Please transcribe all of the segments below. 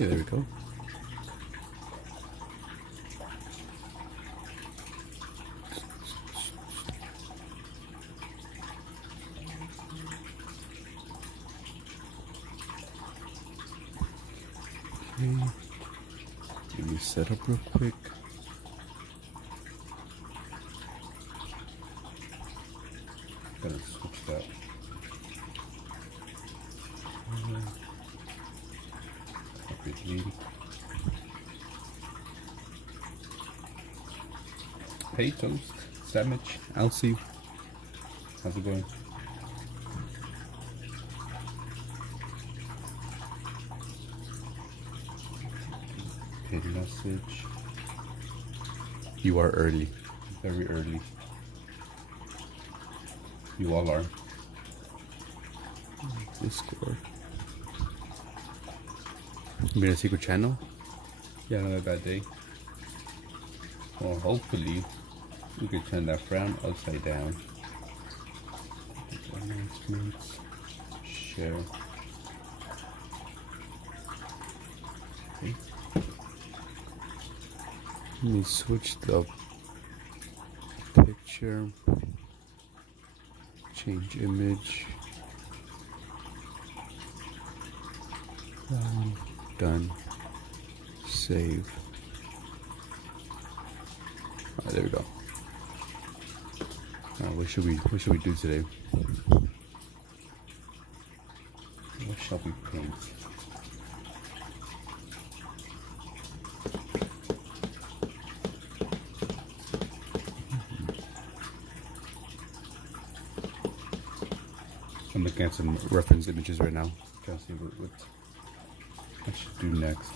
Okay, there we go. Okay. Let me set up real quick. Gotta switch that. Copy link. Hey Toast, Sandwich, Elsie, how's it going? Okay, message. You are early. Very early. You all are. Discord. You made a secret channel? Yeah, another bad day. Well, hopefully we can turn that frown upside down. Announcements. Share. Okay. Let me switch the picture. Change image. Done. Save. Alright, there we go. Alright, what should we do today? What shall we paint? I'm looking at some reference images right now. Trying to see what I should do next.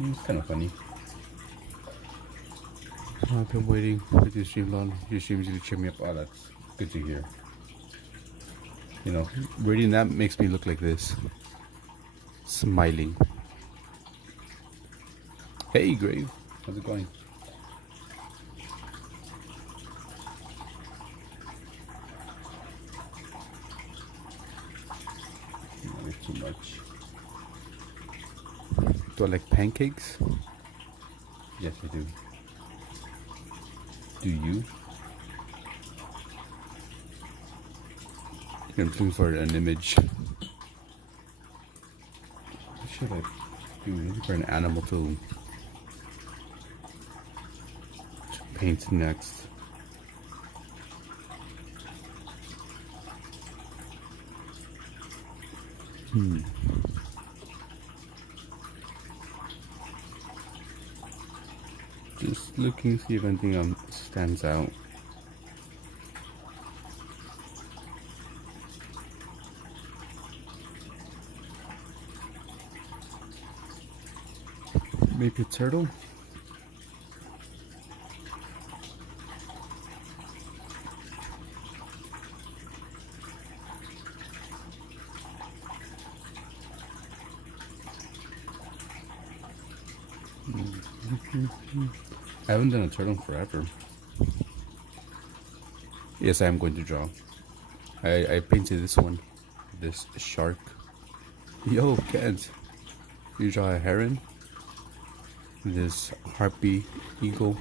It's kind of funny. I've been waiting for this stream long. Your streams to cheer me up. Oh, that's good to hear. You know, reading that makes me look like this. Smiling. Hey, Grave. How's it going? Not too much. Do I like pancakes? Yes, I do. Do you? I'm looking for an image. What should I do? I'm looking for an animal to paint next. Just looking to see if anything stands out. Maybe a turtle? I haven't done a turtle in forever. Yes, I am going to draw. I painted this one. This shark. Yo, Kent. You draw a heron? This harpy eagle.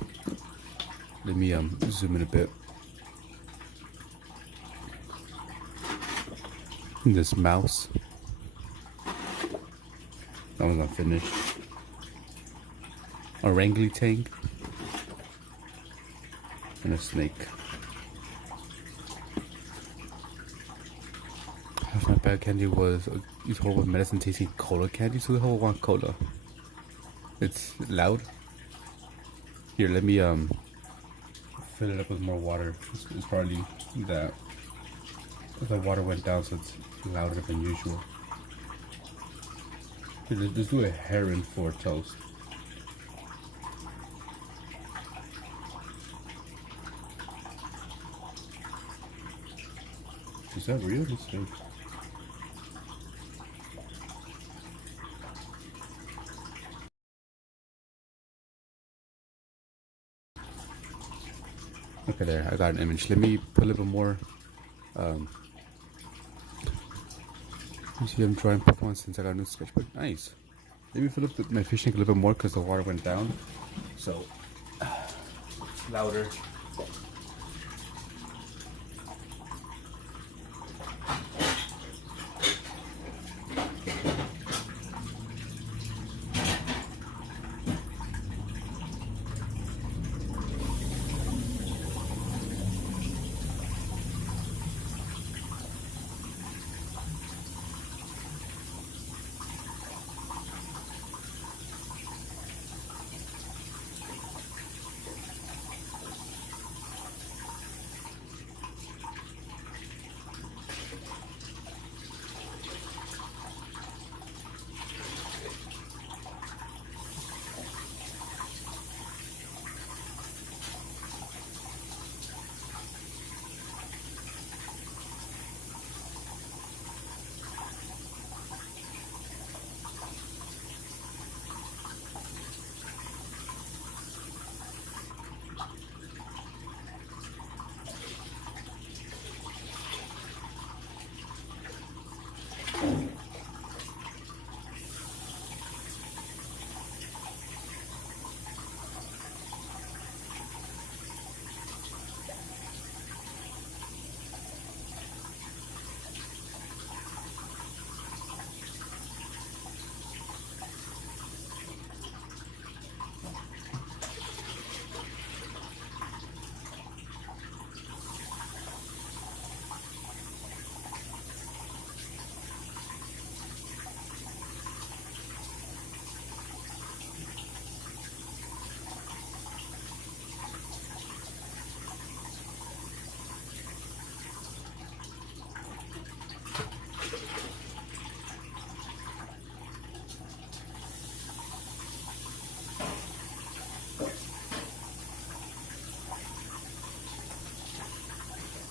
Let me zoom in a bit. This mouse. That one's not finished. Orangutan and a snake. Half my bad candy was these whole medicine tasting cola candy, so the whole want cola. It's loud. Here, let me fill it up with more water. It's probably that the water went down, so it's louder than usual. Here, let's do a heron for toast. Is that real? Let's see. Okay, there, I got an image. Let me put a little bit more. You see, I'm drawing Pokemon since I got a new sketchbook. Nice. Let me fill up my fish tank a little bit more because the water went down. So, louder.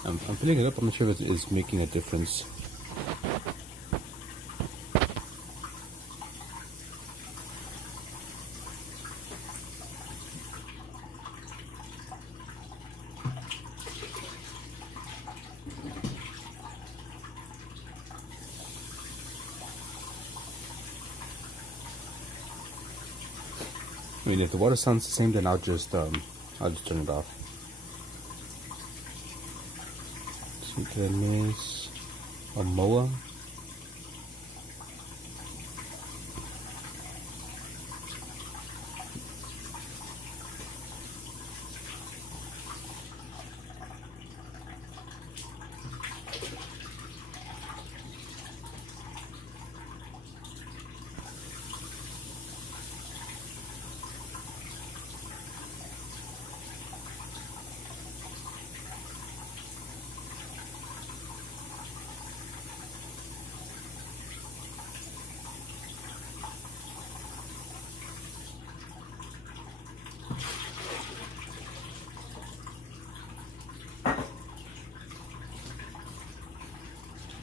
I'm filling it up. I'm not sure if it's making a difference. I mean, if the water sounds the same, then I'll just turn it off. So que es a moa.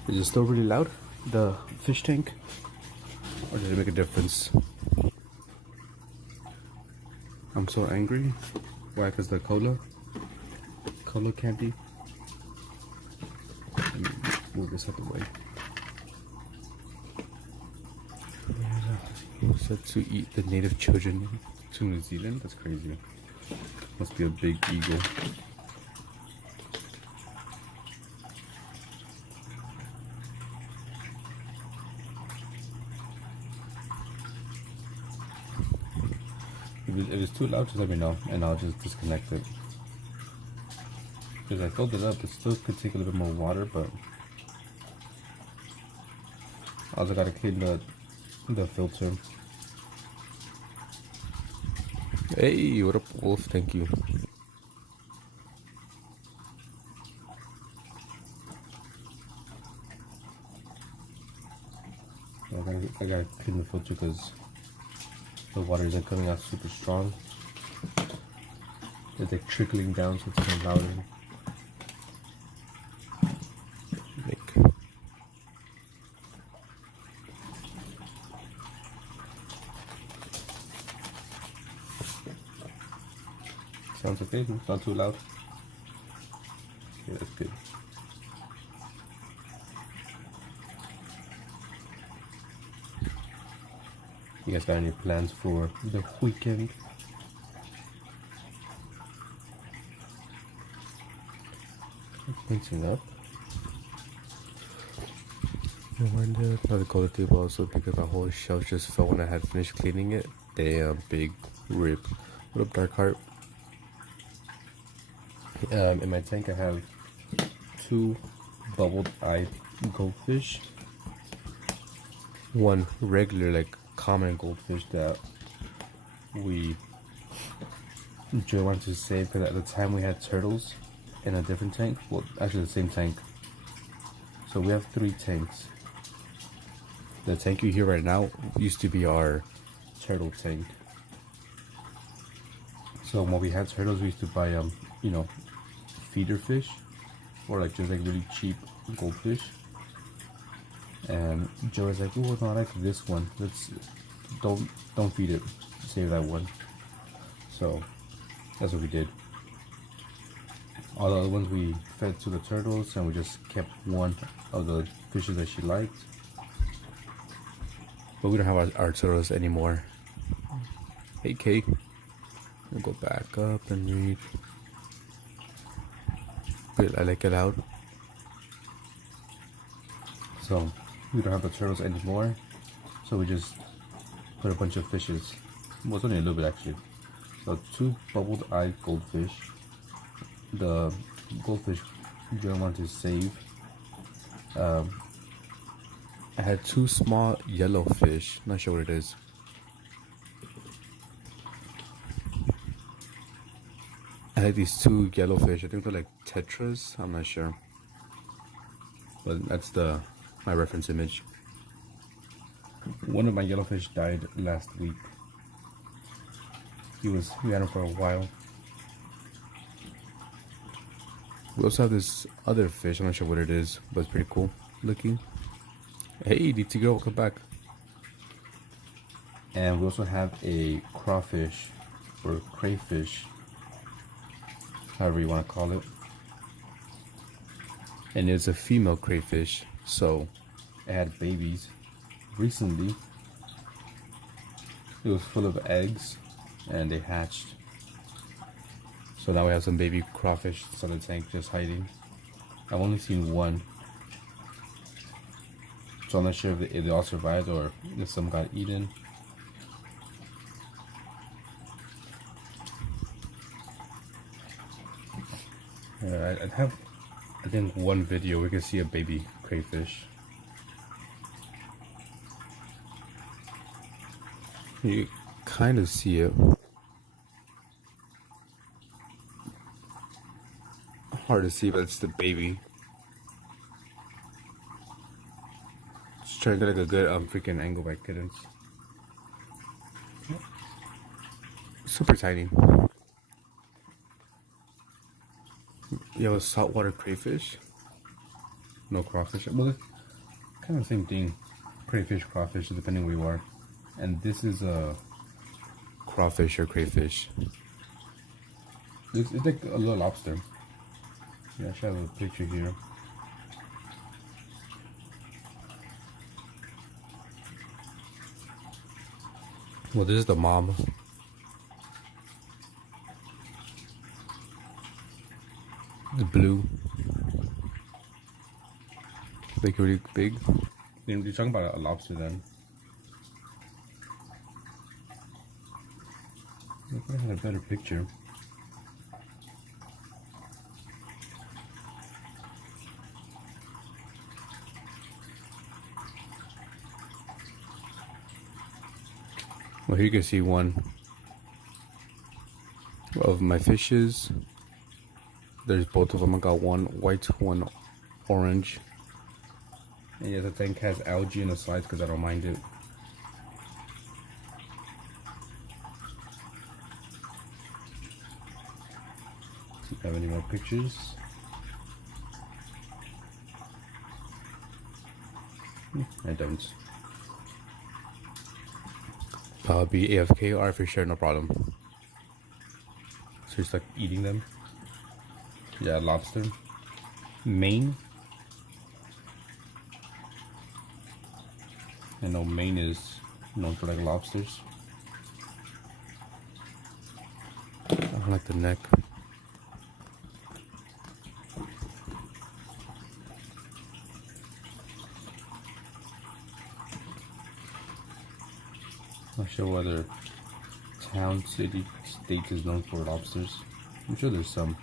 Is it still really loud, the fish tank? Or did it make a difference? I'm so angry. Why? Because the cola candy. Let me move this out the way. Said to eat the native children to New Zealand? That's crazy. Must be a big ego. If it's too loud, just let me know and I'll just disconnect it. Because I filled it up, it still could take a little bit more water, but I also gotta clean the filter. Hey, what up, Wolf? Thank you. I gotta clean the filter because the water isn't coming out super strong. It's like trickling down, so it's kind of louder. Sounds okay, it's not too loud. Yeah, that's good. You guys got any plans for the weekend? Rinsing up. I wonder how to go to table also because my whole shelf just fell when I had finished cleaning it. Damn, big rip. What up, Dark Heart? In my tank I have 2 bubbled eye goldfish. One regular, like common goldfish that Joy wanted to save because at the time we had turtles in a different tank. Well, actually the same tank. So we have 3 tanks. The tank you hear right now used to be our turtle tank. So when we had turtles, we used to buy you know, feeder fish, or like just like really cheap goldfish. And Joe was like, "Oh no, I like this one. Don't feed it. Save that one." So that's what we did. All the other ones we fed to the turtles, and we just kept one of the fishes that she liked. But we don't have our turtles anymore. Hey, Kate. I'll go back up and read. But I like it out. So we don't have the turtles anymore. So we just put a bunch of fishes. Well, it's only a little bit actually. So 2 bubbled eye goldfish. The goldfish you don't want to save. I had 2 small yellow fish. Not sure what it is. I had these 2 yellow fish. I think they're like tetras. I'm not sure. But that's my reference image. One of my yellowfish died last week. We had him for a while. We also have this other fish. I'm not sure what it is, but it's pretty cool looking. Hey, DT girl, welcome back. And we also have a crawfish or crayfish, however you want to call it. And it's a female crayfish, so it had babies recently. It was full of eggs and they hatched. So now we have some baby crawfish in the tank just hiding. I've only seen one. So I'm not sure if they all survived or if some got eaten. I have, I think, one video we can see a baby crayfish. You kind of see it. Hard to see, but it's the baby. Just trying to get like a good freaking angle, but I couldn't. Super tiny. You have a saltwater crayfish. No crawfish. Well, it's kind of the same thing. Crayfish, crawfish, depending where you are. And this is a crawfish or crayfish. It's like a little lobster. Yeah, I should have a picture here. Well, this is the mom. The blue. Like really big. You're talking about a lobster then. I had a better picture. Well, here you can see one of my fishes. There's both of them. I got one white, one orange. And yeah, the tank has algae in the sides because I don't mind it. See if I have any more pictures. I don't. Be AFK or for sure, no problem. So just like eating them. Yeah, lobster. Maine. I know Maine is known for like lobsters. I don't like the neck. Not sure whether town, city, state is known for lobsters. I'm sure there's some.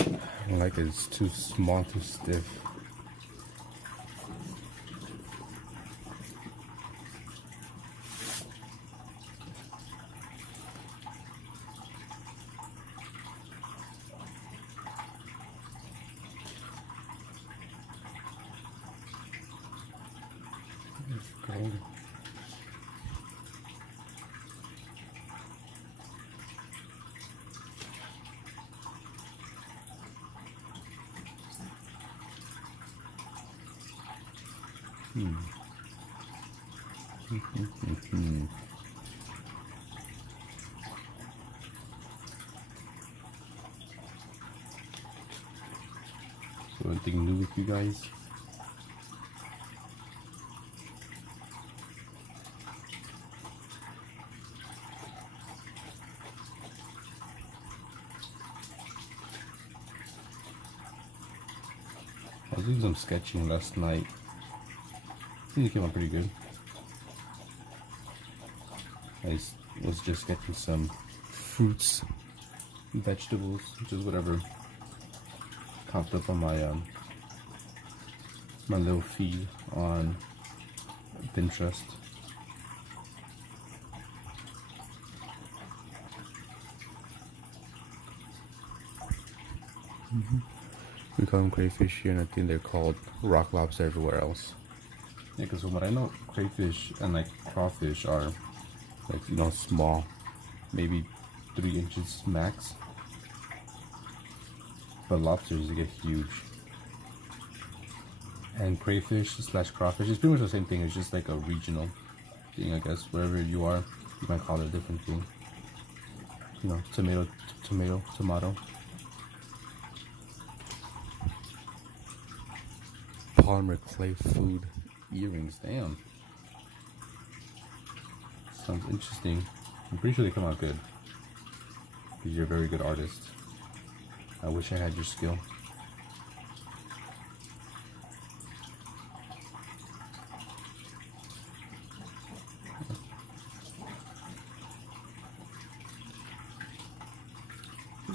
I don't like it, it's too small, too stiff. Gold. So anything new with you guys? I was doing some sketching last night. I think it came out pretty good. I was just sketching some fruits, vegetables, just whatever popped up on my my little feed on Pinterest. We call them crayfish here, and I think they're called rock lobster everywhere else. Yeah, because from what I know, crayfish and like crawfish are like, you know, small, maybe 3 inches max. But lobsters, they get huge. And crayfish slash crawfish is pretty much the same thing. It's just like a regional thing, I guess. Wherever you are, you might call it a different thing. You know, tomato, tomato. Polymer clay food earrings. Damn. Sounds interesting. I'm pretty sure they come out good. Because you're a very good artist. I wish I had your skill.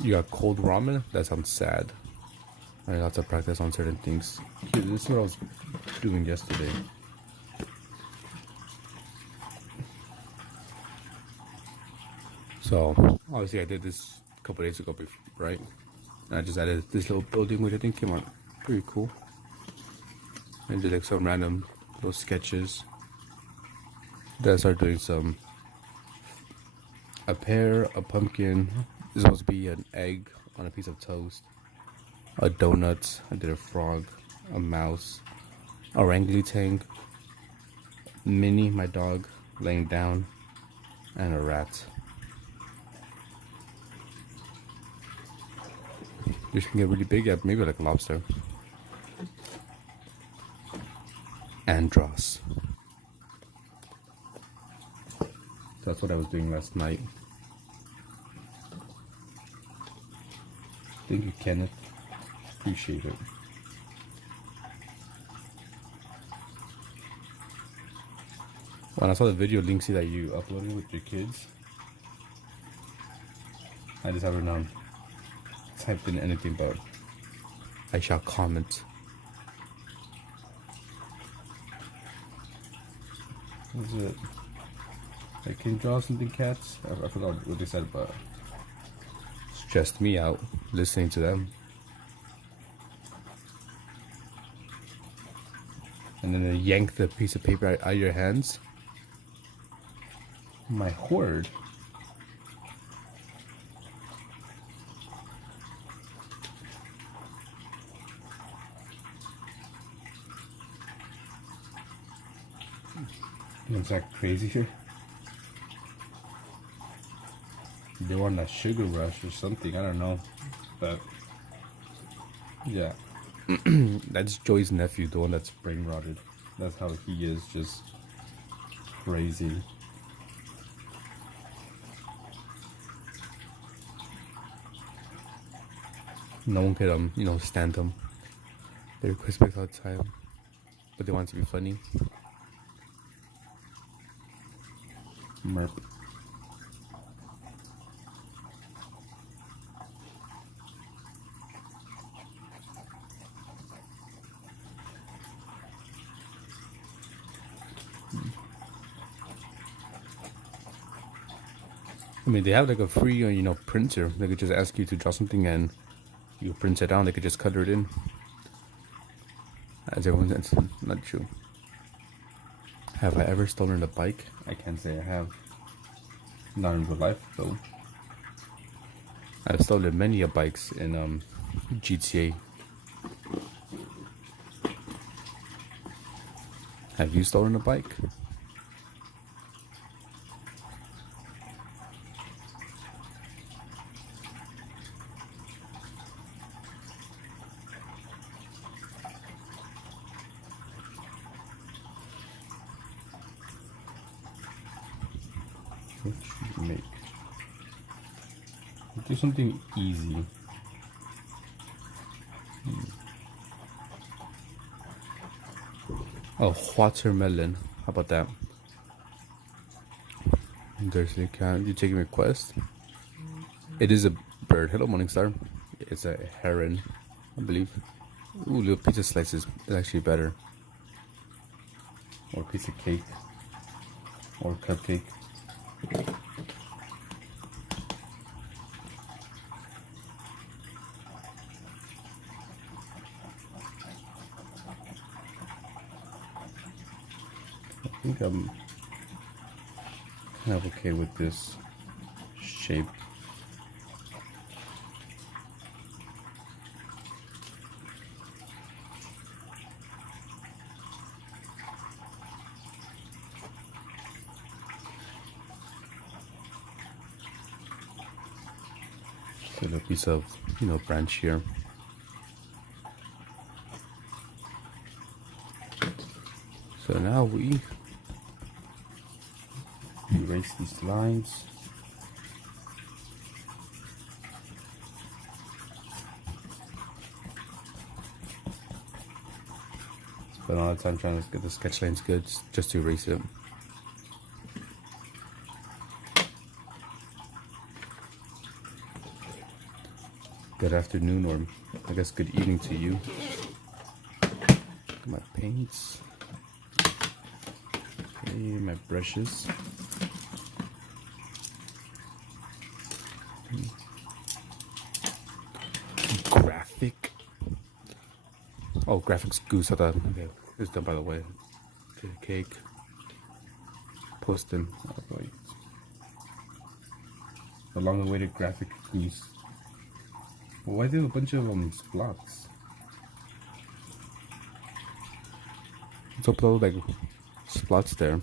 You got cold ramen? That sounds sad. I have to practice on certain things. Here, this is what I was doing yesterday. So, obviously I did this a couple days ago, right? And I just added this little building, which I think came out pretty cool. And did like some random little sketches. Then I started doing a pear, a pumpkin. This is supposed to be an egg on a piece of toast. A donut. I did a frog, a mouse, a orangutan, Minnie, my dog, laying down, and a rat. This can get really big, yeah, maybe like a lobster. Andros. That's what I was doing last night. Thank you, Kenneth. Appreciate it. When I saw the video, Linksy, that you uploaded with your kids, I just haven't typed in anything but I shall comment. What is it? I can draw something, cats? I forgot what they said, but stressed me out listening to them. And then they yank the piece of paper out of your hands. My word. It's like crazy here. They want a sugar rush or something, I don't know. But yeah. That's Joy's nephew, the one that's brain rotted. That's how he is, just crazy. No one could you know, stand them. They're crispy all the time, but they want to be funny. Merp. I mean, they have like a free, you know, printer. They could just ask you to draw something and you print it out. They could just color it in. As everyone says, not true. Have I ever stolen a bike? I can't say I have. Not in real life, though. I've stolen many a bikes in GTA. Have you stolen a bike? What should we make? Do something easy. Oh, watermelon. How about that? There's the account. You taking request? It is a bird. Hello, Morningstar. It's a heron, I believe. Ooh, little pizza slices is actually better. Or piece of cake. Or cupcake. I think I'm kind of okay with this shape. Just a little piece of, you know, branch here. So now we erase these lines. Spent a lot of time trying to get the sketch lines good, just to erase it. Good afternoon, or I guess good evening to you. My paints. Okay, my brushes. Graphic. Oh, graphics goose. I thought, okay, it's done by the way. Okay, cake. Posting. A long awaited graphic goose. Well, why do a bunch of splots? What's up with all like splots there?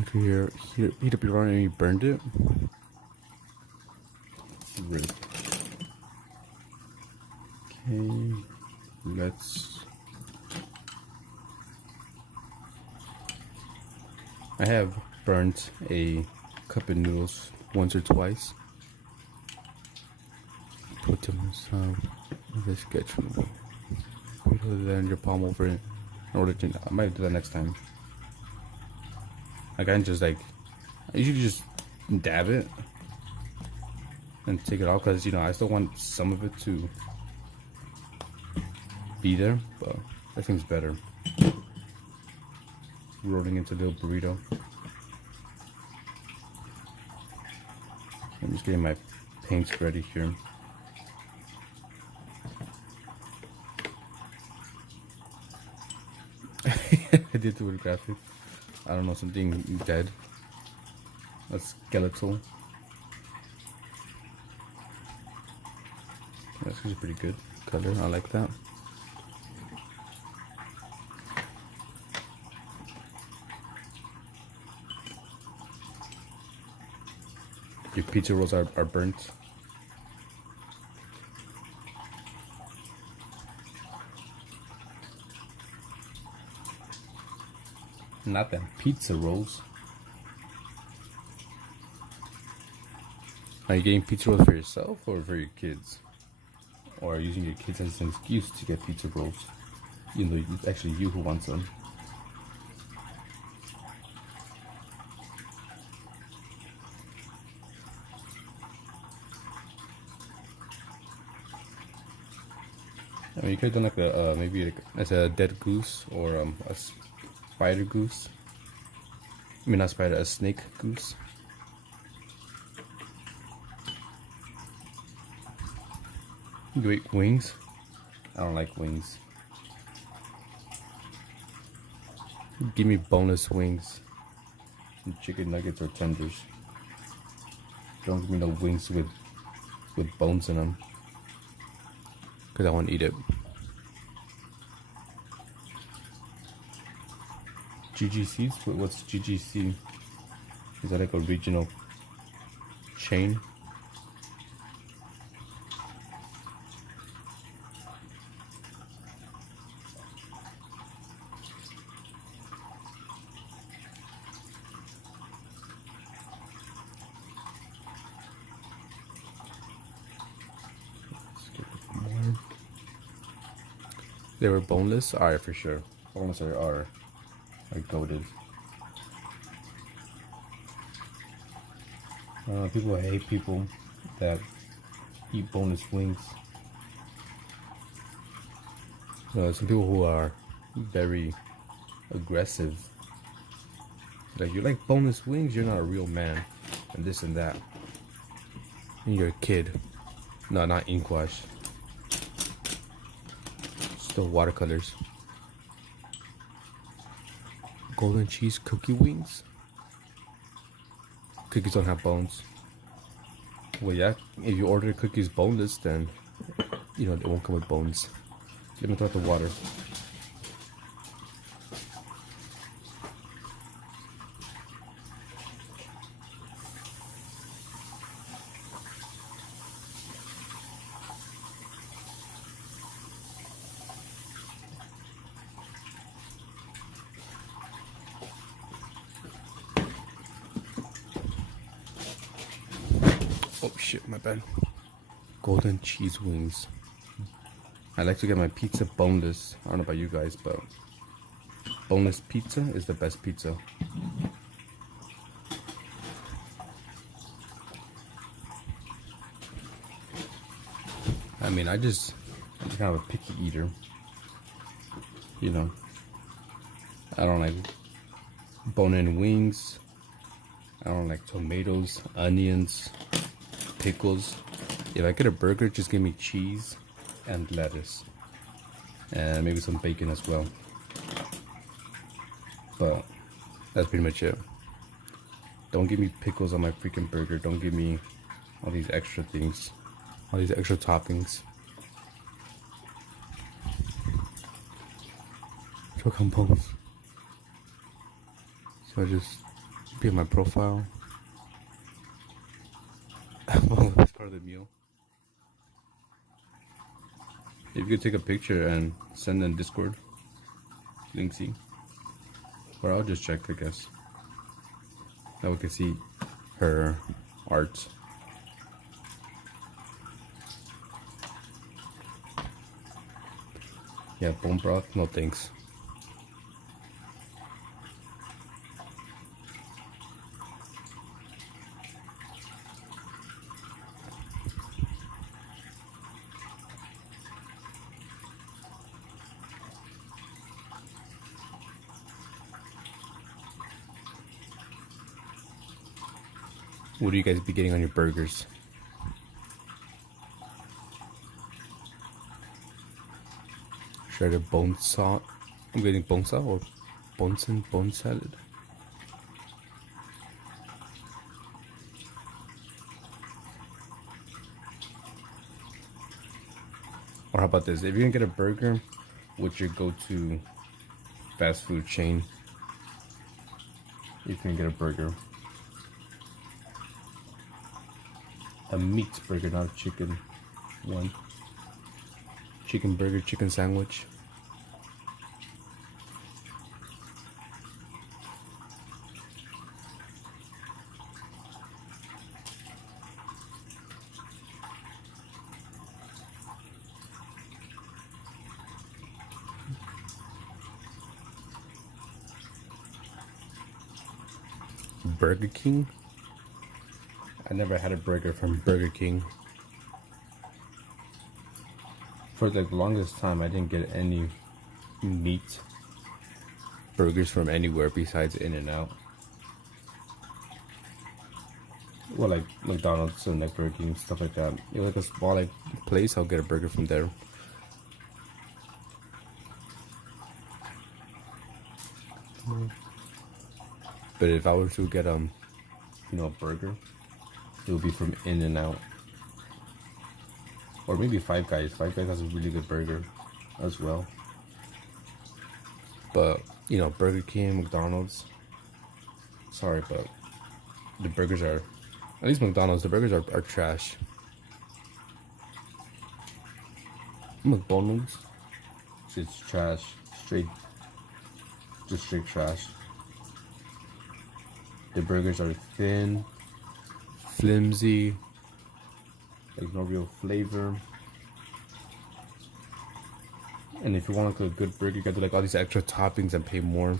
Okay, here, heat up your iron and you burned it. Rip. Okay, let's. I have burnt a cup of noodles once or twice. Put them inside the sketchbook. Put that in your palm over it. In order to, I might do that next time. Like I just like, I usually just dab it and take it off because you know I still want some of it to be there, but that seems better. Rolling into a little burrito. I'm just getting my paints ready here. I did do a graphic. I don't know, something dead. A skeletal. That's actually pretty good color. I like that. Your pizza rolls are burnt. Not them pizza rolls. Are you getting pizza rolls for yourself or for your kids? Or are you using your kids as an excuse to get pizza rolls? Even though it's actually you who wants them. I mean, you could have done like a maybe like as a dead goose or a spider goose. I mean, not spider, a snake goose. You eat wings? I don't like wings. Give me boneless wings. And chicken nuggets or tenders. Don't give me no wings with bones in them. Because I want to eat it. GGCs? What's GGC? Is that like a regional chain? Let's get more. They were boneless? Alright, for sure. Boneless are goated. People hate people that eat boneless wings. Some people who are very aggressive. Like, you like boneless wings, you're not a real man. And this and that. And you're a kid. No, not ink wash. Still watercolors. Golden cheese cookie wings? Cookies don't have bones. Well, yeah, if you order cookies boneless, then, you know, they won't come with bones. Let me throw out the water. Oh shit, my bad. Golden cheese wings. I like to get my pizza boneless. I don't know about you guys, but boneless pizza is the best pizza. I mean, I'm just kind of a picky eater. You know, I don't like bone-in wings. I don't like tomatoes, onions, pickles. If I get a burger, just give me cheese and lettuce. And maybe some bacon as well. But that's pretty much it. Don't give me pickles on my freaking burger. Don't give me all these extra things. All these extra toppings. So components. So I just be on my profile. Well, that's part of the meal. If you could take a picture and send in Discord, Linksy, or I'll just check, I guess. Now we can see her art. Yeah, bone broth, no thanks. What do you guys be getting on your burgers? Shredded bone saw. I'm getting bone saw or Bonson bone salad. Or how about this? If you're gonna get a burger, what's your go-to fast food chain? If you can get a burger. a meat burger, not a chicken one. Chicken burger, chicken sandwich. Burger King? I never had a burger from Burger King. For the longest time, I didn't get any meat burgers from anywhere besides In-N-Out. Well, like McDonald's and like Burger King, stuff like that. You know, like a small like place, I'll get a burger from there. But if I were to get you know, a burger, it would be from In-N-Out. Or maybe Five Guys. Five Guys has a really good burger as well. But, you know, Burger King, McDonald's. Sorry, but the burgers are, at least McDonald's, the burgers are trash. McDonald's, it's trash. Just straight trash. The burgers are thin, flimsy, like no real flavor. And if you want like a good burger, you gotta do like all these extra toppings and pay more.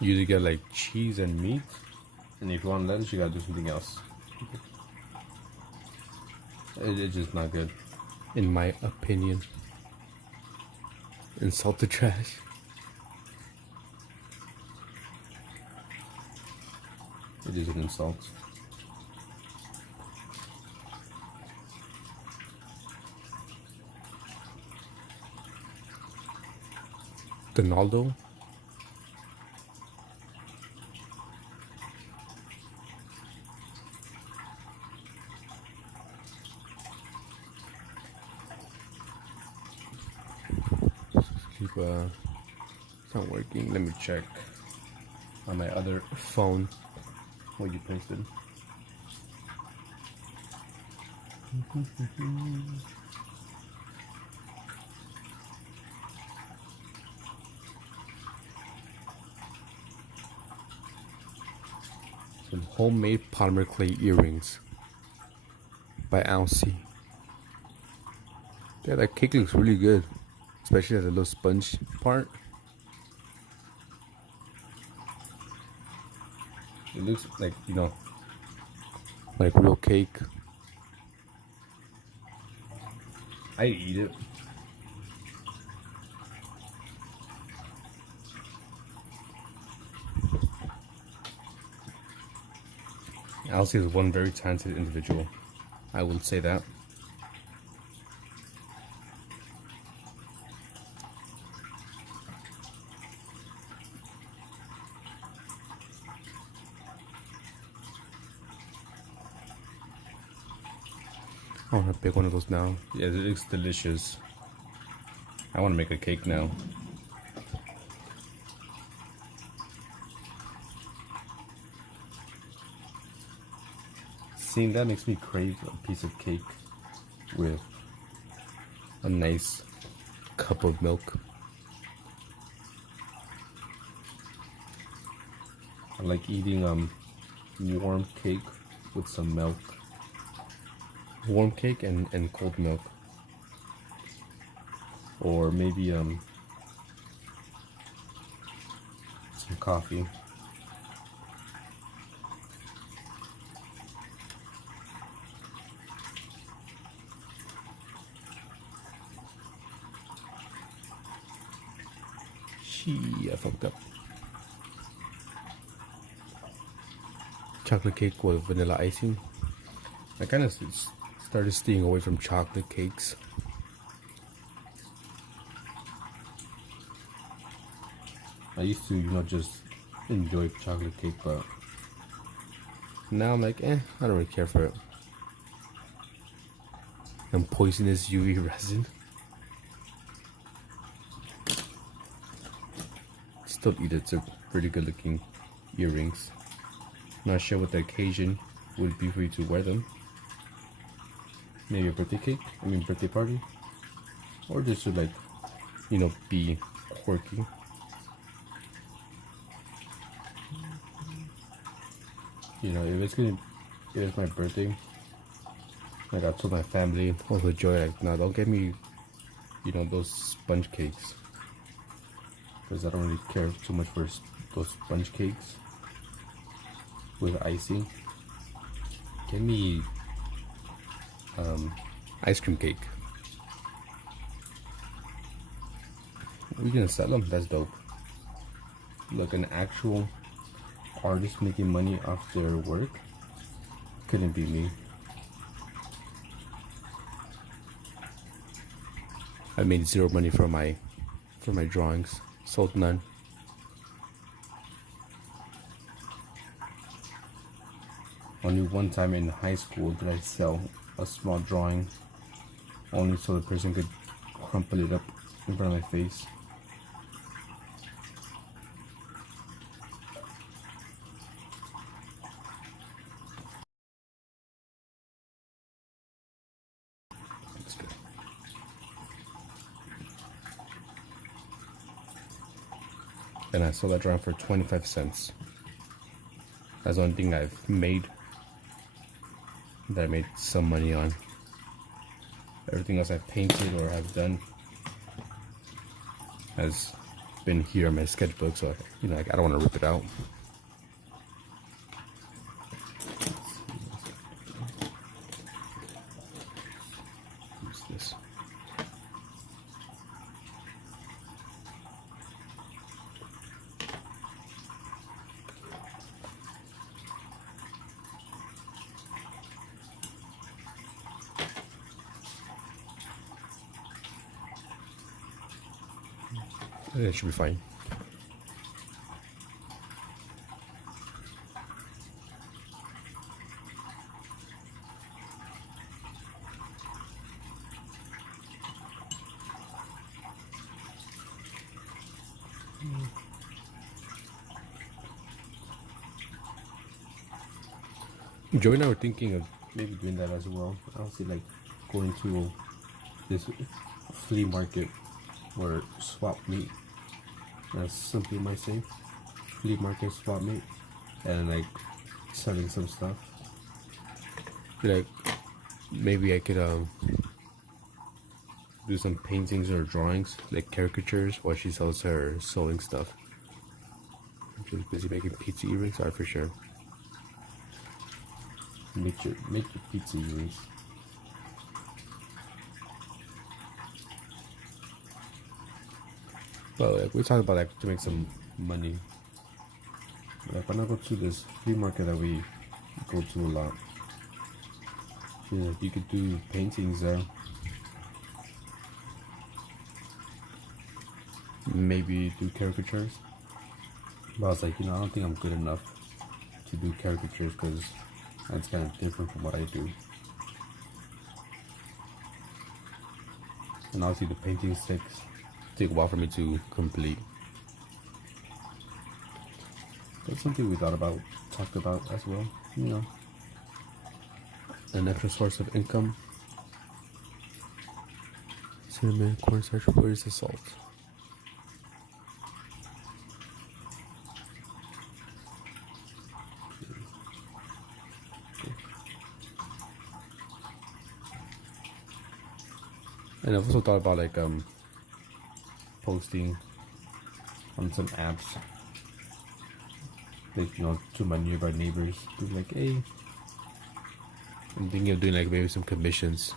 You usually get like cheese and meat, and if you want lettuce, you gotta do something else. It's just not good, in my opinion. Insult the trash. It is an insult. Donaldo? It's not working. Let me check on my other phone what you posted. Some homemade polymer clay earrings by Ouncy. Yeah, that cake looks really good, especially the little sponge part. It looks like, you know, like real cake. I'd eat it. Elsie is one very talented individual. I will say that. I want to pick one of those now. Yeah, it looks delicious. I want to make a cake now. Seeing that makes me crave a piece of cake with a nice cup of milk. I like eating warm cake with some milk. Warm cake and cold milk. Or maybe some coffee. I fucked up. Chocolate cake with vanilla icing. I kind of started staying away from chocolate cakes. I used to, you know, just enjoy chocolate cake, but now I'm like, I don't really care for it. And poisonous UV resin. Still eat it. It's a pretty good looking earrings. Not sure what the occasion would be for you to wear them. Maybe a birthday cake, birthday party. Or just to like, be quirky. If it's my birthday, like I told my family, also Joy, like, no, don't get me, those sponge cakes. Because I don't really care too much for those sponge cakes with icing. Give me ice cream cake. We're gonna sell them. That's dope. Look, an actual artist making money off their work couldn't be me. I made zero money from my drawings. Sold none. Only one time in high school did I sell a small drawing, only so the person could crumple it up in front of my face. That's good. And I sold that drawing for 25 cents. That's the only thing I've made that I made some money on. Everything else I've painted or have done has been here in my sketchbook, so I don't want to rip it out. Use this. It should be fine. Joey and I were thinking of maybe doing that as well. Honestly, like going to this flea market or swap meet, as some people might say, flea market swap meet, and like selling some stuff. Like maybe I could do some paintings or drawings, like caricatures, while she sells her sewing stuff. She's busy making pizza earrings. Sorry, for sure. Make your pizza earrings. But like, we're talking about like to make some money. Like when I go to this flea market that we go to a lot, you could do paintings there. Maybe do caricatures. But I was like, I don't think I'm good enough to do caricatures because that's kind of different from what I do. And obviously the painting take a while for me to complete. That's something we talked about as well. An extra source of income. Cinnamon, cornstarch, where's the salt? And I've also thought about like posting on some apps, like to my nearby neighbors, be like, hey, I'm thinking of doing like maybe some commissions.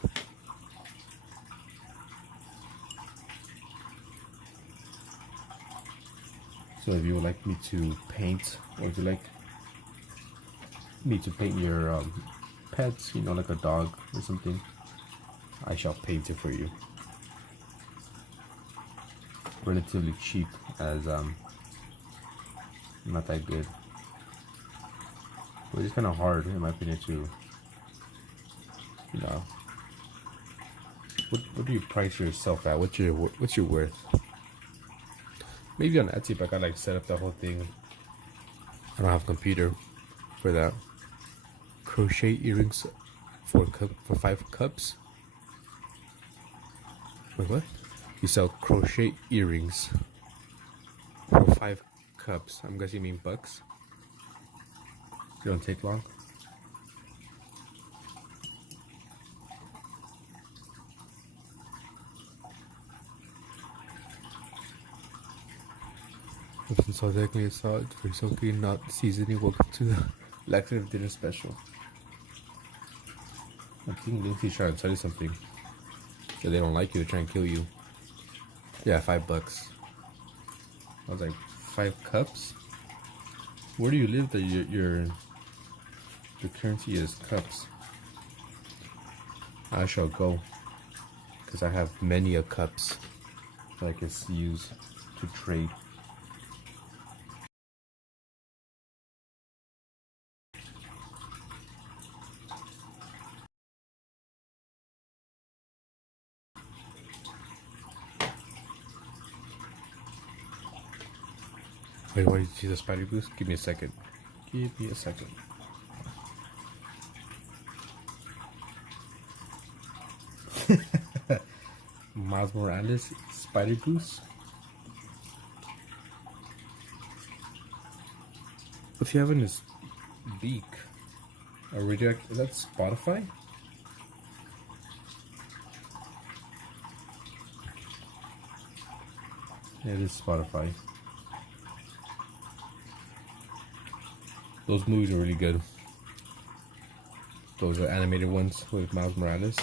So if you would like me to paint, or if you like me to paint your pets, like a dog or something, I shall paint it for you. Relatively cheap, as not that good. But it's kind of hard, in my opinion, to what do you price yourself at? What's your worth? Maybe on Etsy, but I got like set up the whole thing. I don't have a computer, for that. Crochet earrings for 5 cups. Wait, what? You sell crochet earrings for 5 cups. I'm guessing you mean bucks. It don't take long. So technically salt for soaking, not seasoning. Welcome to the laxative dinner special. I think Lucy's trying to tell you something. So they don't like you, they're trying to kill you. Yeah, $5. I was like, 5 cups? Where do you live that your currency is cups? I shall go, because I have many a cups that I can use to trade. Wait, what did you see the spider boost? Give me a second. Give me a second. Miles Morales spider boost. What's he having his beak? A reject? Is that Spotify? Yeah, it is Spotify. Those movies are really good. Those are animated ones with Miles Morales.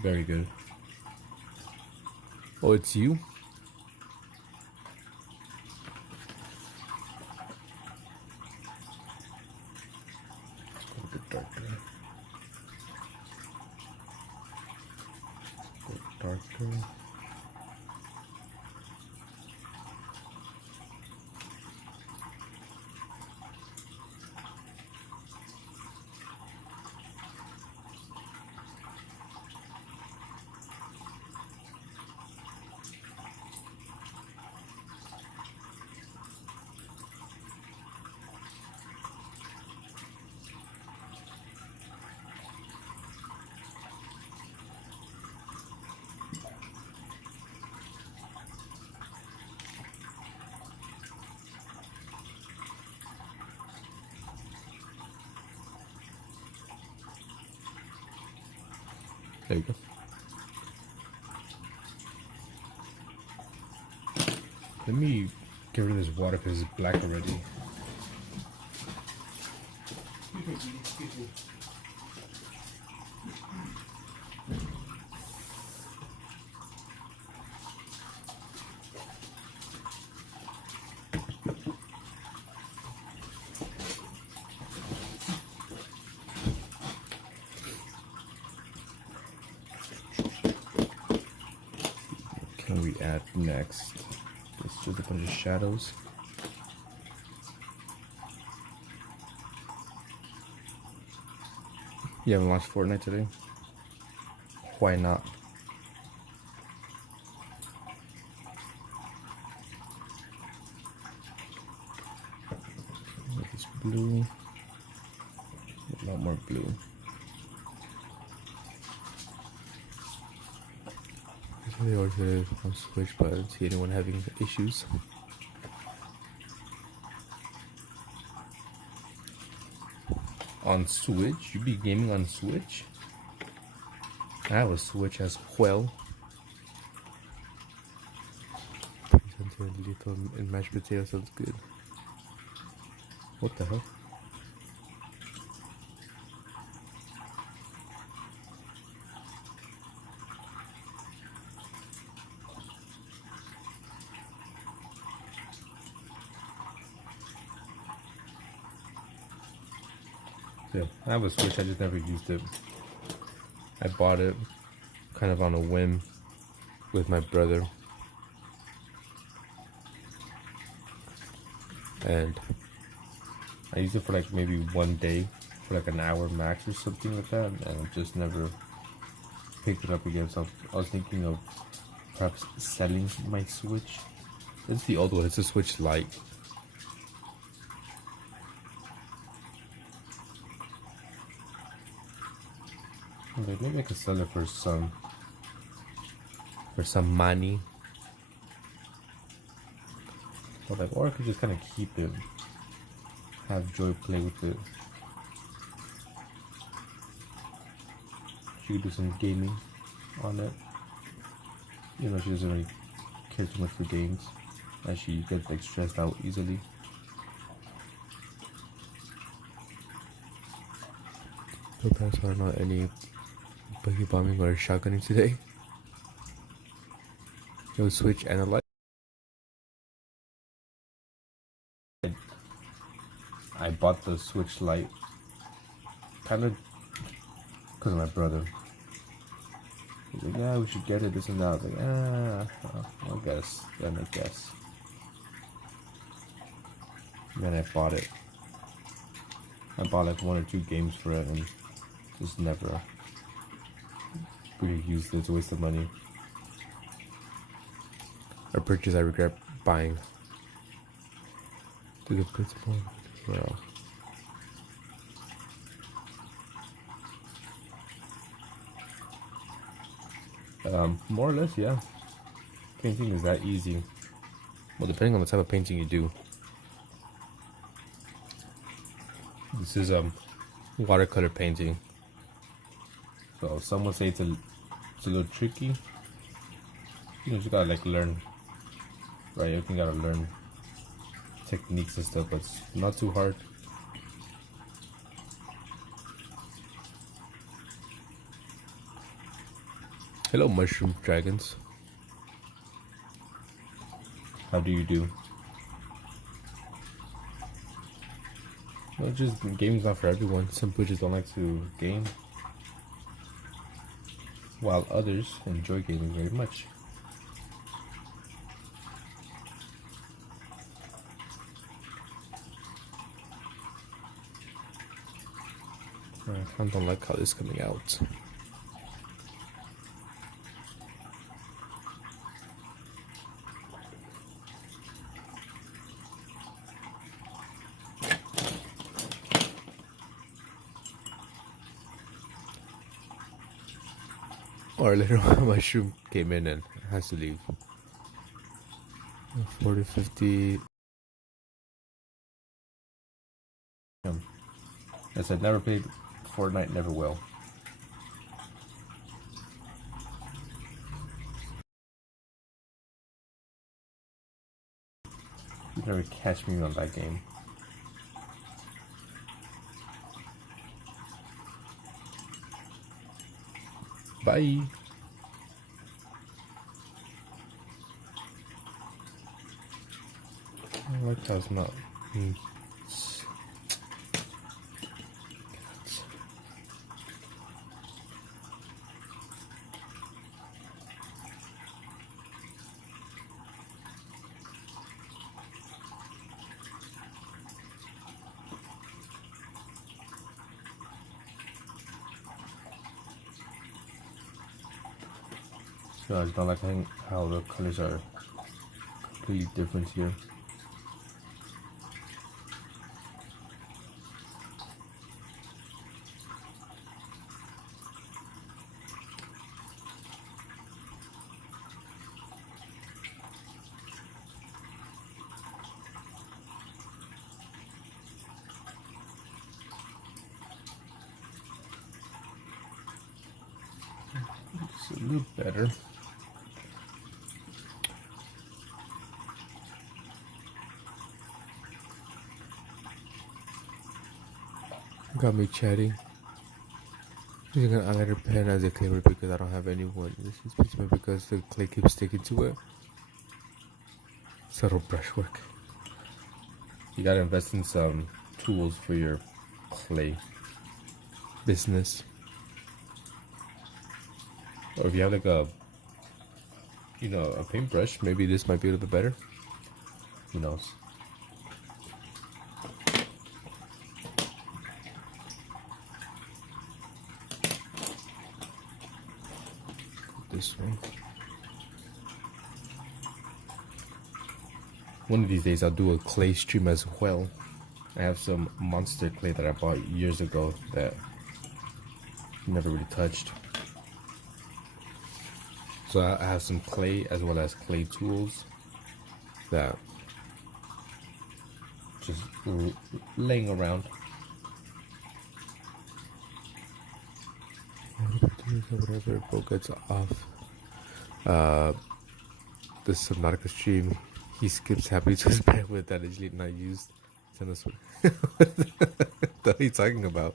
Very good. Oh, it's you? Go a bit darker. Go darker. There you go. Let me get rid of this water because it's black already. Can we add next? Let's do a bunch of shadows. You haven't watched Fortnite today? Why not? Make this blue. A lot more blue. They always said on Switch, but I didn't see anyone having issues. On Switch? You be gaming on Switch? I have a Switch as well. Little and mashed potato sounds good. What the hell? Yeah, I have a Switch, I just never used it. I bought it kind of on a whim with my brother. And I used it for like maybe one day, for like an hour max or something like that, and I just never picked it up again. So I was thinking of perhaps selling my Switch. It's the old one, it's a Switch Lite. Okay, maybe I could sell it for some money. But like, or I could just kind of keep it, have Joy play with it. She could do some gaming on it. You know, she doesn't really care too much for games, and she gets like stressed out easily. So perhaps are not any buggy bombing or shotgunning today. No switch and a light. I bought the Switch Lite kind of because of my brother. He's like, yeah, we should get it, this and that. I was like, I guess. Then I guess. And then I bought it. I bought like 1 or 2 games for it and just never really used it. It's a waste of money. A purchase I regret buying. To the principal. Well. More or less, yeah. Painting is that easy. Well, depending on the type of painting you do. This is watercolor painting. So some would say it's a little tricky. You just gotta like learn, right? Everything gotta learn techniques and stuff, but it's not too hard. Hello, mushroom dragons. How do you do? Well, just gaming's not for everyone. Some people just don't like to game, while others enjoy gaming very much. I kind of don't like how this is coming out. Our little mushroom came in and has to leave. 40, 50. As I never played Fortnite, never will. You never catch me on that game. Bye. I like how it's not. So I just don't like how the colors are completely different here. It's a little better. Got me chatting. Using an eyeliner pen as a clay because I don't have anyone. This is basically because the clay keeps sticking to it. Subtle brushwork. You gotta invest in some tools for your clay business. Or if you have like a paintbrush, maybe this might be a little bit better. Who knows? This way. One of these days I'll do a clay stream as well. I have some monster clay that I bought years ago that never really touched. So I have some clay as well as clay tools that just laying around. Whatever boat gets off the Subnautica stream, he skips happily to his bed with that is not used. Send us what are you talking about?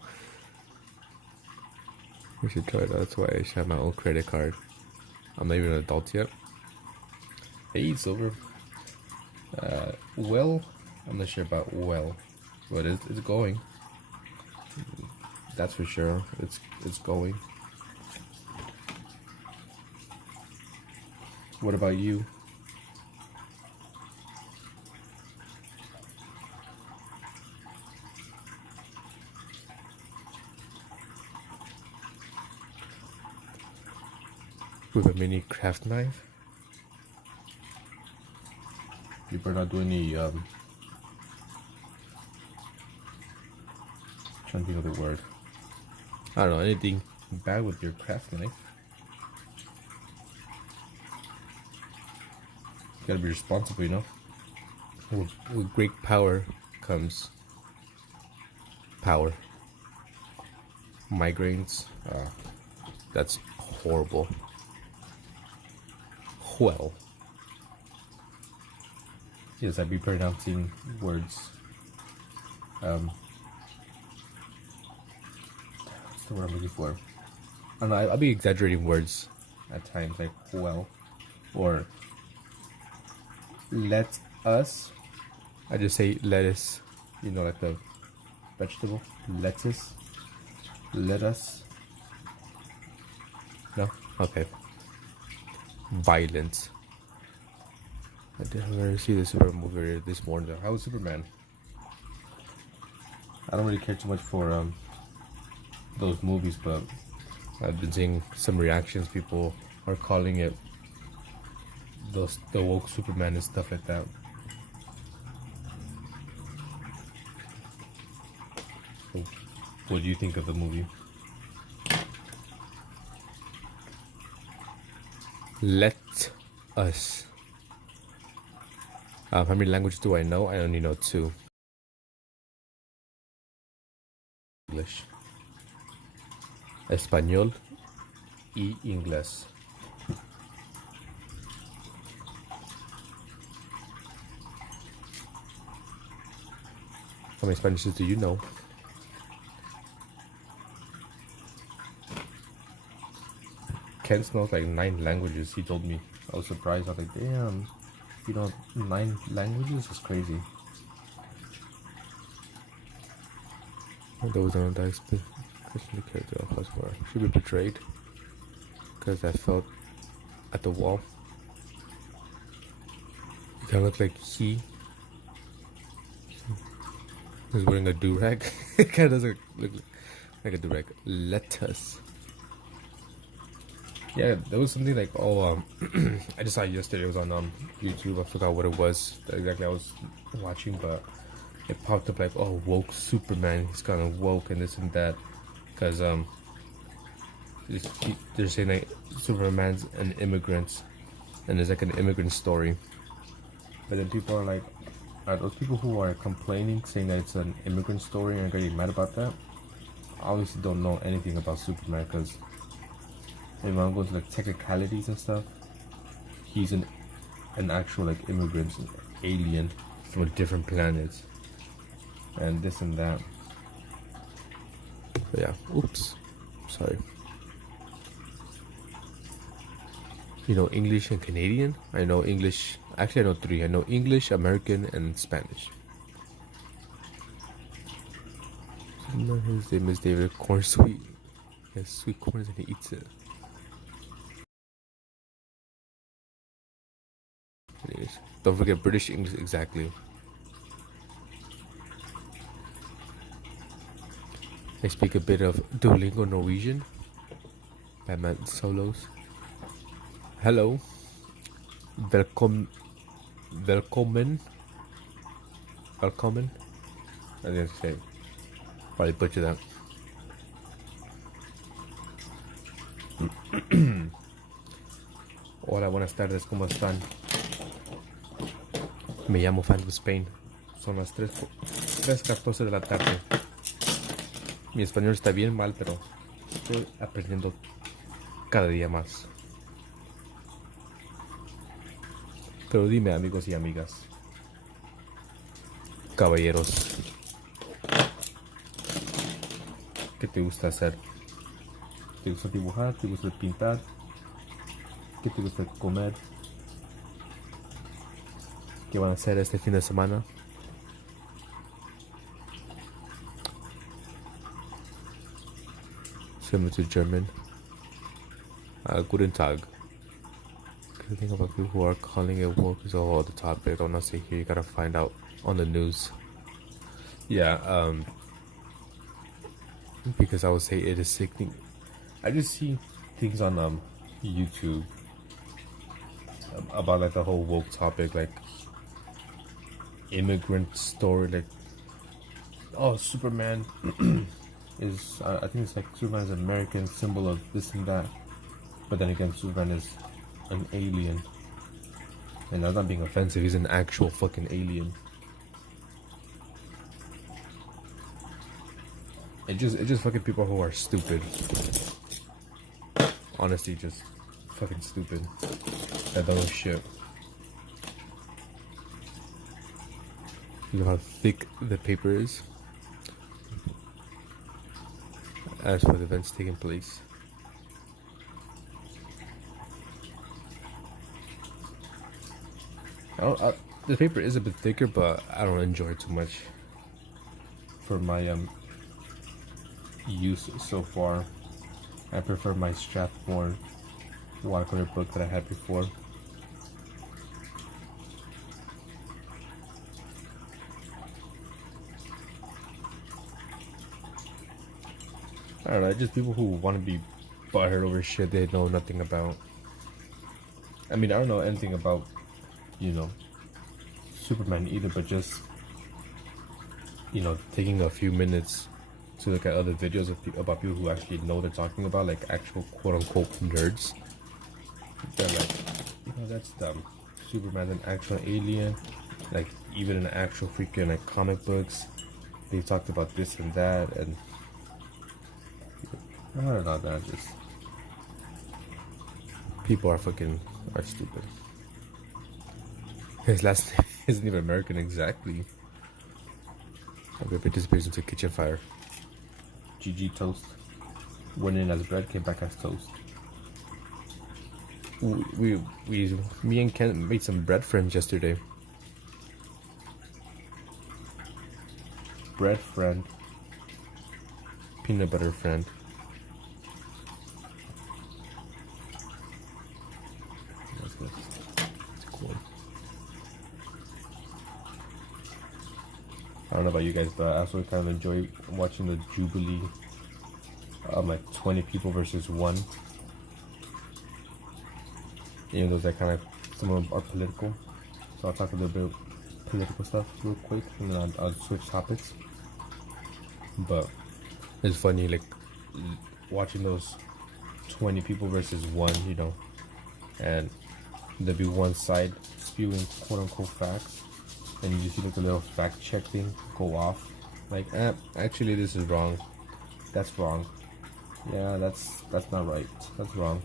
We should try that. That's why I should have my own credit card. I'm not even an adult yet. Hey, Silver. Well, I'm not sure about well, but it's going. That's for sure. It's going. What about you? With a mini craft knife? You better not do any trying to think of the word. I don't know, anything bad with your craft knife. You gotta be responsible, you know? With great power comes power. Migraines, that's horrible. Well, yes, I'd be pronouncing words. What's the word I'm looking for? I don't know, I'll be exaggerating words at times, like well, or let us. I just say lettuce, you know, like the vegetable, lettuce, let us. No? Okay. Violence. I didn't really see the Superman movie this morning. How was Superman? I don't really care too much for those movies, but I've been seeing some reactions. People are calling it the woke Superman and stuff like that. So, what do you think of the movie? Let us. How many languages do I know? I only know 2. English. Español y inglés. How many Spanishes do you know? Ken knows like 9 languages, he told me. I was surprised. I was like, damn, you know 9 languages? It's crazy. Those don't die especially character of Husband should be betrayed because I felt at the wall. You kind of look like he was wearing a do-rag. It kind of doesn't look like a do-rag. Lettuce. Yeah, there was something like, I just saw it yesterday. It was on YouTube. I forgot what it was that exactly I was watching, but it popped up like, oh, woke Superman. He's kind of woke and this and that. Because they're saying like Superman's an immigrant, and there's like an immigrant story. But then people are like, are those people who are complaining, saying that it's an immigrant story and are getting mad about that, obviously don't know anything about Superman, because if I'm going to like technicalities and stuff, he's an actual like immigrant, an alien from a different planet, and this and that. But yeah, oops, sorry. You know English and Canadian? I know English, actually I know 3. I know English, American, and Spanish. His name is David Corn Sweet. He has sweet corns and he eats it. Anyways, don't forget British English, exactly. I speak a bit of Duolingo Norwegian. Batman solos. Hello. Velkommen. Velkommen. Velkommen. I didn't say. Probably butcher that. Hola, buenas tardes, ¿cómo están? Me llamo Fan of Spain. Son las 3:14 de la tarde. Mi español está bien mal, pero estoy aprendiendo cada día más. Pero dime, amigos y amigas, caballeros, ¿qué te gusta hacer? ¿Te gusta dibujar? ¿Te gusta pintar? ¿Qué te gusta comer? ¿Qué van a hacer este fin de semana? Similar to German. Guten Tag. The thing about people who are calling it work is all the topic. I don't know, say here. You gotta find out on the news. Yeah, because I would say it is sickening. I just see things on YouTube about like the whole woke topic, like immigrant story, like oh Superman is I think it's like Superman is an American symbol of this and that, but then again Superman is an alien, and that's not being offensive. He's an actual fucking alien. It's just fucking people who are stupid. Honestly, just fucking stupid. That don't know shit. You know how thick the paper is? As for the events taking place. The paper is a bit thicker, but I don't enjoy it too much. For my use so far, I prefer my Strathmore watercolor book that I had before. I don't know, just people who want to be butthurt over shit they know nothing about. I mean, I don't know anything about, you know, Superman either, but just, you know, taking a few minutes to look at other videos about people who actually know what they're talking about, like actual quote-unquote nerds. They're like, you know, that's dumb. Superman's an actual alien. Like, even in actual freaking like comic books, they talked about this and that, and I don't know, that just people are stupid. His last name isn't even American exactly. I participated into kitchen fire. GG toast. Went in as bread, came back as toast. Me and Ken made some bread friends yesterday. Bread friend. Peanut butter friend. That's cool. I don't know about you guys, but I also kind of enjoy watching the Jubilee. Like 20 people versus 1. Even though that kind of, some of them are political. So I'll talk a little bit of political stuff real quick, and then I'll switch topics. But it's funny, like, watching those 20 people versus 1, you know, and there'll be one side spewing quote-unquote facts, and you just see like a little fact check thing go off, like, actually this is wrong, that's wrong, yeah, that's not right, that's wrong.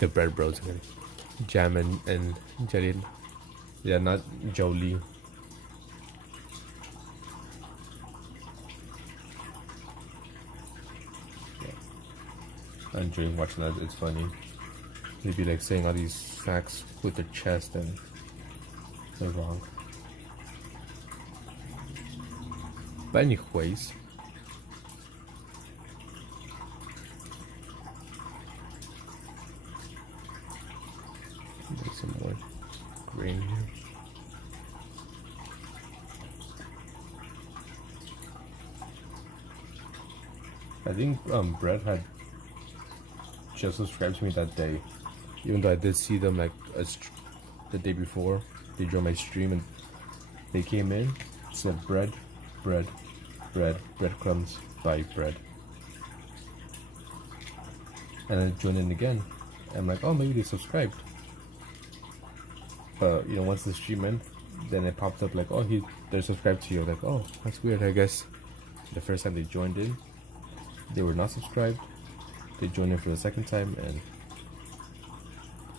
The bread bros, Jam and Jalil, yeah, not Jolie. I'm enjoying watching that. It's funny. They'd be like saying all these facts with their chest and they're wrong. But anyways, make some more grain here. I think Brett had just subscribed to me that day, even though I did see them like the day before. They joined my stream and they came in, said bread, breadcrumbs, buy bread. and then join in again. And I'm like, oh, maybe they subscribed. But you know, once the stream ended, then it popped up like, oh, they're subscribed to you. Like, oh, that's weird. I guess the first time they joined in, they were not subscribed. They joined in for the second time and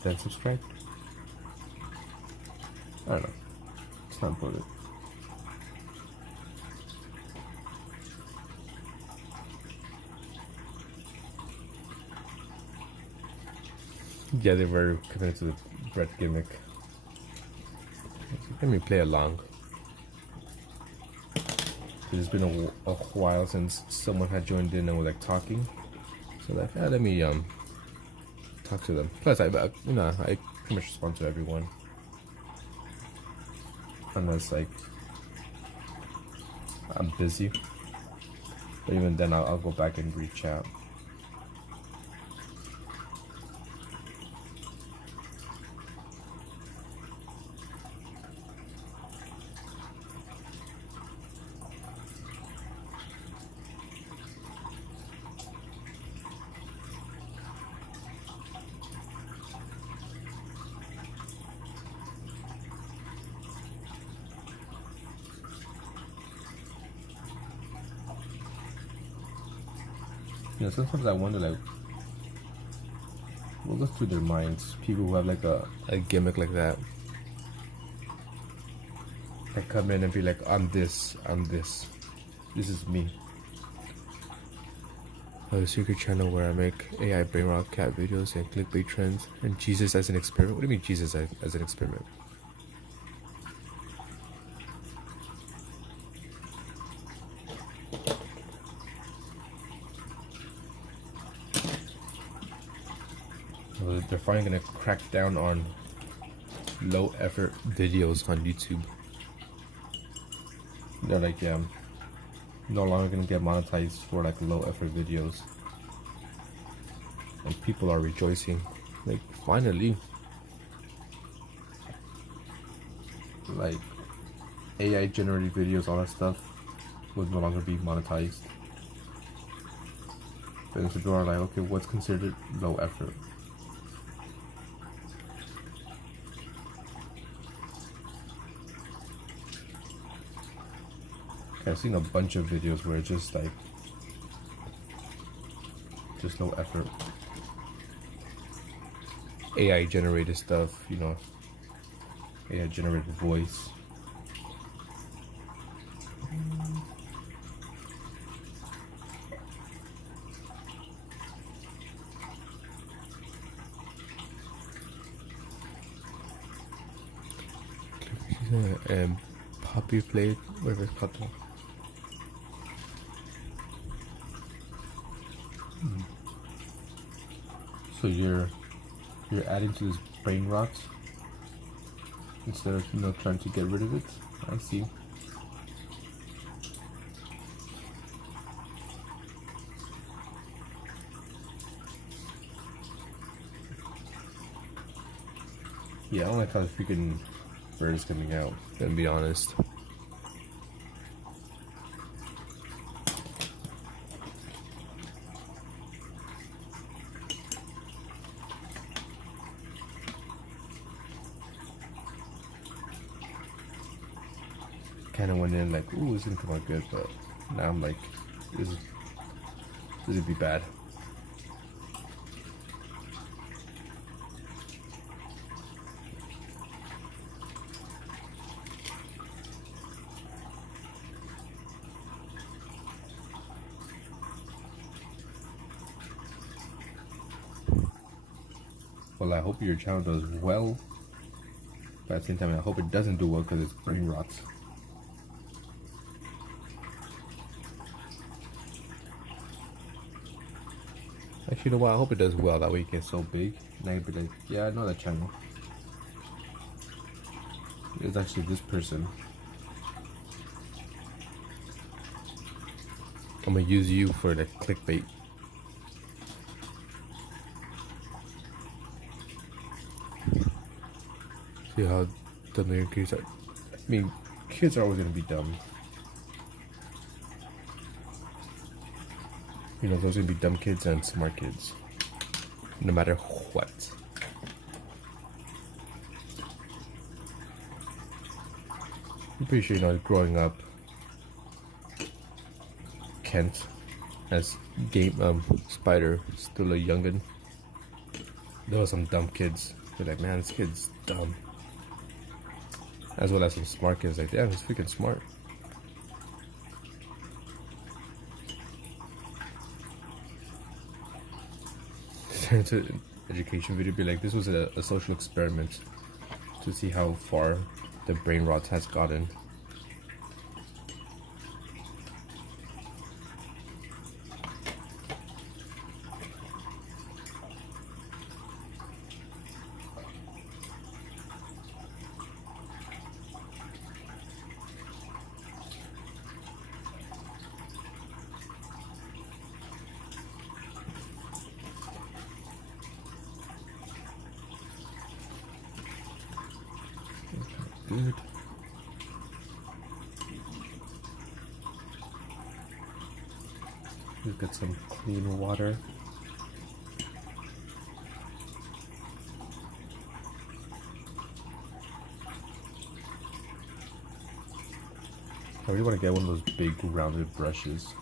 then subscribed. I don't know. It's not important. Yeah, they were committed to the bread gimmick. Let me play along. It's been a while since someone had joined in and was like talking, so like, yeah, let me talk to them. Plus, I pretty much respond to everyone, unless like I'm busy. But even then, I'll go back and reach out. You know, sometimes I wonder, like, what goes through their minds? People who have like a gimmick like that. I come in and be like, I'm this. This is me. I have a secret channel where I make AI brain rot cat videos and clickbait trends and Jesus as an experiment. What do you mean Jesus as an experiment? They're finally gonna crack down on low effort Videos on YouTube. They're like, yeah, I'm no longer gonna get monetized for like low effort videos. And people are rejoicing. Like, finally. Like, AI generated videos, all that stuff would no longer be monetized. Then people are like, okay, what's considered low effort? I've seen a bunch of videos where it's just like, just no effort. AI generated stuff, you know, AI generated voice. Poppy played, whatever it's called. So you're adding to this brain rot instead of, you know, trying to get rid of it. I see. Yeah, I don't like how the freaking bird is coming out, Gonna be honest. kind of went in like, ooh, this is gonna come out good, but now I'm like, this would be bad. Well, I hope your channel does well, but at the same time, I hope it doesn't do well because it's brain rot. Actually, you know what? I hope it does well. That way it gets so big, and I can be like, yeah, I know that channel. It's actually this person. I'm gonna use you for the clickbait. See how dumb your kids are. I mean, kids are always gonna be dumb. You know, there's gonna be dumb kids and smart kids. no matter what. I'm pretty sure, you know, growing up, Kent as game Spider still a youngin'. There was some dumb kids. They're like, man, this kid's dumb. As well as some smart kids, like, damn, he's freaking smart. Turn into an education video, be like, this was a social experiment to see how far the brain rot has gotten. Good. We've got some clean water. I really want to get one of those big rounded brushes.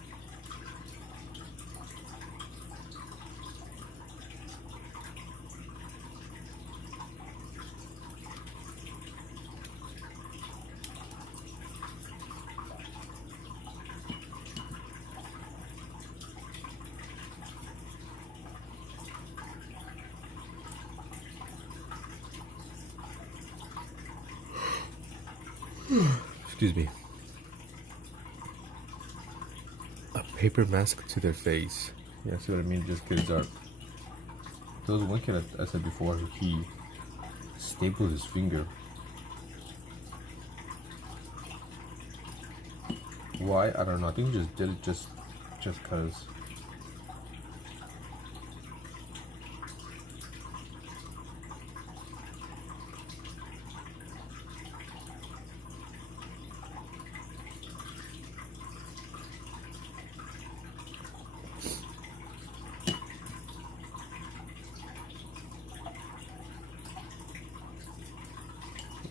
Excuse me. A paper mask to their face. Yeah, see what I mean? Just kids are. There was one kid I said before, he stapled his finger. Why? I don't know. I think he just did it just cause.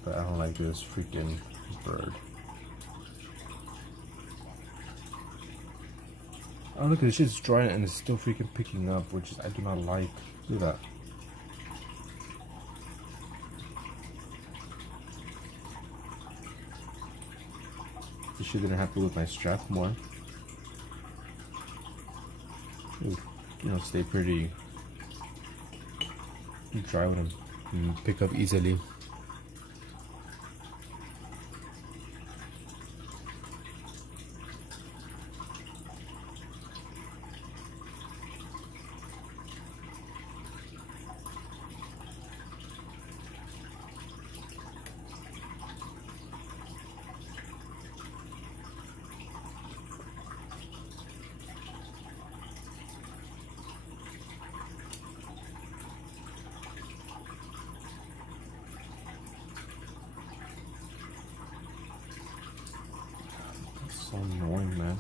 But I don't like this freaking bird. Oh, look at this shit's drying and it's still freaking picking up, which I do not like. Look at that. This shit didn't happen with my strap more. It would, stay pretty dry with them and pick up easily. So annoying, man.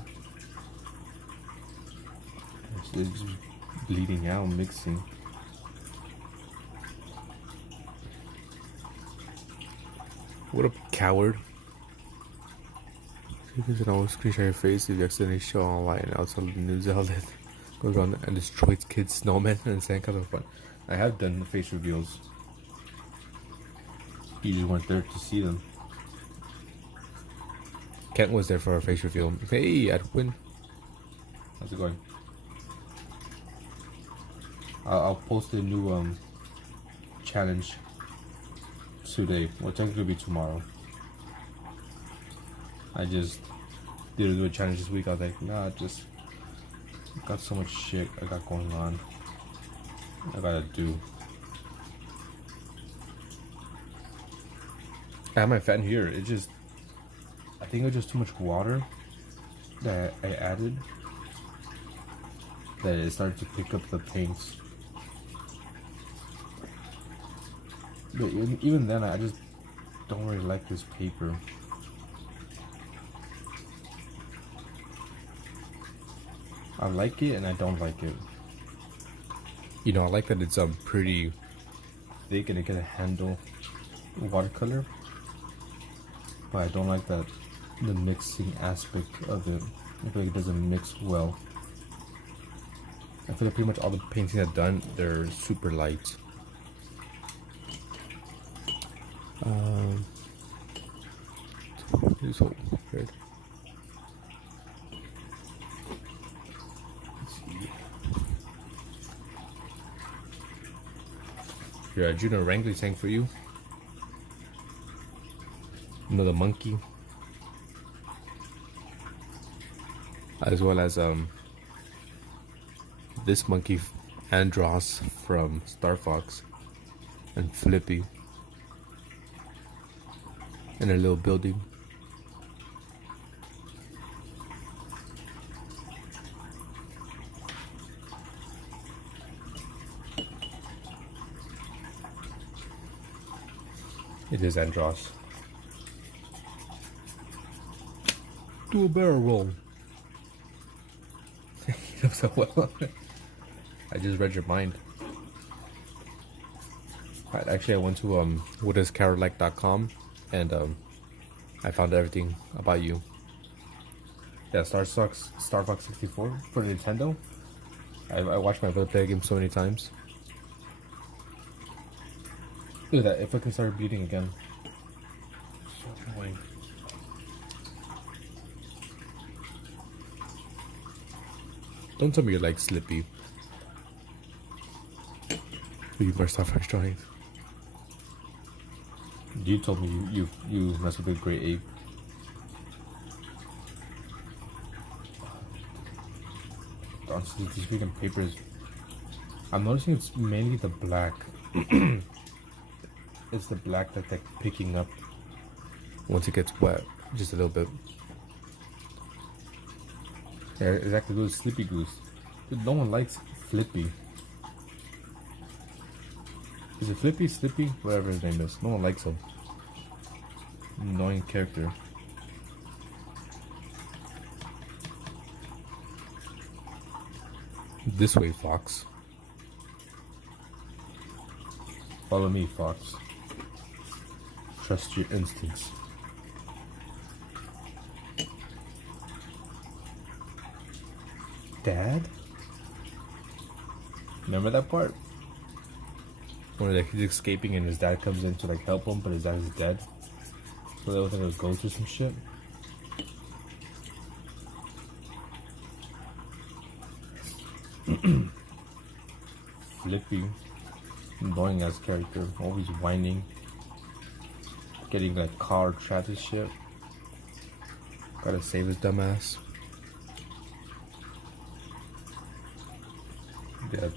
It's just bleeding out, mixing. What a coward. You can always screenshot your face if you accidentally show online outside of the news outlet. Goes on and destroys kids, snowmen, and sandcastle fun. I have done face reveals. You just weren't there to see them. Kent was there for our face reveal. Hey, Edwin. How's it going? I'll post a new challenge today. Well, technically be tomorrow. I just didn't do a challenge this week. I was like, nah, just got so much shit I got going on. I gotta do. I have my fan here. It just, I think it was just too much water that I added, that it started to pick up the paints. But even then, I just don't really like this paper. I like it and I don't like it. You know, I like that it's pretty thick and it can handle watercolor, but I don't like that the mixing aspect of it. I feel like it doesn't mix well. I feel like pretty much all the paintings I've done, they're super light. This whole right. Let's see. Here, a Juno Wrangler tank for you. Another monkey. As well as this monkey Andros from Star Fox, and Flippy, and a little building. It is Andros. Do a barrel roll. You know so well. I just read your mind. Right, actually, I went to whatiscarolike.com and I found everything about you. Yeah, Star Fox 64 for Nintendo. I watched my brother play a game so many times. Look at that! If I can start bleeding again. So annoying. Don't tell me you're like Slippy. You must Star Fox drawings. You told me you mess with a great ape. Honestly, these freaking papers. I'm noticing it's mainly the black. It's the black that's like picking up once it gets wet, just a little bit. Yeah, exactly. Those Slippy Goose. Dude, no one likes Flippy. Is it Flippy, Slippy, whatever his name is? No one likes him. Annoying character. This way, Fox. Follow me, Fox. Trust your instincts. Dad? Remember that part? When like, he's escaping and his dad comes in to like help him, but his dad is dead. So they was like a ghost or some shit. Flippy. Annoying ass character. Always whining. Getting like car trapped and shit. Gotta save his dumb ass. Yeah,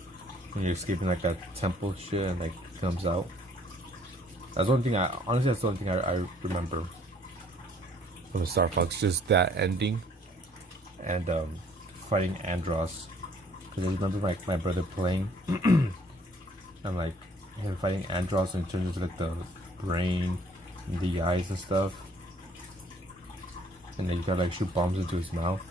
when you're escaping like that temple shit and like comes out. That's the only thing honestly that's the only thing I remember from the Star Fox, just that ending and fighting Andros. Because I remember my brother playing and like him fighting Andros and it turns into like the brain and the eyes and stuff. And then you gotta like shoot bombs into his mouth.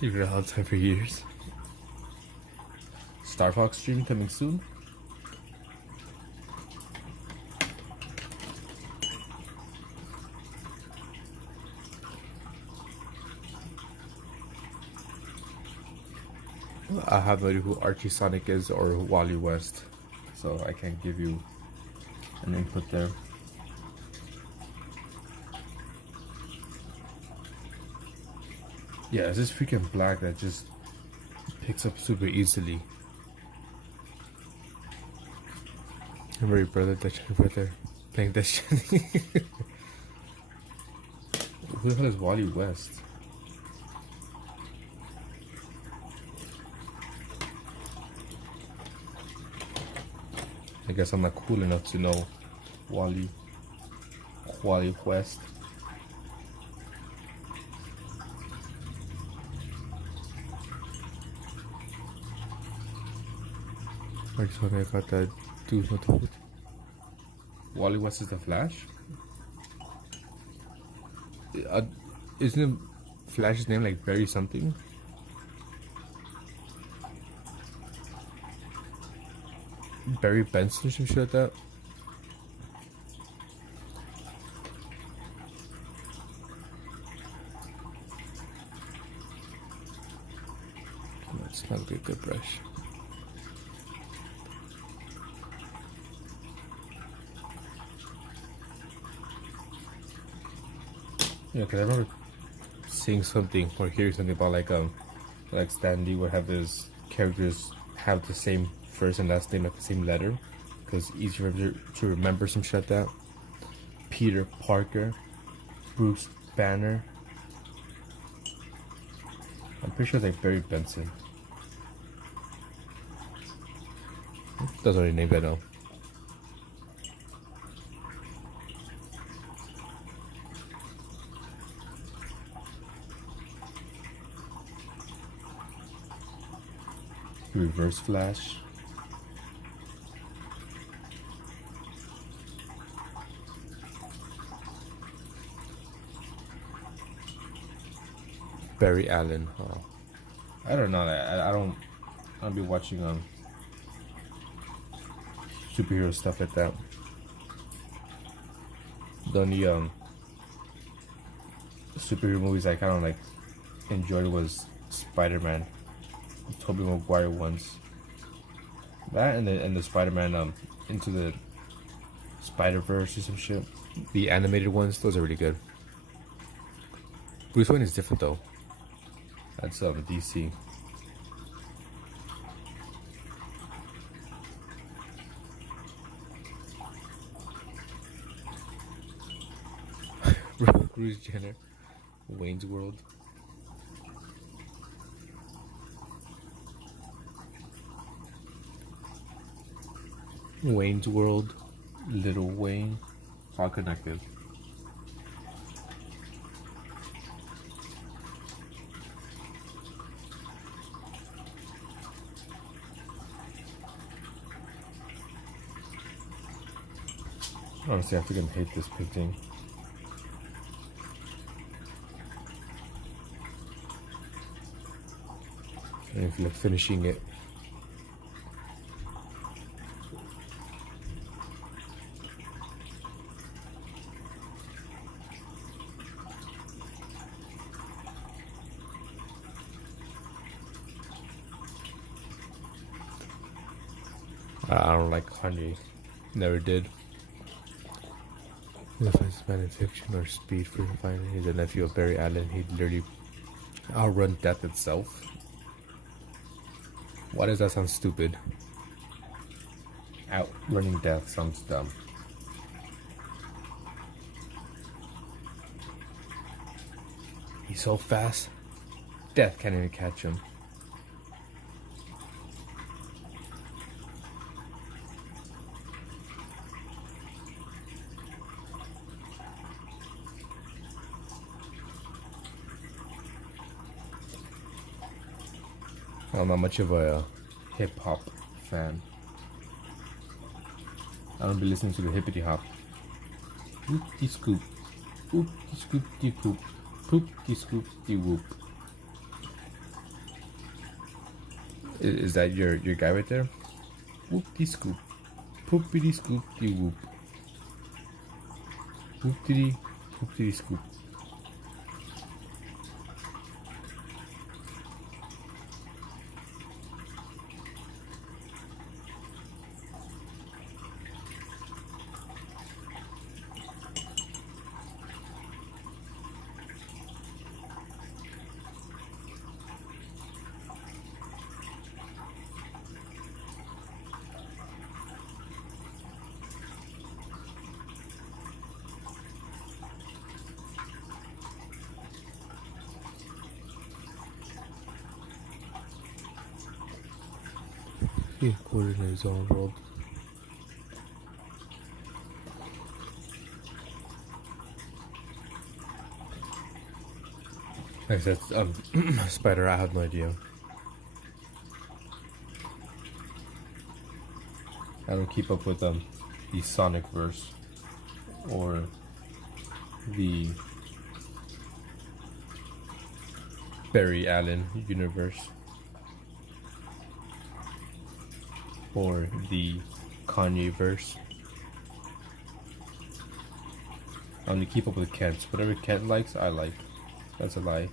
You've been out time for years. Star Fox stream coming soon. I have no idea who Archie Sonic is or Wally West, so I can't give you an input there. Yeah, it's this freaking black that just picks up super easily. Remember your brother, playing Destiny. Who the hell is Wally West? I guess I'm not cool enough to know Wally West. I just wondering if I got that dude not told. Wally West is the Flash? Isn't it Flash's name like Barry something? Barry Benson or some shit like that? It's not gonna be a good brush. Yeah, because I remember seeing something or hearing something about like Stan Lee would have his characters have the same first and last name, like the same letter, because it's easier to remember some shit like that. Peter Parker, Bruce Banner. I'm pretty sure it's like Barry Benson. Those are the names I know. Reverse Flash. Barry Allen. Oh. I don't know. I don't. I'll be watching superhero stuff like that. The only superhero movies I kind of like enjoyed was Spider-Man, Tobey Maguire ones. That and the Spider-Man Into the Spider-Verse or some shit. The animated ones, those are really good. Bruce Wayne is different though. That's DC. Bruce Jenner, Wayne's World. Wayne's World, Little Wayne, all connected. Honestly, I freaking hate this painting. And if you're finishing it. I don't like Kanye. Never did. If it's man in fiction or speed for finding, he's a nephew of Barry Allen. He'd literally outrun death itself. Why does that sound stupid? Outrunning death sounds dumb. He's so fast, Death can't even catch him. I'm not much of a hip hop fan. I don't be listening to the hippity hop. Whoop de scoop, whoop de scoop de poop, poop de scoop de whoop. Is that your guy right there? Whoop de scoop, poopity scoop de whoop, whoop de scoop. he's recorded in his own world. Like I said, Spider, I have no idea. I don't keep up with the Sonic verse or the Barry Allen universe or the Kanye verse. I only keep up with Kent. Whatever Kent likes, I like. That's a lie.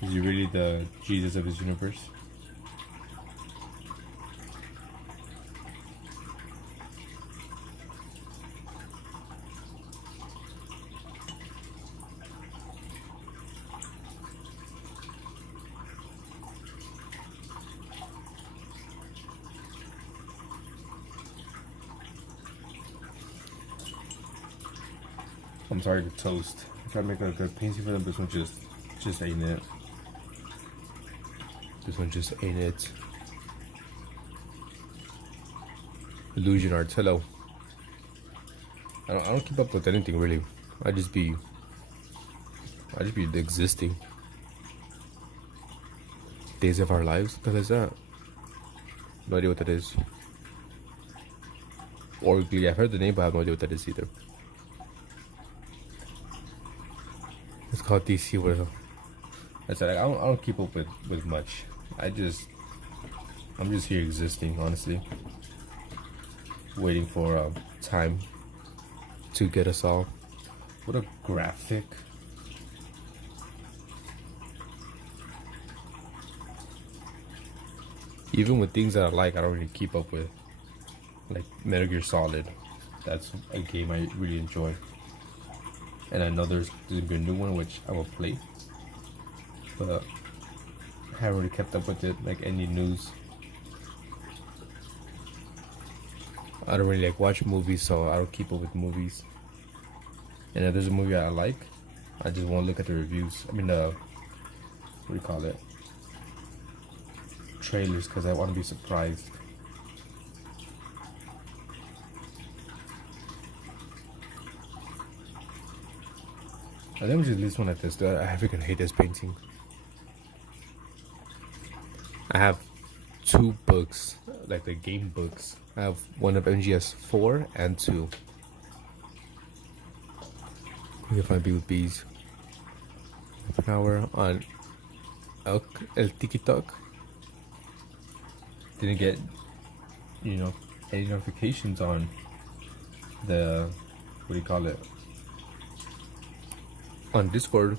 Is he really the Jesus of his universe? I'm sorry to toast. I try to make a good painting for them, but this one just ain't it. This one just ain't it. Illusion Arts, hello. I don't keep up with anything really. I just be existing. Days of Our Lives, what the hell is that? No idea what that is. Or Glee, I've heard the name, but I have no idea what that is either. It's called DC World. I said I don't keep up with much. I'm just here existing, honestly, waiting for time to get us all. What a graphic! Even with things that I like, I don't really keep up with. Like Metal Gear Solid, that's a game I really enjoy. And I know there's gonna be a new one which I will play, but I haven't really kept up with it, like any news. I don't really like watch movies, so I don't keep up with movies. And if there's a movie I like, I just won't look at the reviews. I mean, what do you call it? Trailers, because I want to be surprised. I think we should leave one at this. I freaking hate this painting. I have 2 books, like the game books. I have one of MGS 4 and 2. You can find B with Bees. Power on El TikTok. Didn't get, any notifications on the, what do you call it? On Discord.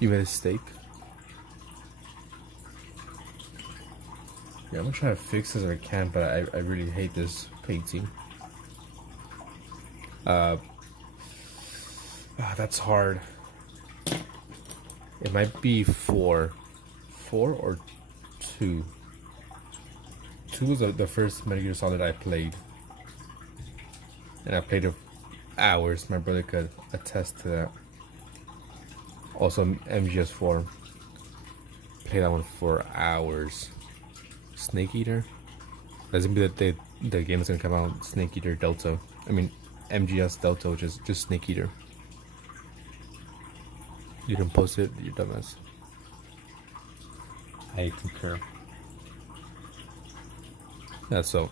You made a mistake. Yeah, I'm gonna try to fix this if I can, but I really hate this painting. That's hard. It might be 4 or 2. 2 was the first Metal Gear Solid I played, and I played it hours. My brother could attest to that. Also MGS 4, played that one for hours. Snake Eater, that's gonna be the game that's gonna come out. Snake Eater Delta, I mean MGS Delta, which is just Snake Eater. You didn't post it, you dumbass. I concur. Yeah, so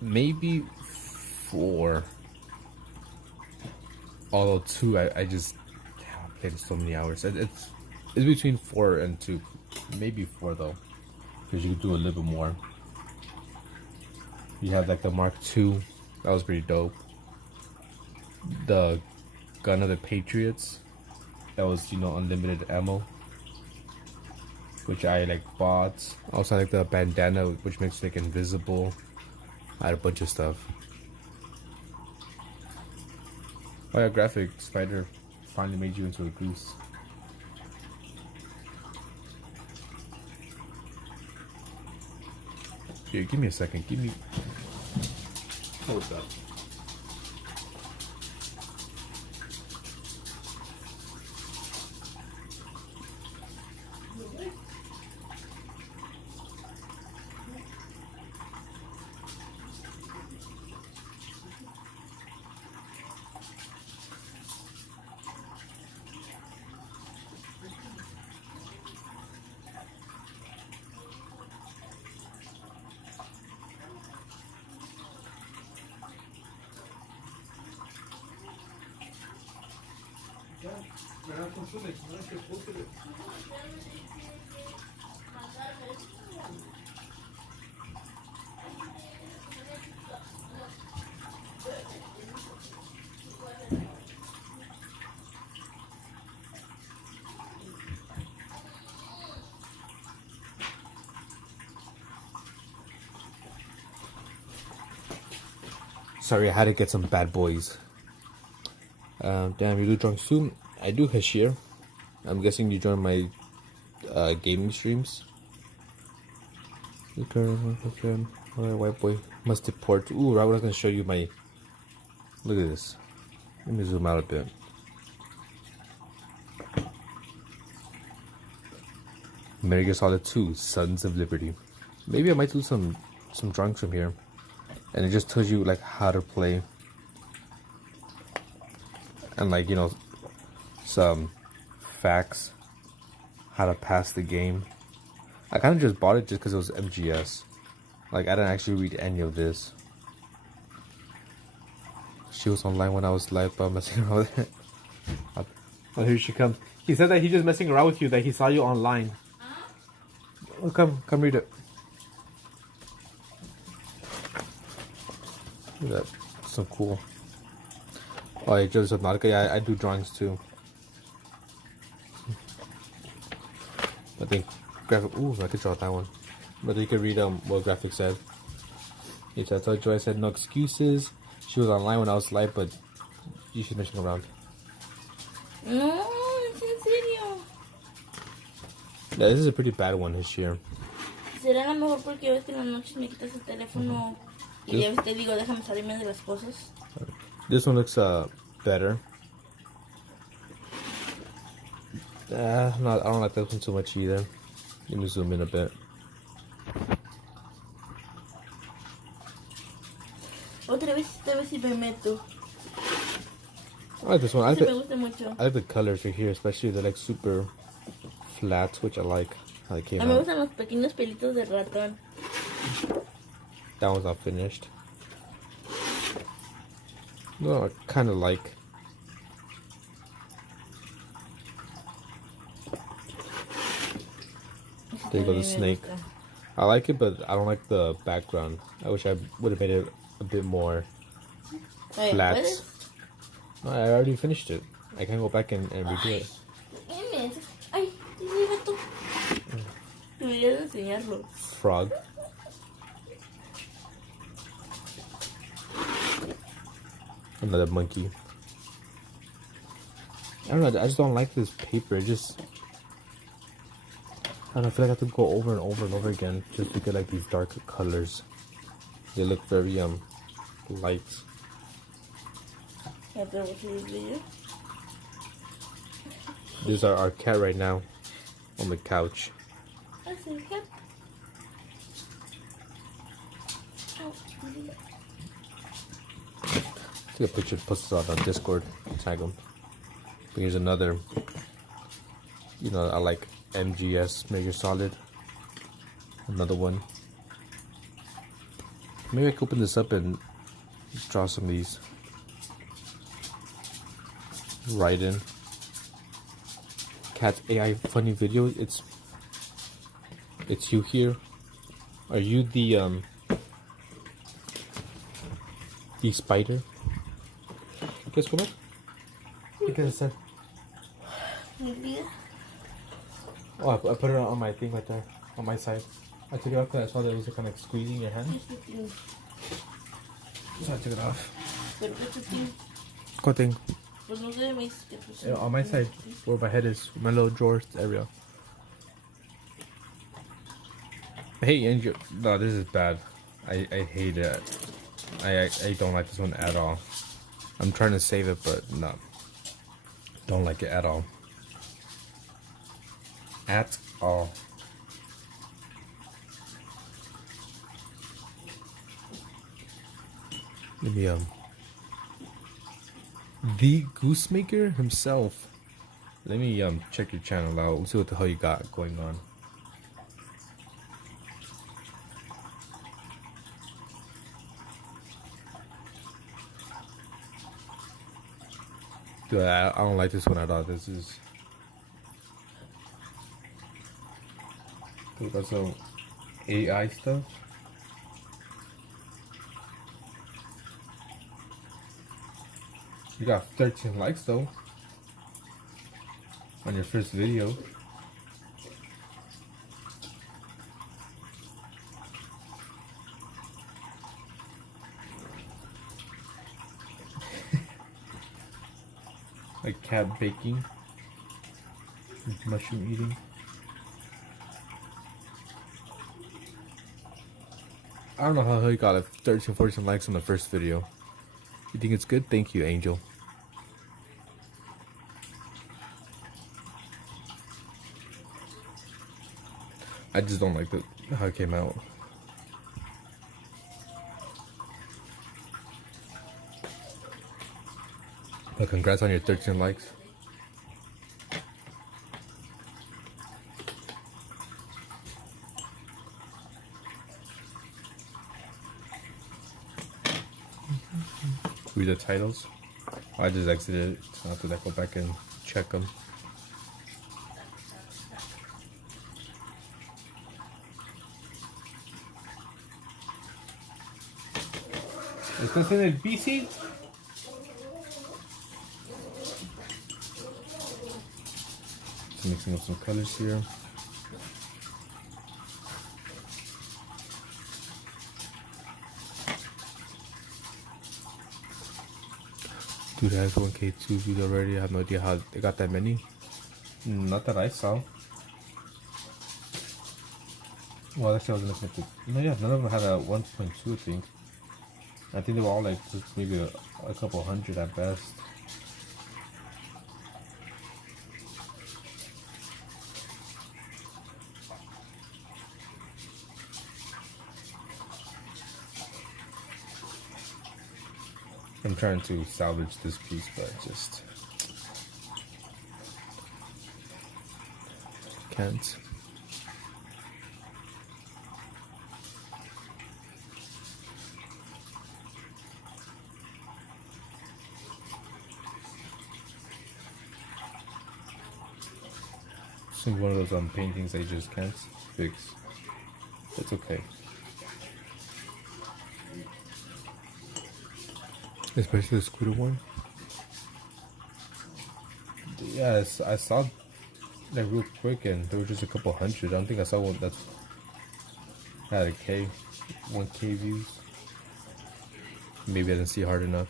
maybe 4. Although 2, I just played so many hours. It's between 4 and 2, maybe 4 though, because you could do a little bit more. You have like the Mark II, that was pretty dope. The Gun of the Patriots, that was unlimited ammo, which I like bought. Also like the bandana, which makes you like invisible. I had a bunch of stuff. Oh yeah, graphic spider finally made you into a goose. Here, give me a second. Hold up. Sorry, I had to get some bad boys. Damn, you do drunk too? I do, Hashir. I'm guessing you join my gaming streams. Alright, white boy must deport. Ooh, I was gonna show you my. Look at this. Let me zoom out a bit. Metal Gear Solid 2, Sons of Liberty. Maybe I might do some drawings from here, and it just tells you like how to play, and like, you know, some facts, how to pass the game. I kind of just bought it just because it was MGS. Like, I didn't actually read any of this. She was online when I was live messing around with it. Oh, here she comes. He said that he's just messing around with you, that he saw you online. Oh, come read it. Look at that. So cool. Oh, yeah, Joseph Nautica. Yeah, I do drawings too. I think graphic. Ooh, I could draw that one. But you could read what graphic said. He said, I told Joy, I said no excuses. She was online when I was live, but she's messing around. No, es en serio. Yeah, this is a pretty bad one this year. Será lo mejor porque ves que en las noches me quitas el teléfono y ya ves, te digo, déjame salirme de las cosas. This one looks better. No, I don't like this one too much either. Let me zoom in a bit. Otra vez, esta vez si me meto. I like this one. I Este me like, gusta mucho. I like the colors right here, especially they're like super flat, which I like. How they came A mí me out. gustan los pequeños pelitos de ratón. That one's not finished. No, I kind of like. There you go, the snake. I like it, but I don't like the background. I wish I would have made it a bit more flat. ¿Puedes? No, I already finished it. I can go back and redo it. Ay, mira tú. Deberías enseñarlo. Frog. Another monkey. I don't know, I just don't like this paper. It just, I don't know, I feel like I have to go over and over and over again just to get like these dark colors. They look very light. Ya te voy a subir. These are our cat right now on the couch. Acerca. Take a picture, post it out on Discord, tag them. But here's another. You know, I like MGS, Metal Gear Solid. Another one. Maybe I could open this up and draw some of these. Right in. Cat AI funny video. It's you here. Are you the spider? ¿Quieres comer? ¿Qué quieres hacer? Oh, I put it on my thing right there, on my side. I took it off because I saw that it was kind of like squeezing your hand. So I took it off. What thing? Yeah, on my side, where my head is, my little drawer area. Hey, Angel. No, this is bad. I hate it. I don't like this one at all. I'm trying to save it, but no. Don't like it at all. At all. Let me the Goose Maker himself. Let me check your channel out. Let's see what the hell you got going on. Dude, I don't like this one at all. This is. Dude, that's some AI stuff. You got 13 likes though on your first video. Like cat baking, mushroom eating. I don't know how he got like 13, 14 likes on the first video. You think it's good? Thank you, Angel. I just don't like how it came out. But congrats on your 13 likes. Read the titles. I just exited it, so after that go back and check them. ¿Estás en el bici? Just mixing up some colors here. Dude, I have 1K 2 views already. I have no idea how they got that many. Not that I saw. Well, actually, I was looking at the. No, yeah, none of them had a 1.2, I think. I think they were all like just maybe a couple hundred at best. I'm trying to salvage this piece, but just can't. It's one of those paintings I just can't fix. It's okay. Especially the scooter one. Yes, I saw that real quick and there were just a couple hundred. I don't think I saw one that's had a K, 1K views. Maybe I didn't see hard enough.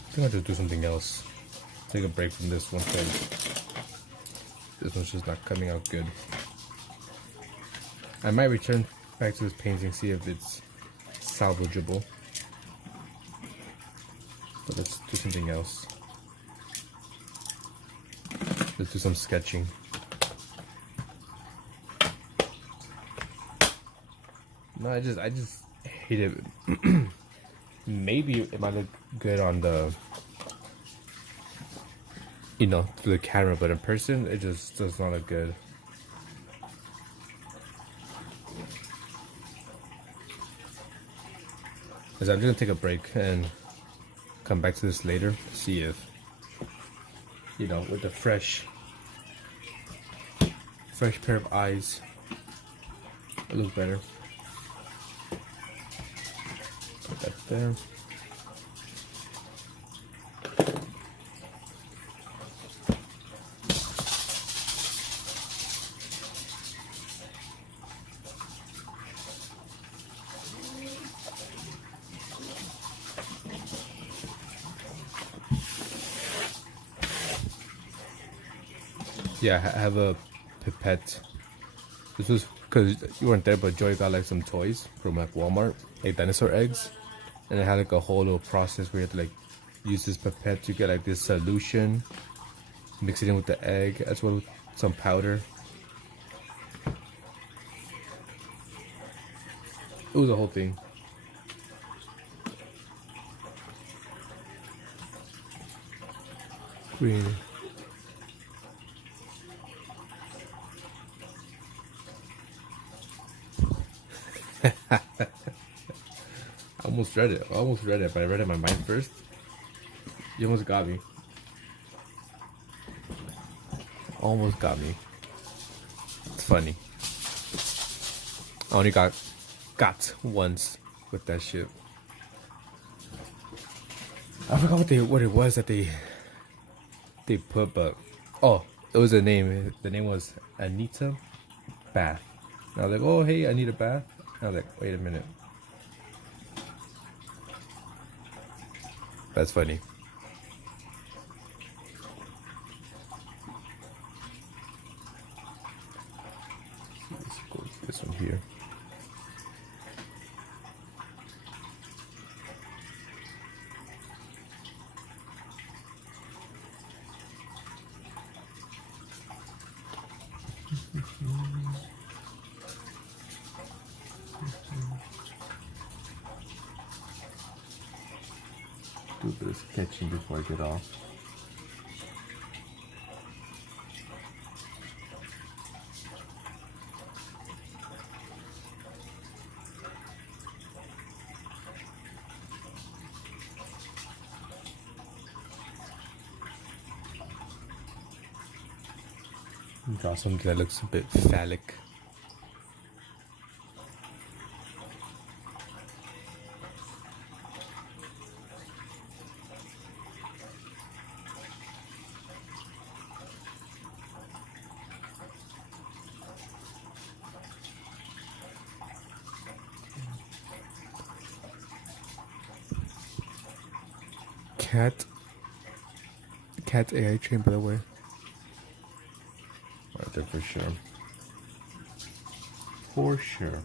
I think I'll just do something else. Take a break from this one because this one's just not coming out good. I might return back to this painting, see if it's salvageable. But let's do something else. Let's do some sketching. No, I just hate it. Maybe it might look good on the, through the camera, but in person, it just does not look good. So I'm just gonna take a break and come back to this later, see if, with the fresh pair of eyes, it looks better. Put that there. Yeah, I have a pipette. This was because you weren't there, but Joy got like some toys from like Walmart, like dinosaur eggs, and it had like a whole little process where you had to like use this pipette to get like this solution, mix it in with the egg as well with some powder, was a whole thing. Green. I almost read it, but I read it in my mind first. You almost got me. Almost got me. It's funny. I only got once with that shit. I forgot what it was that they put, but oh, it was a name. The name was Anita Bath. And I was like, oh hey, I need a bath. And I was like, wait a minute. That's funny. Let's go with this one here. Do a bit of sketching before I get off. Draw something that looks a bit phallic. Cat AI train, by the way. Right there for sure. For sure.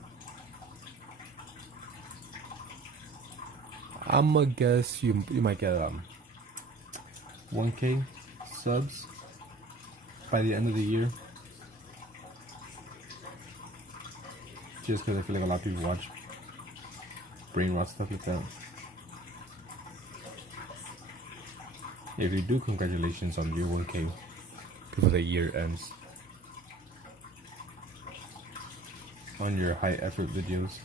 I'ma guess you might get 1K subs by the end of the year. Just because I feel like a lot of people watch brain rot stuff like that. If you do, congratulations on your 1K before the year ends. On your high effort videos.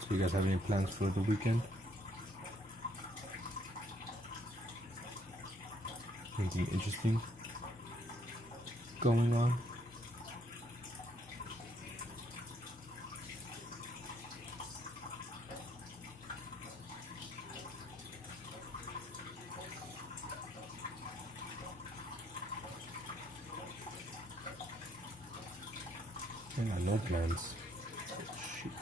So you guys have any plans for the weekend? Anything interesting going on? I got no plans. Shoot.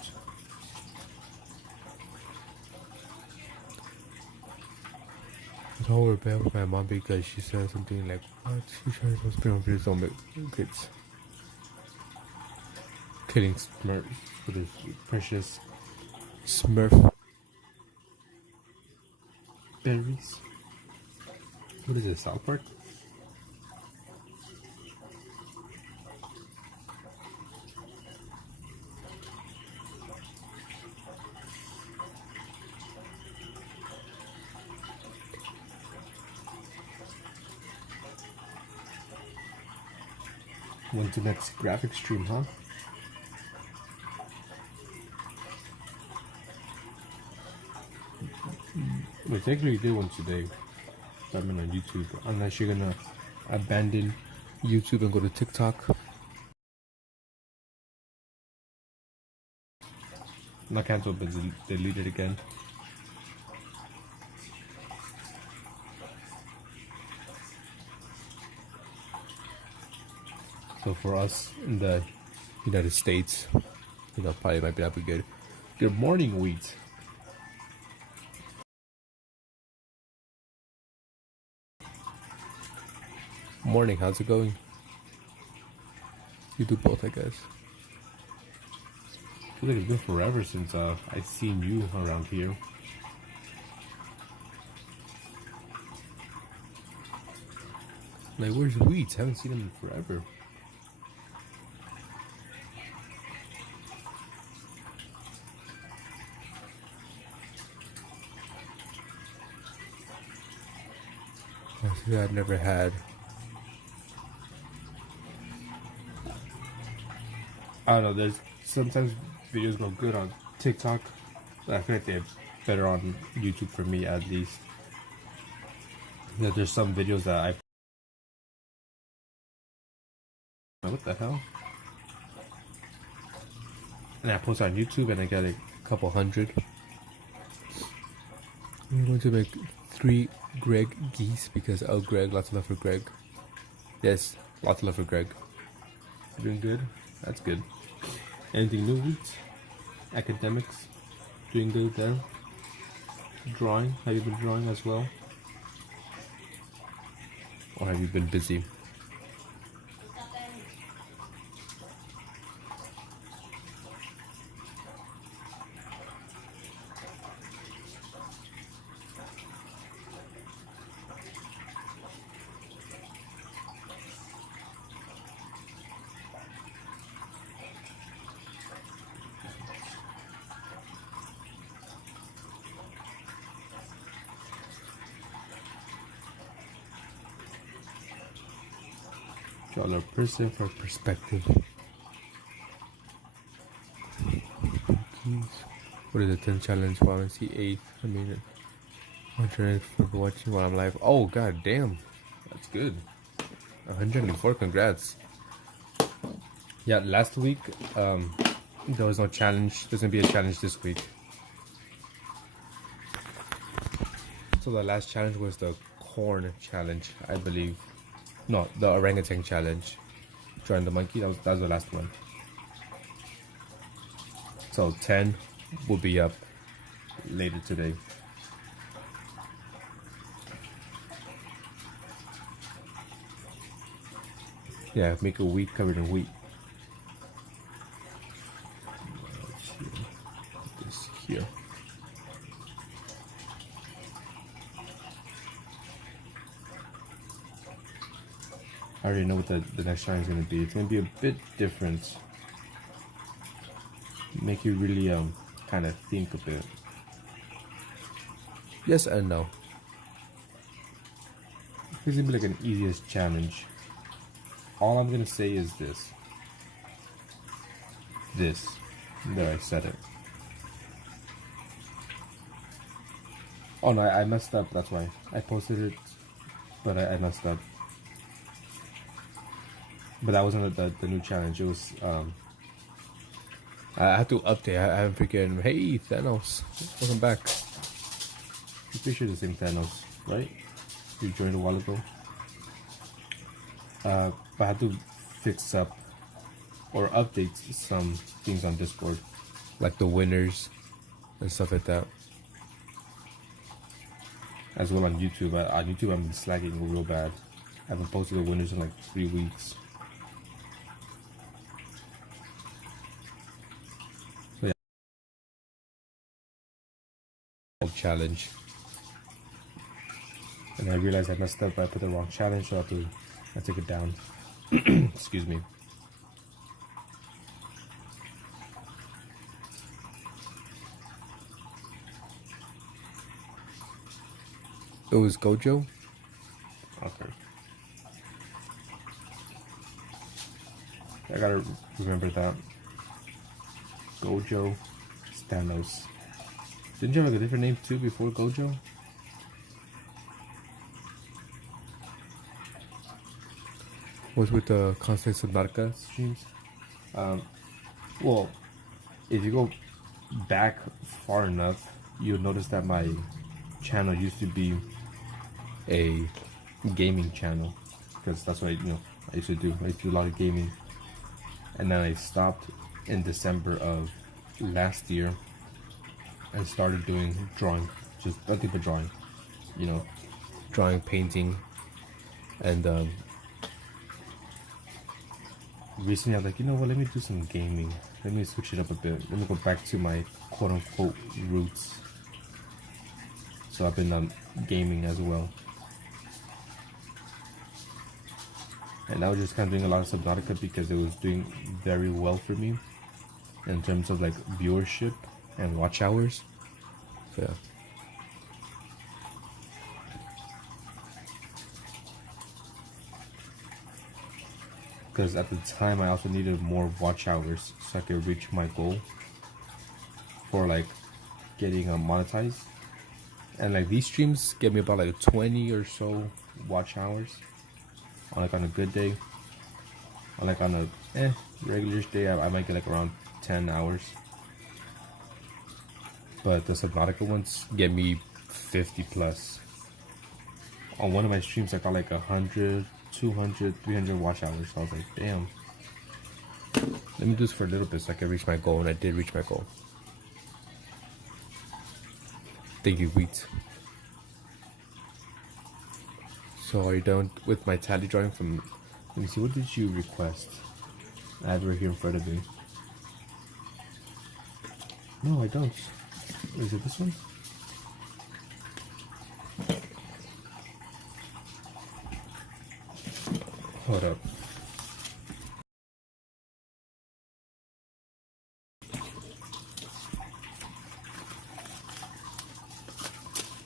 I told her bad with my mom because she said something like, "What? She tries to spin on videos on the kids." Killing Smurfs with his precious Smurf. berries. What is it, South Park? When's the next graphic stream, huh? With technically did one today. So I'm on YouTube. Unless you're gonna abandon YouTube and go to TikTok. Not cancel, but delete it again. So for us in the United States, probably might be good. Good morning, wheat. Morning, how's it going? You do both, I guess. I feel like it's been forever since I've seen you around here. Like, where's Wheat? Haven't seen him in forever. I've never had. I don't know, there's sometimes videos go good on TikTok, but I feel like they're better on YouTube for me at least. There's some videos that what the hell? And I post on YouTube and I get a couple hundred. I'm going to make 3 Greg geese because Greg, lots of love for Greg. Yes, lots of love for Greg. You doing good? That's good. Anything new, Wheat? Academics? Doing good there? Drawing? Have you been drawing as well? Or have you been busy? Draw a person for perspective. What is the 10th challenge? Well, it's the 8th. I mean, I'm trying for watching while I'm live. Oh, god damn. That's good. 104, congrats. Yeah, last week, there was no challenge. There's gonna be a challenge this week. So the last challenge was the corn challenge, I believe. No, the orangutan challenge. Drawing the monkey, that was the last one. So 10 will be up later today. Yeah, make a wheat covered in wheat. Put this here. I already know what the next challenge is going to be. It's going to be a bit different. Make you really kind of think a bit. Yes and no. It's going to be like an easiest challenge. All I'm going to say is this. There, I said it. Oh no, I messed up, that's why. I posted it, but I messed up. But that wasn't the new challenge. It was I have to update. I haven't freaking. Hey Thanos, welcome back. I'm pretty sure the same Thanos, right? You joined a while ago. But I had to fix up or update some things on Discord, like the winners and stuff like that. As well on YouTube. On YouTube, I've been slacking real bad. I haven't posted the winners in like 3 weeks. Challenge, and I realized I messed up. I put the wrong challenge, so I took it down. Excuse me. It was Gojo. Okay. I gotta remember that. Gojo Stanos. Didn't you have like a different name too before Gojo? What's with the constant Subnautica streams? Well, if you go back far enough, you'll notice that my channel used to be a gaming channel, because that's what I used to do. I used to do a lot of gaming, and then I stopped in December of last year and started doing drawing, just nothing but drawing, Drawing, painting, and recently I'm like, you know what, let me do some gaming. Let me switch it up a bit. Let me go back to my quote-unquote roots. So I've been gaming as well. And I was just kind of doing a lot of Subnautica because it was doing very well for me in terms of like viewership and watch hours. yeah. Because at the time I also needed more watch hours so I could reach my goal for like getting monetized. And like these streams get me about like 20 or so watch hours on a good day. On a regular day I might get like around 10 hours. But the Subnautica ones get me 50 plus. On one of my streams I got like 100, 200, 300 watch hours. So I was like, damn. Let me do this for a little bit so I can reach my goal, and I did reach my goal. Thank you, Wheat. So are you done with my tally drawing from... Let me see, what did you request? I have it right here in front of me. No, I don't. Is it this one? Hold up.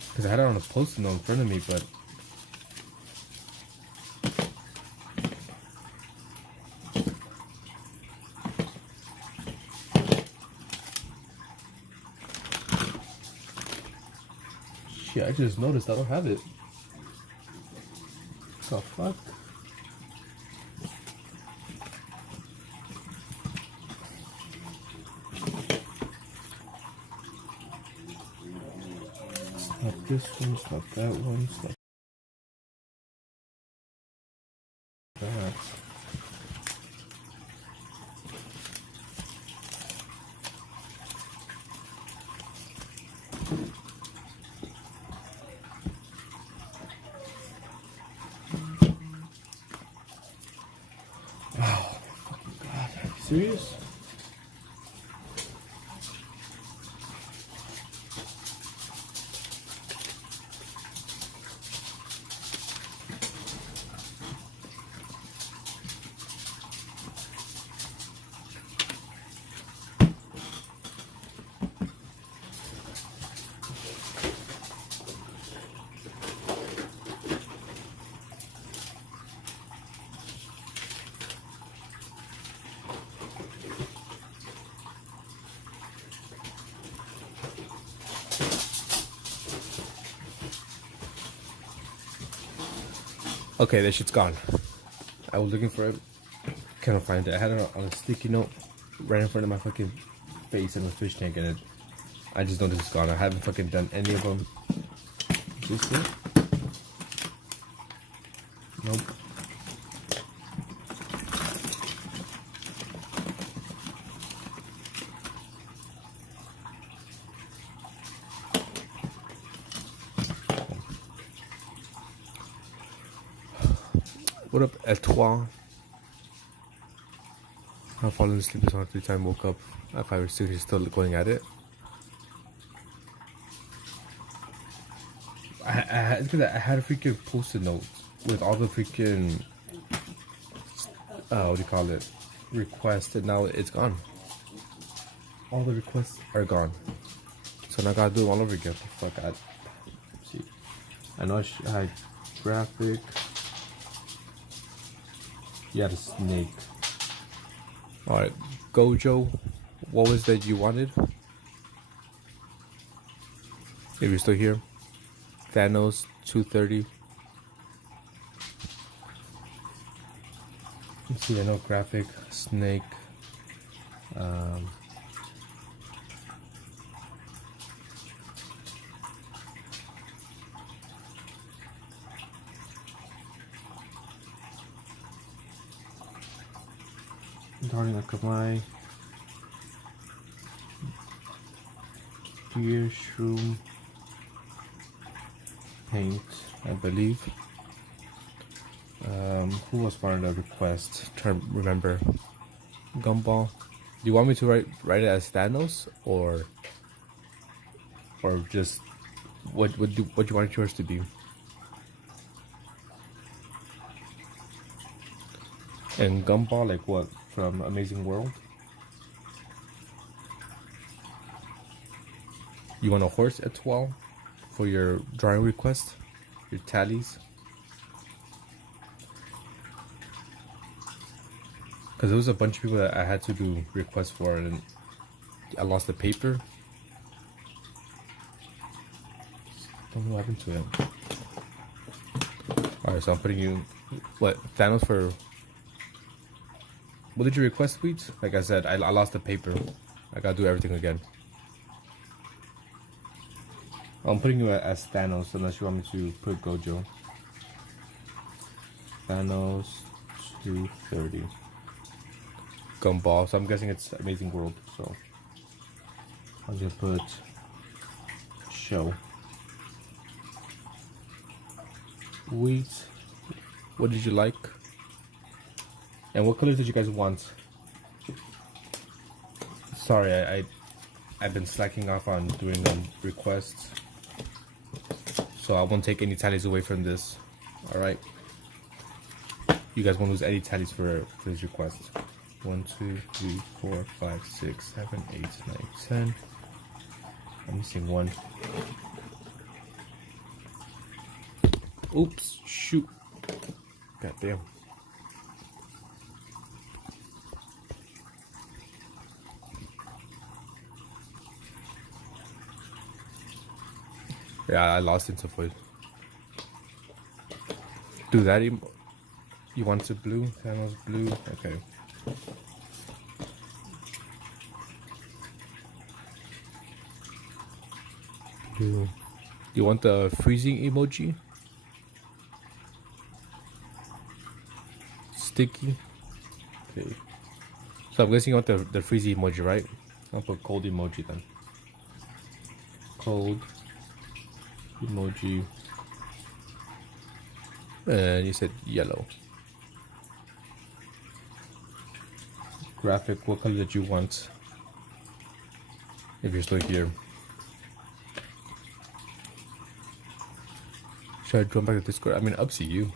Because I had it on a post-it note in front of me, but... Shit, I just noticed I don't have it. What the fuck? It's not this one, it's not that one, it's not that. Oh, fucking God. Are you serious? Okay, that shit's gone. I was looking for it. Couldn't find it. I had it on a sticky note right in front of my fucking face in a fish tank, and I just noticed it's gone. I haven't fucking done any of them. Is this it? Nope. What up, Etoile? I've fallen asleep this hard 3 times, woke up at 5 or 6, he's still going at it. I had a freaking post-it note with all the freaking what do you call it, requests, and now it's gone. All the requests are gone. So now I gotta do them all over again. Fuck, see. I know I had graphic. Yeah, the snake. Alright, Gojo, what was that you wanted? If you're still here. Thanos, 230. Let's see, I know graphic, snake, darling akamai, deer, shroom, paint, I believe. Who was part of the request? Trying to remember. Gumball. Do you want me to write it as Thanos or just what do you want yours to be? And Gumball, like what, from Amazing World? You want a horse as well for your drawing request? Your tallies? Because there was a bunch of people that I had to do requests for, and I lost the paper. Don't know what happened to it. Alright, so I'm putting you... What? Thanos for... What did you request, Sweets? Like I said, I lost the paper. I gotta do everything again. I'm putting you as Thanos, unless you want me to put Gojo. Thanos 230. Gumball, so I'm guessing it's Amazing World, so I'm gonna put show. Wheat, what did you like? And what colors did you guys want? Sorry, I've been slacking off on doing requests, so I won't take any tallies away from this. All right, you guys won't lose any tallies for this request. 1, 2, 3, 4, 5, 6, 7, 8, 9, 10. I'm missing one. Oops, shoot. God damn. Yeah, I lost it so far. Do that. You want it blue? Thanos blue? Okay. Blue. You want the freezing emoji? Sticky? Okay. So I'm guessing you want the freezing emoji, right? I'll put cold emoji then. Cold emoji. And you said yellow. Graphic, what color did you want? If you're still here. Should I jump back to Discord? I mean, up to you.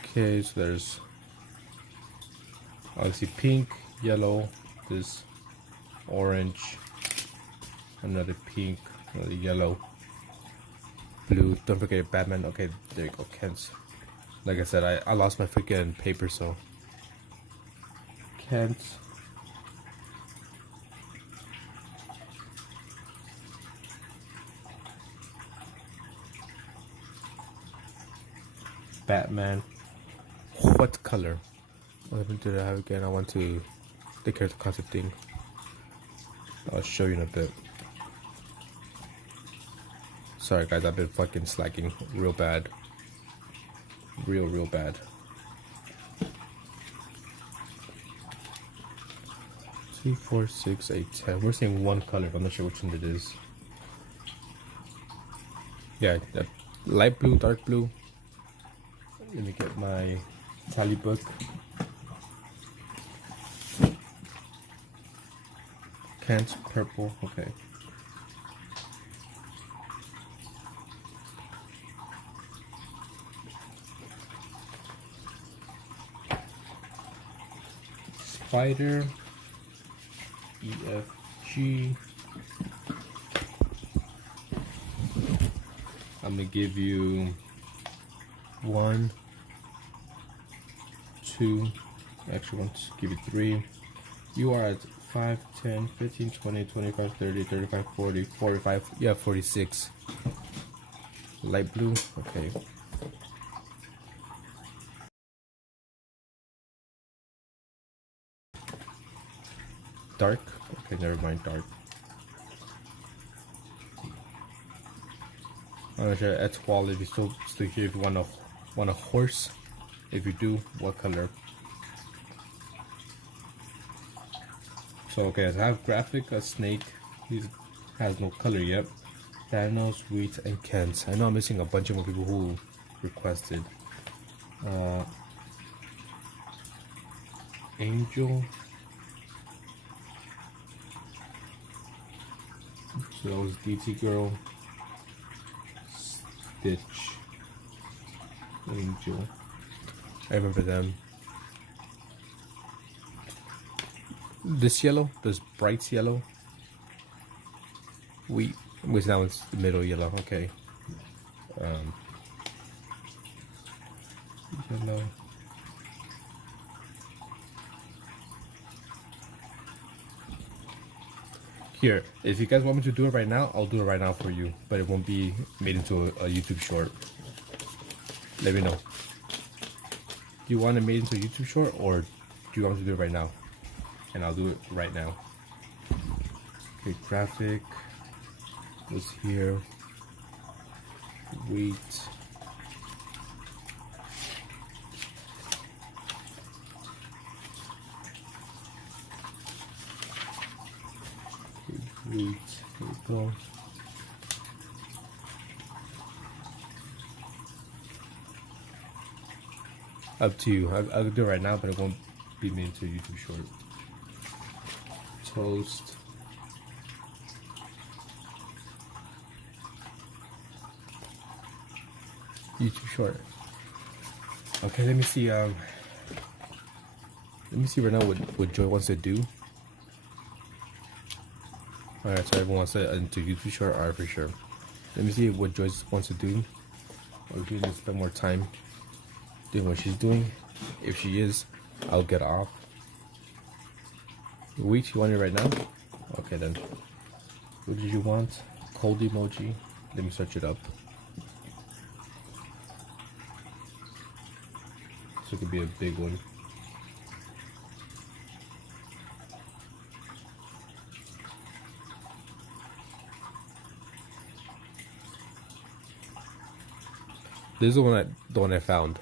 Okay, so there's obviously pink, yellow, this orange, another pink, another yellow, blue. Don't forget Batman. Okay, there you go, Kent. Like I said, I lost my freaking paper, so Kent. Batman. What color? What did I have again? I want to take care of the concept thing. I'll show you in a bit. Sorry guys, I've been fucking slacking real bad. Real bad. 2, 4, 6, 8, 10. We're seeing one color, but I'm not sure which one it is. Yeah, light blue, dark blue. Let me get my tally book. Kent, purple, okay. Spider, EFG. I'm gonna give you 1, 2, actually I want to give you 3. You are at 5, 10, 15, 20, 25, 30, 35, 40, 45, yeah, 46. Light blue, okay. Dark? Okay, never mind, dark. I'm gonna try Etoile if you still here. If you want a horse, if you do, what color? So okay, I have graphic, a snake. He has no color yet. Thanos, Wheat, and Kent. I know I'm missing a bunch of more people who requested. Angel. So that was DT Girl. Stitch. Angel. I remember them. This yellow, this bright yellow. Wheat. Which that one's the middle yellow. Okay. Yellow. Here, if you guys want me to do it right now, I'll do it right now for you. But it won't be made into a YouTube short. Let me know. Do you want it made into a YouTube short, or do you want me to do it right now? And I'll do it right now. Okay, graphic was here. Wheat. Wheat. Here we go. Up to you. I'll do it right now, but it won't be made into a YouTube short. Toast. YouTube short. Okay, let me see. Let me see right now what Joy wants to do. All right, so everyone wants it into YouTube short. All right, for sure. Let me see what Joy wants to do. Or if we can spend more time doing what she's doing. If she is, I'll get off. Wait, you want it right now? Okay then. What did you want? Cold emoji. Let me search it up. So it could be a big one. This is the one I found.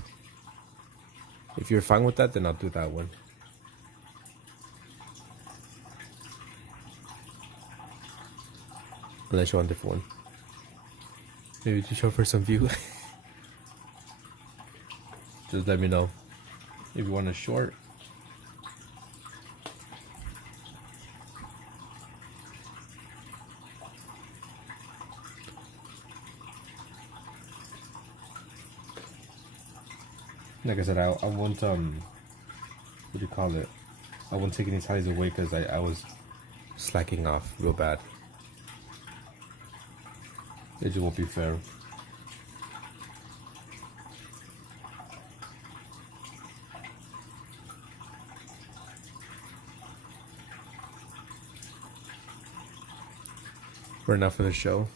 If you're fine with that, then I'll do that one. Unless you want a different one. Maybe to show for some view. Just let me know if you want a short. Like I said, I won't what do you call it? I won't take any ties away because I was slacking off real bad. It just won't be fair. For enough for the show.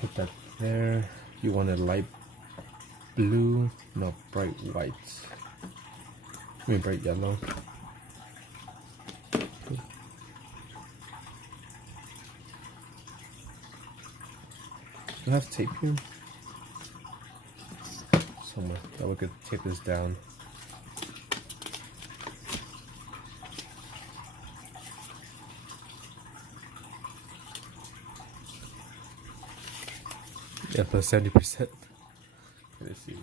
Put that there. You want a light blue? No, bright white. I mean bright yellow. Do I have tape here? Somewhere that we could tape this down. Yeah, plus 70%. Let's see.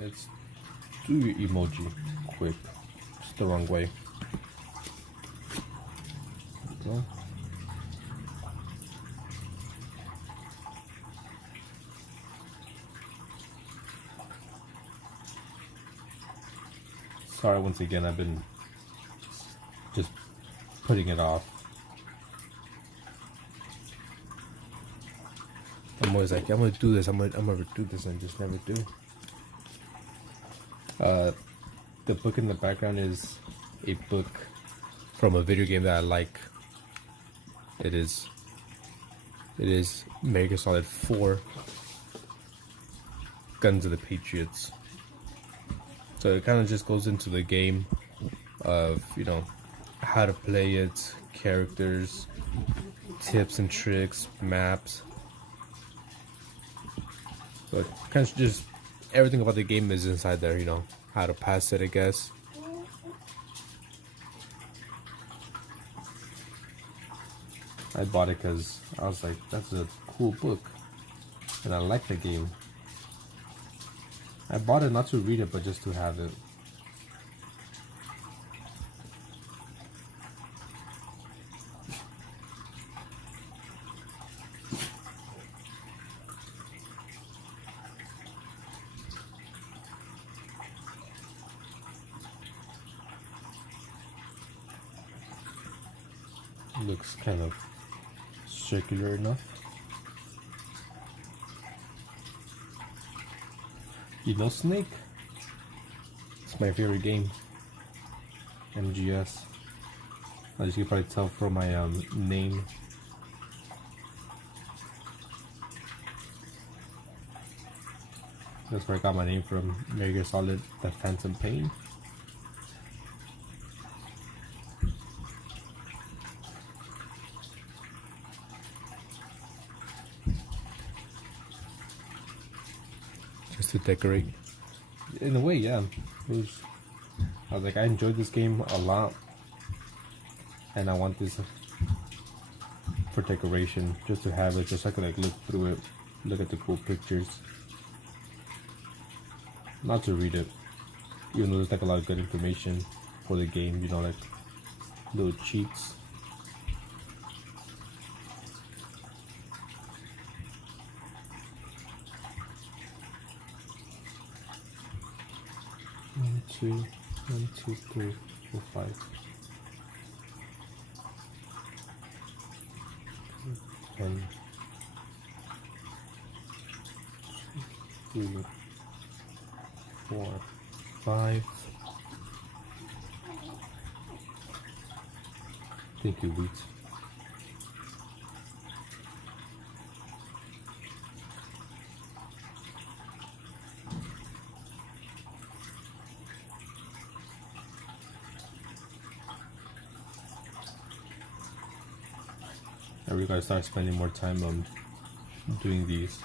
Let's do your emoji quick. It's the wrong way. There we go. Sorry once again, I've been just putting it off. I'm always like, I'm gonna do this, I'm gonna do this, and just never do. The book in the background is a book from a video game that I like. It is Metal Gear Solid 4 Guns of the Patriots. So it kind of just goes into the game of, you know, how to play it, characters, tips and tricks, maps. But kind of just everything about the game is inside there, you know, how to pass it, I guess. I bought it because I was like, that's a cool book, and I like the game. I bought it not to read it, but just to have it. Looks kind of circular enough. You know Snake? It's my favorite game. MGS. As you can probably tell from my name. That's where I got my name from. Metal Gear Solid: The Phantom Pain. Just to decorate. In a way, yeah. I was like, I enjoyed this game a lot, and I want this for decoration, just to have it, just so I can like look through it, look at the cool pictures. Not to read it, even though there's like a lot of good information for the game, you know, like little cheats. One, two, 3, 4, 5. And 2, 3, 4, 5. Thank you, Wheat. I really gotta start spending more time doing these.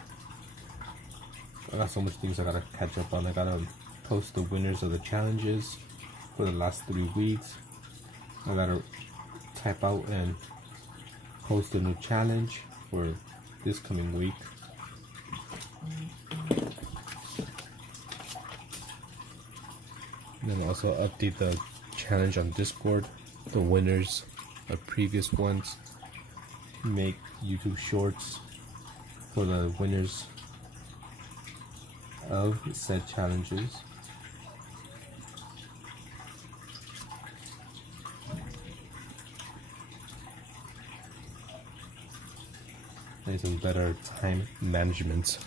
I got so much things I gotta catch up on. I gotta post the winners of the challenges for the last 3 weeks. I gotta type out and post a new challenge for this coming week. And then also update the challenge on Discord, the winners of previous ones. Make YouTube shorts for the winners of said challenges. And some better time management.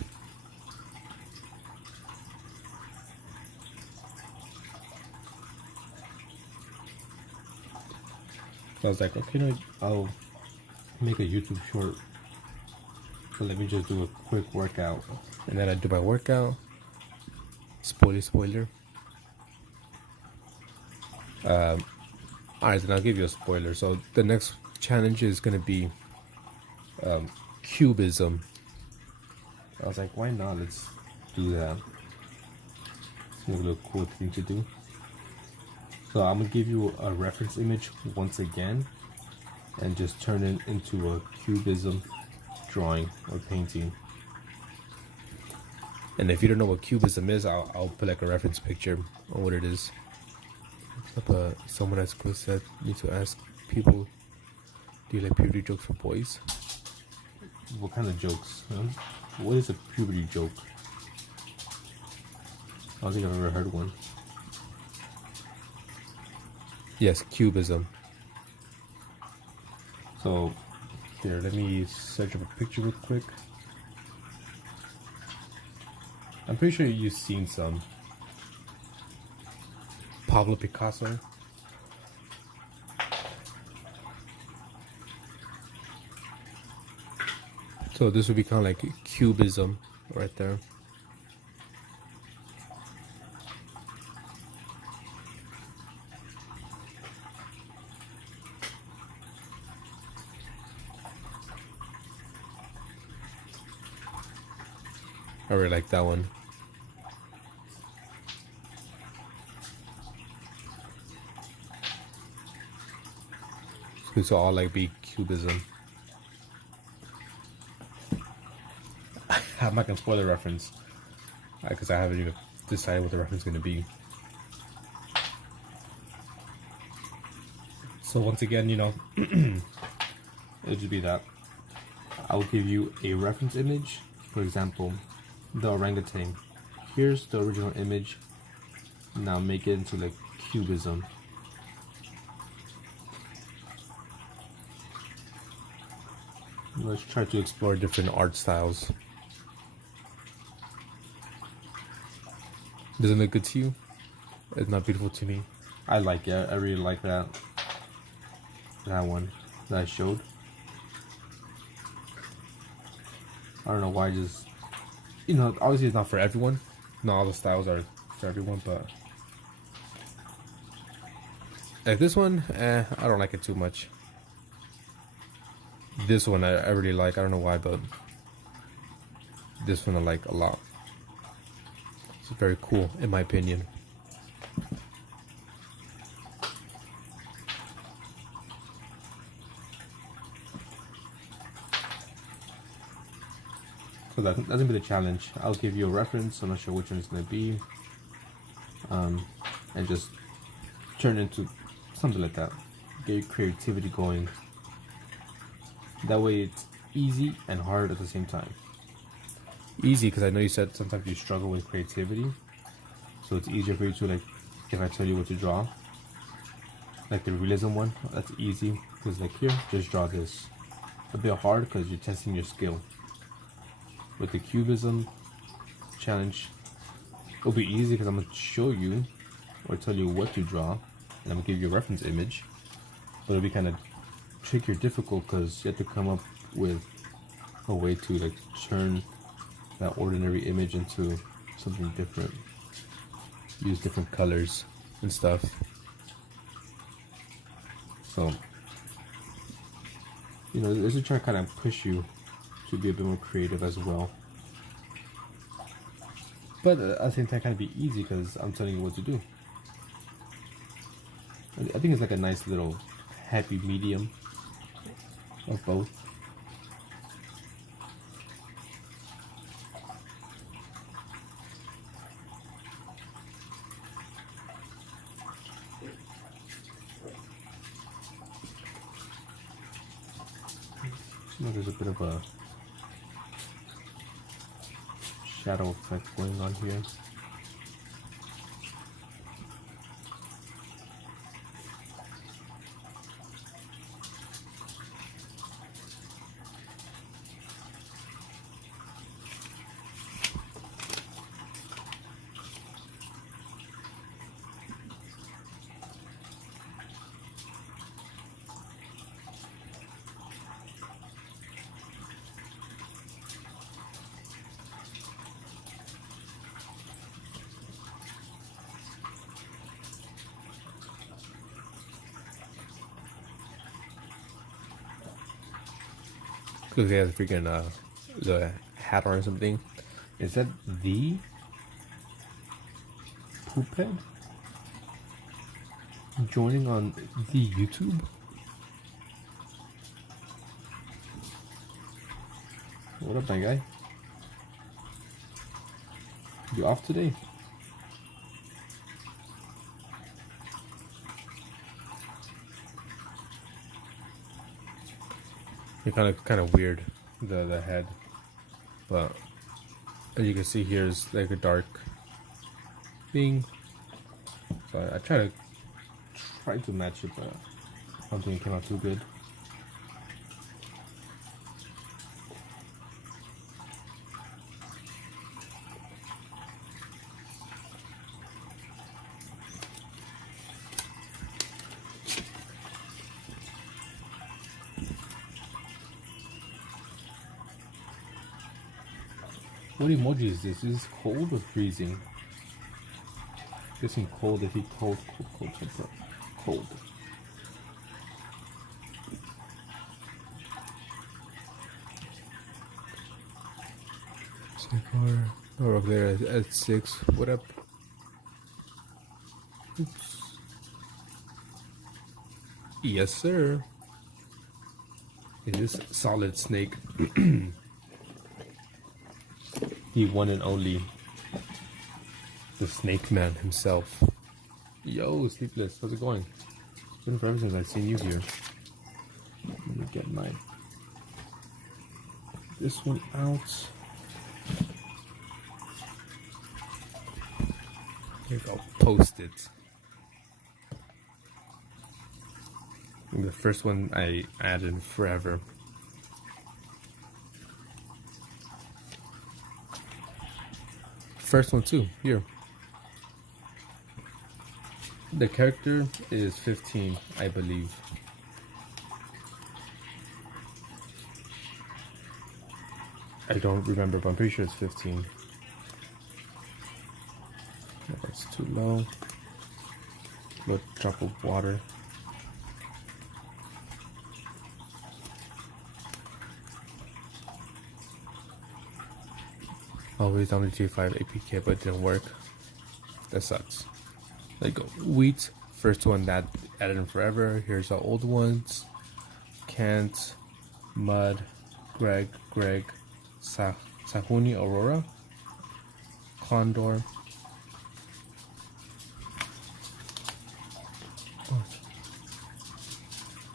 So I was like, okay, no, I'll make a YouTube short. So let me just do a quick workout. And then I do my workout. Spoiler. Alright, then I'll give you a spoiler. So the next challenge is gonna be cubism. I was like, why not? Let's do that. Seems like a cool thing to do. So I'm gonna give you a reference image once again, and just turn it into a cubism drawing or painting. And if you don't know what cubism is, I'll put like a reference picture on what it is. Someone has said need to ask people, do you like puberty jokes for boys? What kind of jokes? Huh? What is a puberty joke? I don't think I've ever heard one. Yes, cubism. So, here, let me search up a picture real quick. I'm pretty sure you've seen some. Pablo Picasso. So this would be kind of like cubism right there. I really like that one. It's all like big cubism. I'm not gonna spoil the reference because I haven't even decided what the reference is gonna be. So once again, you know, it'll just be that I'll give you a reference image. For example, the orangutan. Here's the original image. Now make it into like cubism. Let's try to explore different art styles. Doesn't it look good to you? It's not beautiful to me. I like it. I really like that. That one that I showed. I don't know why. Just, you know, obviously it's not for everyone. Not all the styles are for everyone, but Like this one, I don't like it too much. This one I really like. I don't know why, but this one I like a lot. It's very cool, in my opinion. so that's gonna be the challenge. I'll give you a reference. I'm not sure which one it's gonna be, and just turn it into something like that. Get your creativity going. That way, it's easy and hard at the same time. Easy because I know you said sometimes you struggle with creativity, so it's easier for you to, like, if I tell you what to draw, like the realism one, that's easy because, like, here, just draw this. A bit hard because you're testing your skill. With the cubism challenge, it'll be easy because I'm gonna show you or tell you what to draw, and I'm gonna give you a reference image. But it'll be kind of tricky or difficult because you have to come up with a way to, like, turn that ordinary image into something different. Use different colors and stuff. So, you know, this is trying to kind of push you to be a bit more creative as well. But at the same time, kind of be easy because I'm telling you what to do. I think it's like a nice little happy medium of both. So there's a bit of a shadow effect going on here. Because he has a freaking the hat on or something. Is that the poop head joining on the YouTube? What up, my guy? You off today? It's kind of weird, the head, but as you can see here is like a dark thing. So I try to match it, but I don't think it came out too good. What emoji is this? Is this cold or freezing? Guessing cold if he cold. Cold. Or over there at 6. What up? Oops. Yes, sir. It is Solid Snake. The one and only. The Snake Man himself. Yo, Sleepless, how's it going? It's been forever since I've seen you here. Let me get this one out. Here we go. Post it. The first one I added forever. First one too. Here. The character is 15, I believe. I don't remember, but I'm pretty sure it's 15. No, that's too low. Little drop of water. Always on the G5 APK, but it didn't work. That sucks. There you go. Wheat, first one that added in forever. Here's our old ones. Kent, Mud, Greg, Sahuni, Aurora, Condor.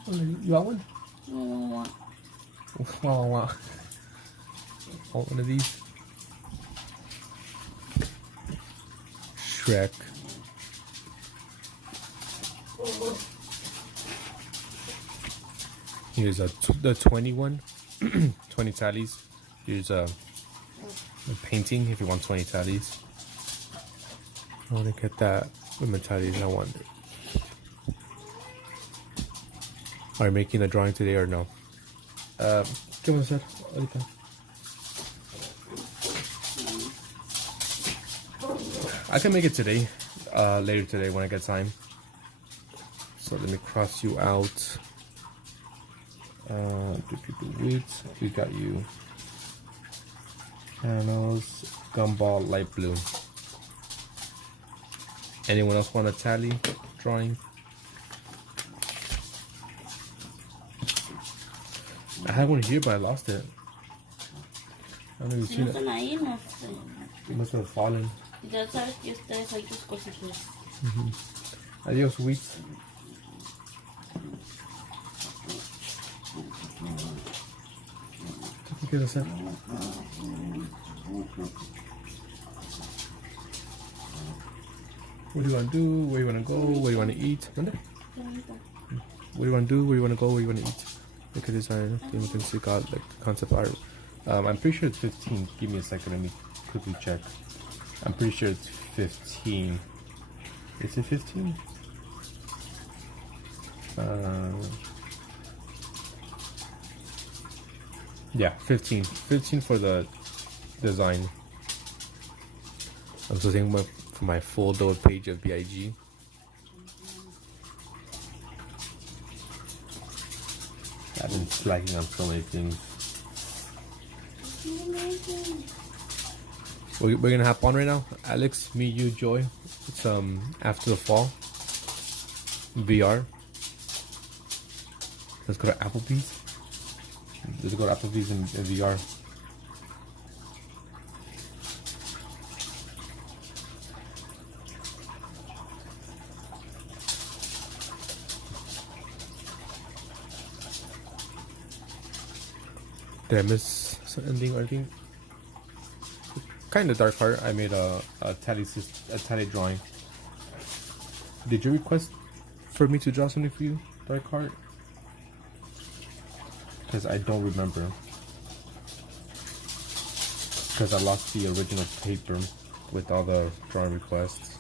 Oh, you want one? Wow. Want one of these? Shrek. Here's the 21, 20 tallies. Here's a painting if you want 20 tallies. I want to get that with my tallies. I wonder. Are you making a drawing today or no? ¿Qué vamos a hacer ahorita? I can make it today, later today when I get time. So let me cross you out. Wait, we got you. Panels, gumball, light blue. Anyone else want a tally drawing? I had one here, but I lost it. I don't know if Si you've no seen it. están ahí, no sé. It must have fallen. Ya sabes que ustedes hay tus cositas. Adios, Wheats. ¿Qué quieres hacer? What do you want to do? Where you want to go? Where you want to eat? ¿Dónde? What do you want to do? Where you want to go? Where you want to eat? Look at design. You can see got like concept art. I'm pretty sure it's 15. Give me a second. Let me quickly check. I'm pretty sure it's 15. Is it 15? Yeah, 15. 15 for the design. I'm still thinking for my full load page of BIG. I've been slacking on so many things. We're gonna hop on right now. Alex, me, you, Joy. It's after the fall. VR. Let's go to Applebee's. Let's go to Applebee's in VR. Did I miss something or anything? Kind of dark art. I made a tally drawing. Did you request for me to draw something for you, dark art? Because I don't remember. Because I lost the original paper with all the drawing requests.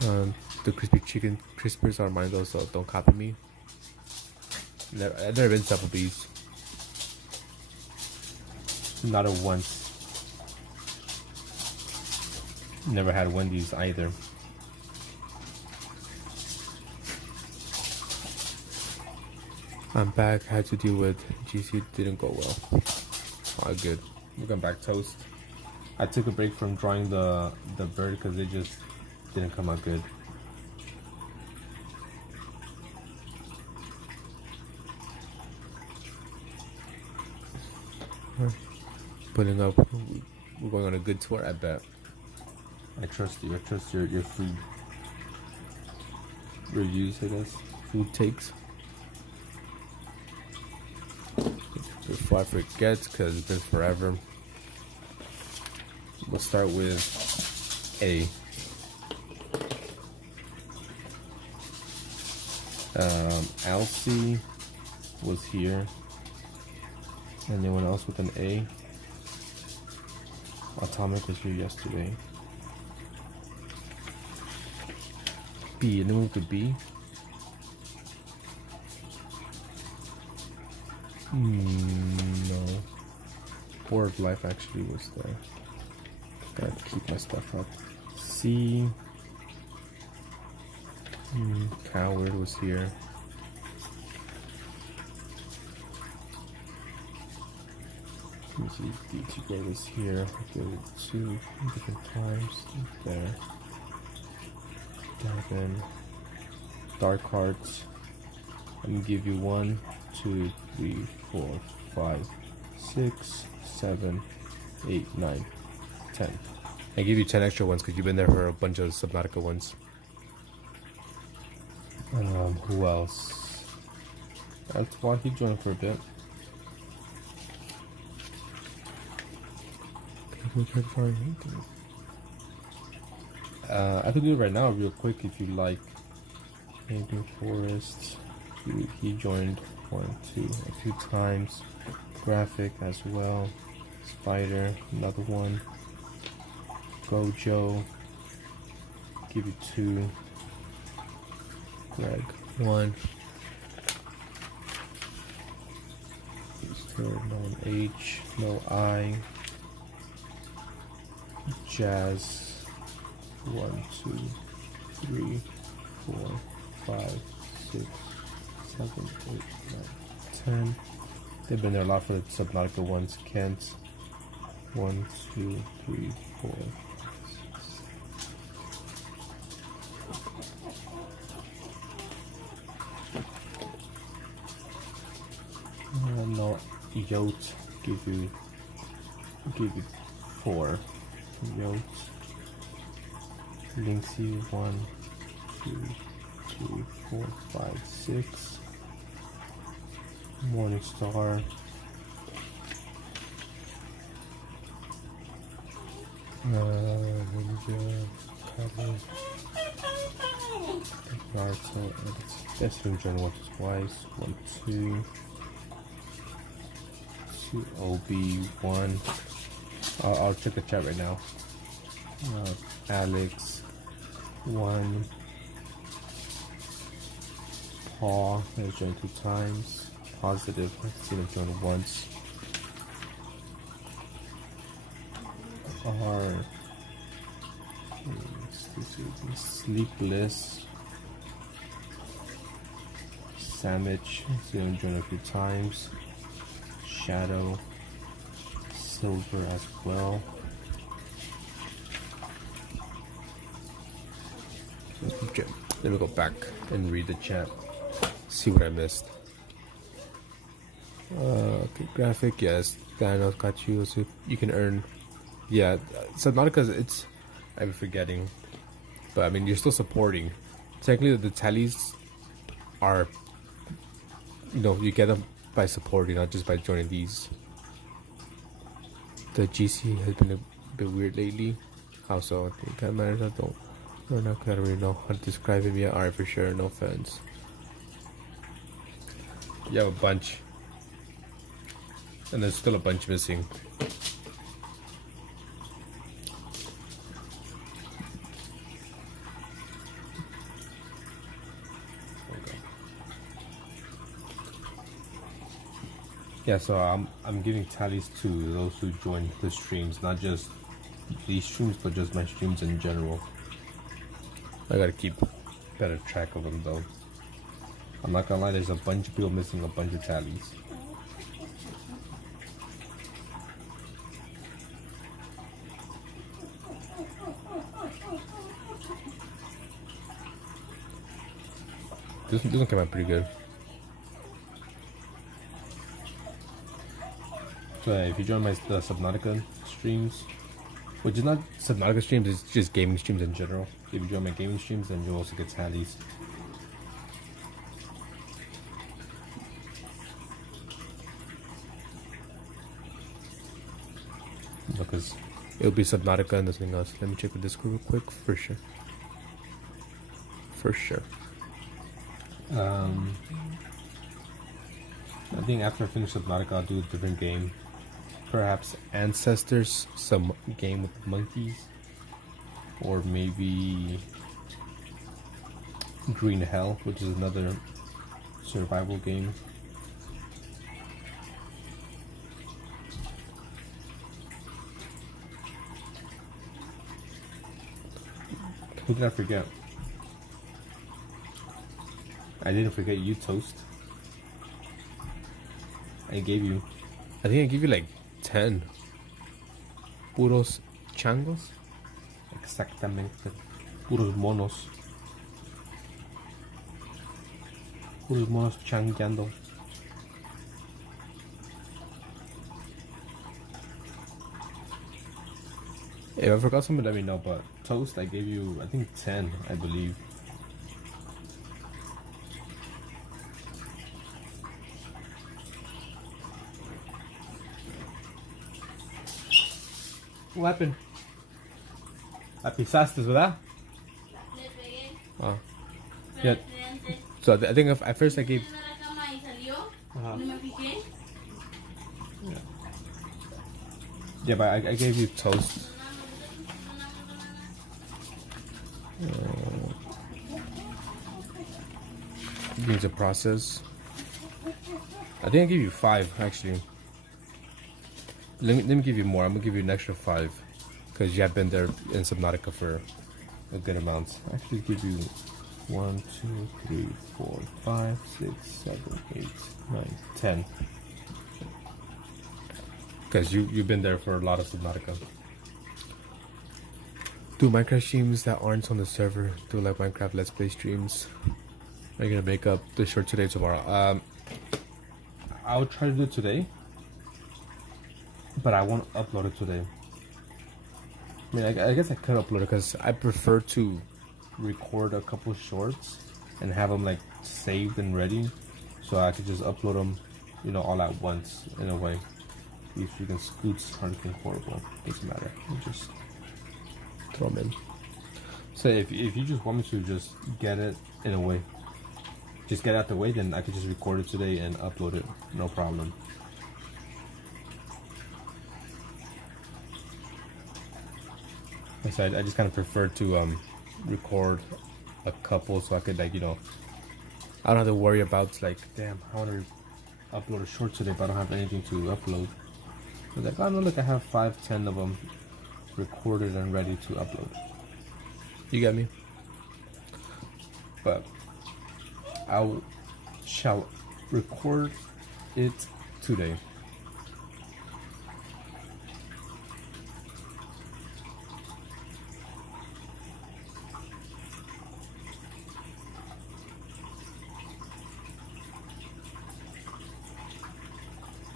The crispy chicken crispers are mine though, so don't copy me. I've never been to Applebee's. Not a once. Never had Wendy's either. I'm back. Had to deal with GC. Didn't go well. All good. Welcome back, Toast. I took a break from drawing the bird because it just didn't come out good. Putting up. We're going on a good tour, I bet. I trust you. I trust your food reviews, I guess. Food takes. Before I forget, because it's been forever, we'll start with A. Alcy was here. Anyone else with an A? Atomic was here yesterday. B. Anyone with a B? No. Core of Life actually was there. Gotta keep my stuff up. C. Coward was here. DT Gray was here. I go 2 different times. There. Devin. Dark Hearts. I'm gonna give you 1, 2, 3, 4, 5, 6, 7, 8, 9, 10. I give you 10 extra ones because you've been there for a bunch of Subnautica ones. Who else? That's why he joined for a bit. I could do it right now real quick if you like. Painting Forest. He joined 1, 2, a few times. Graphic as well. Spider, another one. Gojo. Give you 2. Greg, 1. Still no H, no I. Jazz, 1, 2, 3, 4, 5, 6, 7, 8, 9, 10. They've been there a lot for the Subnautica ones. Kent, 1, 2, 3, 4. No, Yote, give you 4. Yote. Linksy, 1, 2, 3, 4, 5, 6. Morningstar. Naruto, that's been joined once or twice. 1, 2. 2 OB1. I'll check the chat right now. Alex, 1. Paul has joined 2 times. Positive, I've seen him join once. R. Sleepless. Samich, I've seen him join a few times. Shadow. Silver as well. Okay, let me go back and read the chat. See what I missed. Okay, graphic, yes. Thanos got you, so you can earn. Yeah, Subnautica, it's. I'm forgetting. But I mean, you're still supporting. Technically, the tallies are. You get them by supporting, not just by joining these. The GC has been a bit weird lately. Also, I think that matters. I don't really know how to describe him yet. Alright, for sure, no offense. You have a bunch. And there's still a bunch missing. Yeah, so I'm giving tallies to those who join the streams, not just these streams, but just my streams in general. I gotta keep better track of them though. I'm not gonna lie, there's a bunch of people missing a bunch of tallies. This one came out pretty good. So if you join the Subnautica streams, which is not Subnautica streams is just gaming streams in general. if you join my gaming streams, then you'll also get tallies. Because It'll be Subnautica and nothing else. Let me check with Discord real quick for sure. For sure. I think after I finish Subnautica, I'll do a different game. Perhaps Ancestors, some game with monkeys, or maybe Green Hell, which is another survival game. Who did I forget? I didn't forget you, Toast. I gave you. I think I give you like 10. Puros changos? Exactamente. Puros monos. Puros monos changueando. If I forgot something, let me know. But Toast, I gave you, I think 10, I believe. What happened? La pisaste, ¿verdad? Le pegué. Oh. Pero Yeah. accidente. So I think at first I gave. Estaba en la cama y salió. Uh-huh. No me fijé. Yeah, but I gave you Toast. Needs a process. I think I gave you 5 actually. Let me give you more. I'm gonna give you an extra 5 because you have been there in Subnautica for a good amount. I actually give you 1, 2, 3, 4, 5, 6, 7, 8, 9, 10. Because you've been there for a lot of Subnautica. Do Minecraft streams that aren't on the server. Do like Minecraft Let's Play streams. I'm gonna make up the short today tomorrow. I'll try to do it today, but I won't upload it today. I mean, I guess I could upload it because I prefer to Record a couple shorts and have them like saved and ready, so I could just upload them, you know, all at once in a way. These freaking scoots are looking horrible. Doesn't matter. You just throw them in. so if you just want me to just get it in a way, just get out the way, then I could just record it today and upload it, no problem. So I just kind of prefer to record a couple so I could, like, you know, I don't have to worry about like, Damn, I want to upload a short today, but I don't have anything to upload. I was like, oh no, look, I have 5, 10 of them recorded and ready to upload. you get me? But I shall record it today.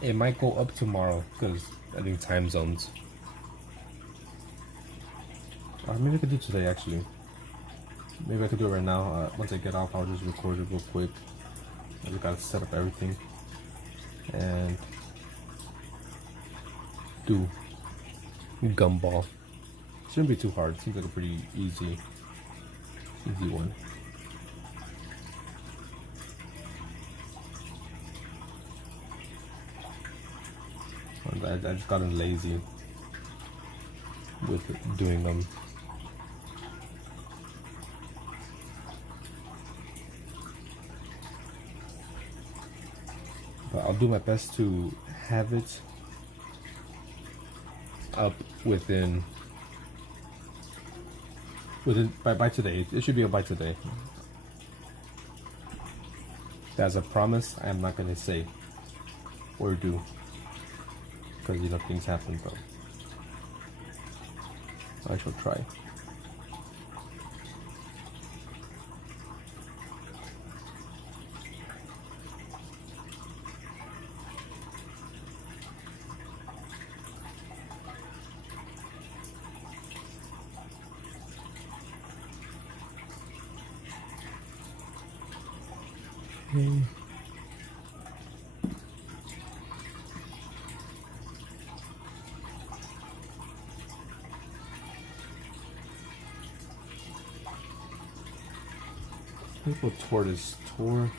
It might go up tomorrow because I think time zones. Or maybe I could do it today actually. Maybe I could do it right now. Once I get off, I'll just record it real quick. I just gotta set up everything and do. Gumball. Shouldn't be too hard. Seems like a pretty easy one. I just gotten lazy with doing them. But I'll do my best to have it up within by today. It should be up by today. As a promise, I am not gonna say or do, because you know things happen, but I shall try. People tortoise tour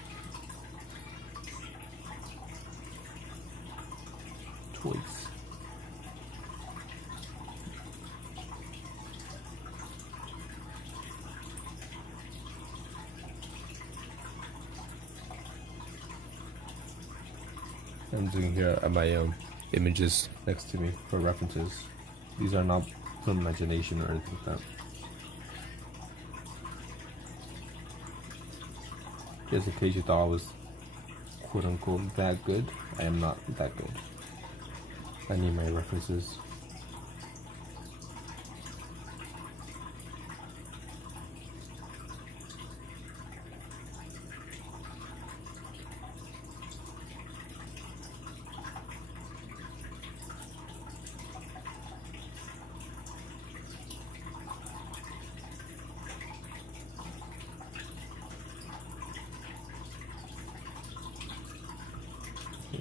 toys. I'm doing here at my images next to me for references. These are not from imagination or anything like that. Just in case you thought I was quote unquote that good, I am not that good. I need my references.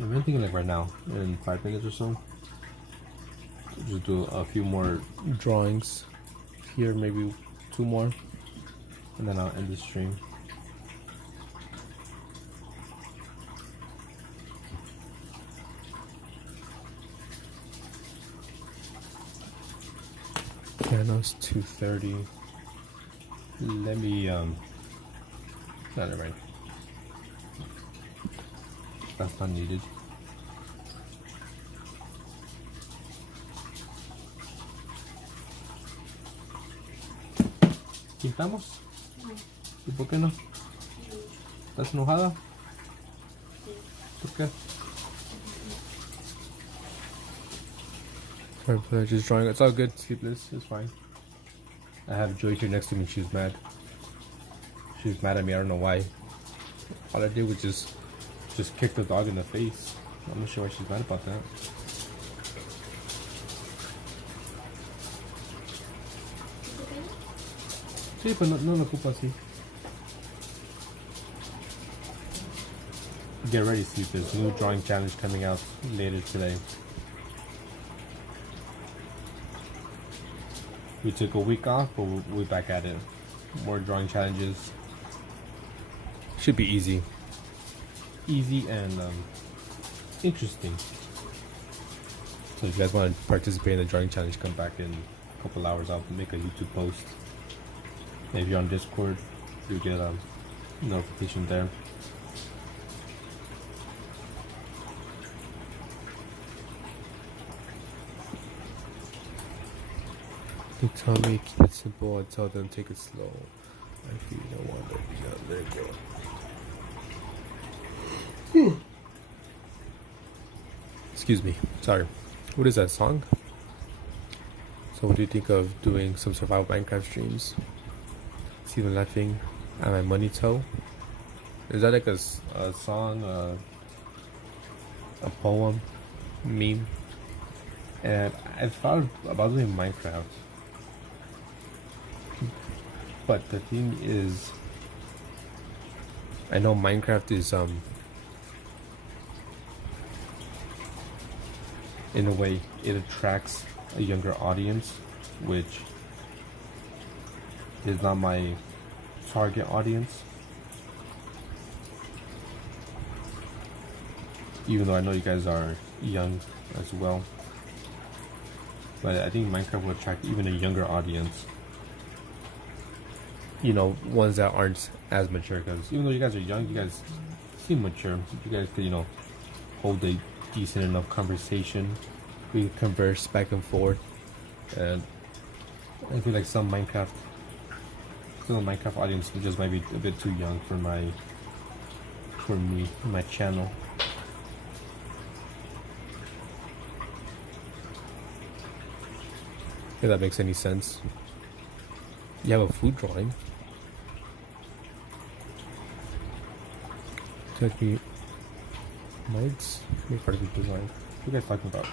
I'm thinking like right now, in 5 minutes or so, just do a few more drawings here, maybe 2 more, and then I'll end the stream. Yeah, no, it's 2:30. Let me not right. That's not needed. ¿Aquí estamos? ¿Y por qué no? ¿Estás enojada? ¿Por qué? I'm just drawing. It's all good. Skip this. It's fine. I have Joy here next to me. She's mad. She's mad at me. I don't know why. All I did was just kick the dog in the face. I'm not sure why she's mad about that. Sí, pues no lo ocupo así. Get ready, see this new drawing challenge coming out later today. We took a week off, but we're back at it. More drawing challenges. Should be easy. Easy and interesting. So if you guys want to participate in the drawing challenge, come back in a couple hours. I'll make a YouTube post. And if you're on Discord, you get a notification there. They tell me keep it simple. I tell them take it slow. I feel you don't want to let it go. Excuse me. Sorry. What is that song? So what do you think of doing some survival Minecraft streams? Steven laughing at my money toe. Is that like a song, a poem, meme? And I thought about doing Minecraft. But the thing is, I know Minecraft is in a way it attracts a younger audience, which is not my target audience. Even though I know you guys are young as well, but I think Minecraft will attract even a younger audience. You know, ones that aren't as mature, because even though you guys are young, you guys seem mature. You guys could, hold a decent enough conversation. We could converse back and forth. And I feel like some Minecraft audience just might be a bit too young for my for me, my channel. If that makes any sense. You have a food drawing. Could be mites. Maybe part of the design. What are you guys talking about?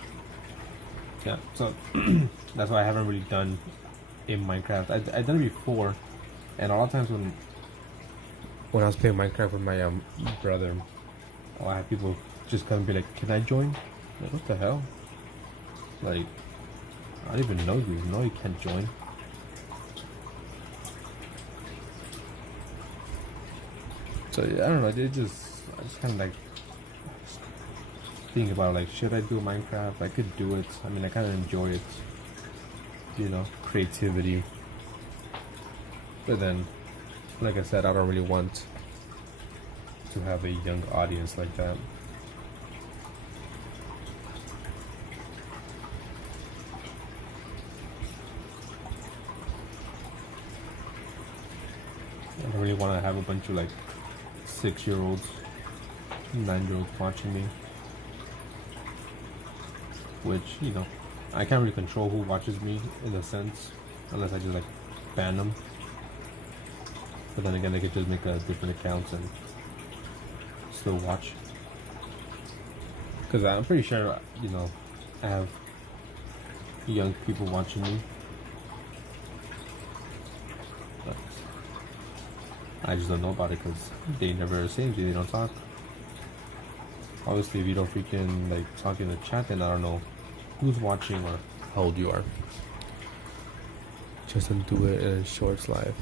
Yeah, so that's why I haven't really done in Minecraft. I've done it before, and a lot of times when I was playing Minecraft with my brother, I had people just come and be like, "Can I join?" I'm like, what the hell? Like, I don't even know you. No, you can't join. So I don't know. I just kind of like think about like, should I do Minecraft? I could do it. I mean, I kind of enjoy it. You know, creativity. But then, like I said, I don't really want to have a young audience like that. I don't really want to have a bunch of like 6-year-olds, 9-year-olds watching me. Which, you know, I can't really control who watches me in a sense, unless I just like ban them. But then again, they could just make a different accounts and still watch. Because I'm pretty sure, you know, I have young people watching me. But I just don't know about it because they never say anything, they don't talk. Obviously, if you don't freaking like talk in the chat, then I don't know who's watching or how old you are. Just don't do it in shorts live.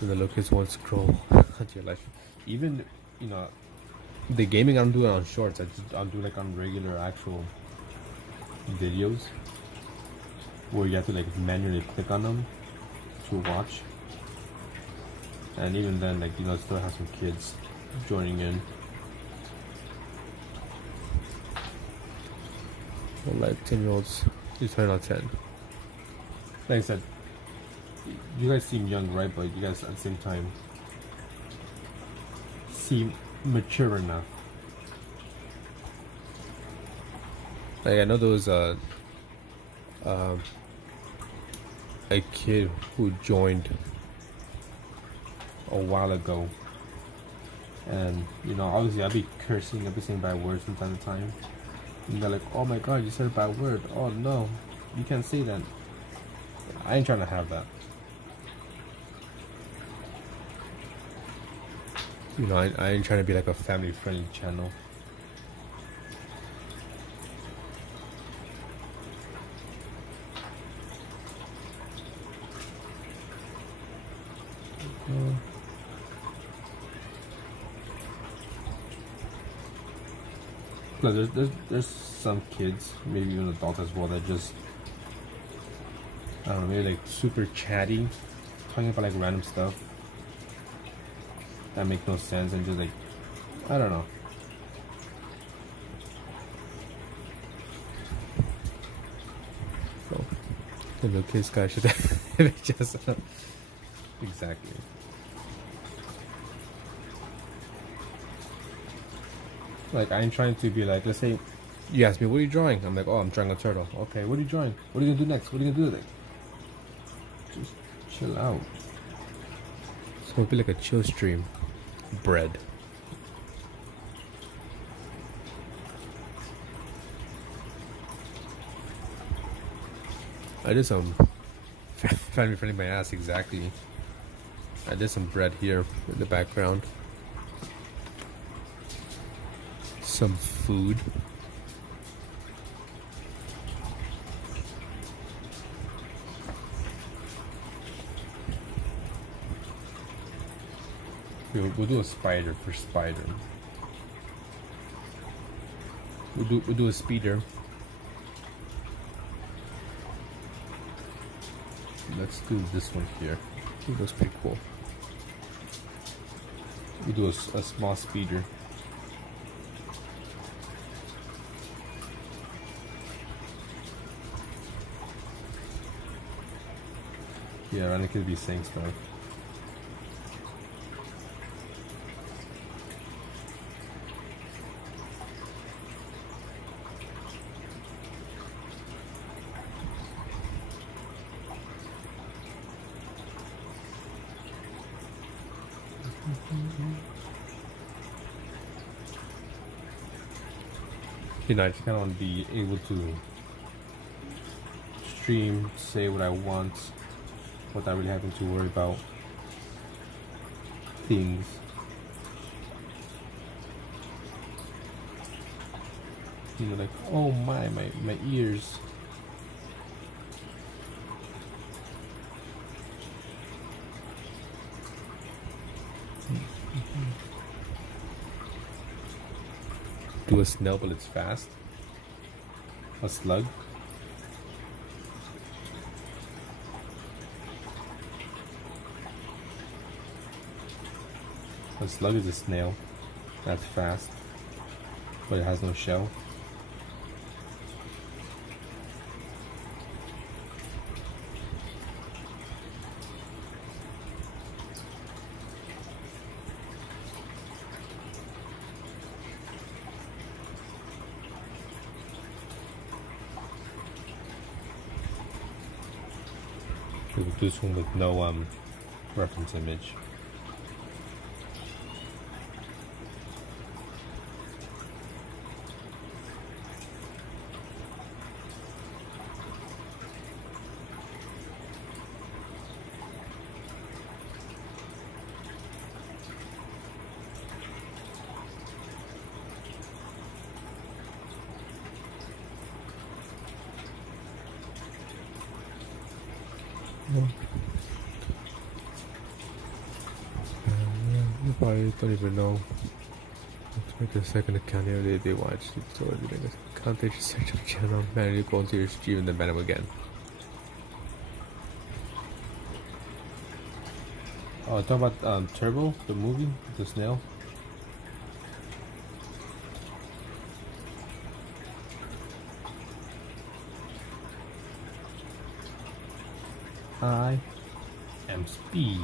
And the locals won't scroll onto your life. Even, you know, the gaming I don't do it on shorts. I'll do like on regular actual videos where you have to like manually click on them to watch. And even then, like, you know, still have some kids joining in. Like 10-year-olds, you turn out 10. Like I said, you guys seem young, right? But you guys at the same time seem mature enough. Like I know there was a kid who joined a while ago, and you know, obviously I'll be cursing, I'll be saying bad words from time to time. And they're like, "Oh my god, you said a bad word. Oh no, you can't say that." I ain't trying to have that. You know, I ain't trying to be like a family-friendly channel. Plus, there's some kids, maybe even adults as well, that just, I don't know, maybe like super chatty, talking about like random stuff that make no sense and just like, I don't know. So, the little kids guy should just exactly. Like, I'm trying to be like, let's say you ask me, what are you drawing? I'm like, oh, I'm drawing a turtle. Okay, what are you drawing? What are you gonna do next? What are you gonna do with it? Just chill out. So it'll be like a chill stream. Bread. I did some family friendly my ass, exactly. I did some bread here in the background. Some food. We'll do a spider for spider. We'll do a speeder. Let's do this one here. I think that's pretty cool. We'll do a small speeder. Yeah, Rani could be saying stuff. I just kind of want to be able to stream, say what I want, without really having to worry about things. You know, like, oh my ears. Do a snail, but it's fast. A slug. A slug is a snail that's fast, but it has no shell. We'll do this one with no reference image. You probably don't even know. Let's make a second account here. They watch it, so you make an account. They should search the channel, manually go into your stream, and then ban them again. Oh, talk about Turbo, the movie, the snail. I am speed.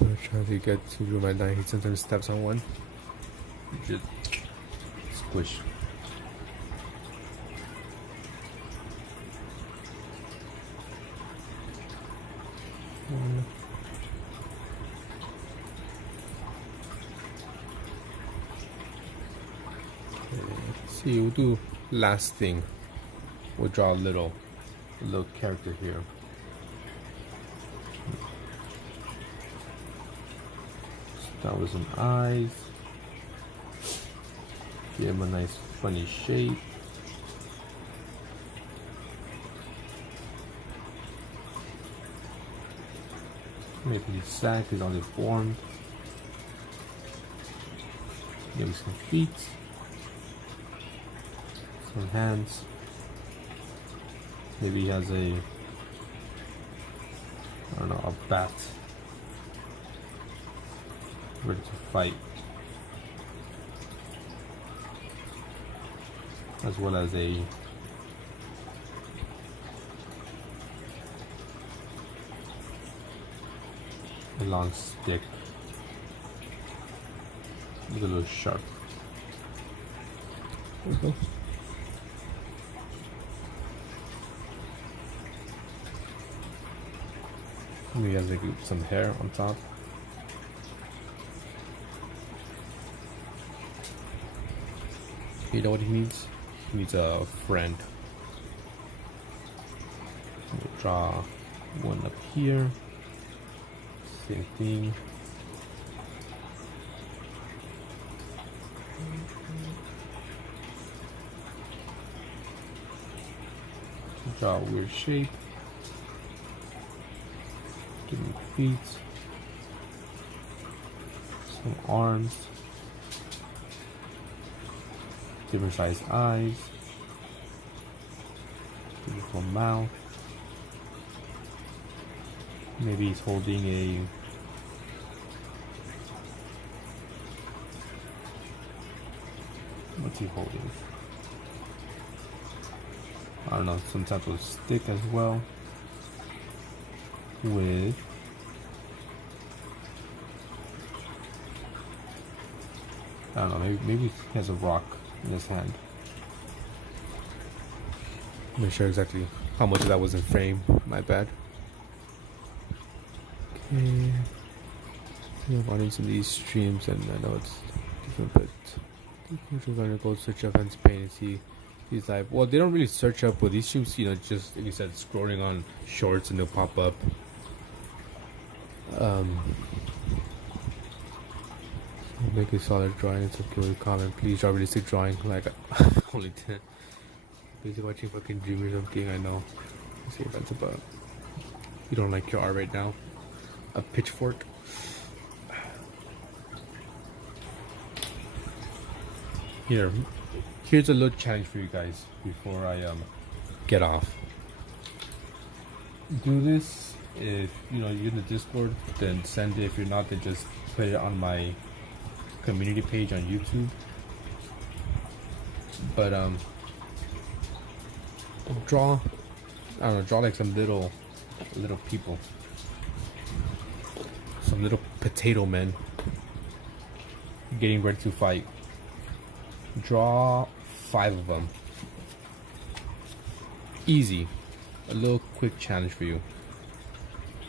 I'm trying to get to do my 9. He sometimes steps on one. You just squish. See, we'll do last thing. We'll draw a little character here. Start with some eyes. Give him a nice funny shape. Maybe his sack is already formed. Give him some feet. Some hands. Maybe he has I don't know, a bat ready to fight, as well as a long stick with a little sharp. He has like some hair on top. You know what he needs? He needs a friend. We'll draw one up here. Same thing. Draw a weird shape. Give him feet. Some arms. Different sized eyes. Beautiful mouth. Maybe he's holding a what's he holding? I don't know, some type of stick as well. With I don't know, maybe he has a rock in his hand. I'm not sure exactly how much of that was in frame. My bad. Okay. I'm running some of these streams, and I know it's different, but I'm gonna go search up Hans Payne and see these live. Well, they don't really search up with these streams, you know, just like you said, scrolling on shorts and they'll pop up. Make a solid drawing. It's okay with comment. Please draw realistic drawing. Like only 10. Busy watching fucking Dream or something. I know. Let's see if that's about. You don't like your art right now. A pitchfork. Here's a little challenge for you guys before I get off. Do this if you're in the Discord, then send it. If you're not, then just put it on my community page on YouTube. But draw like some little people, some little potato men getting ready to fight. Draw 5 of them. Easy. A little quick challenge for you.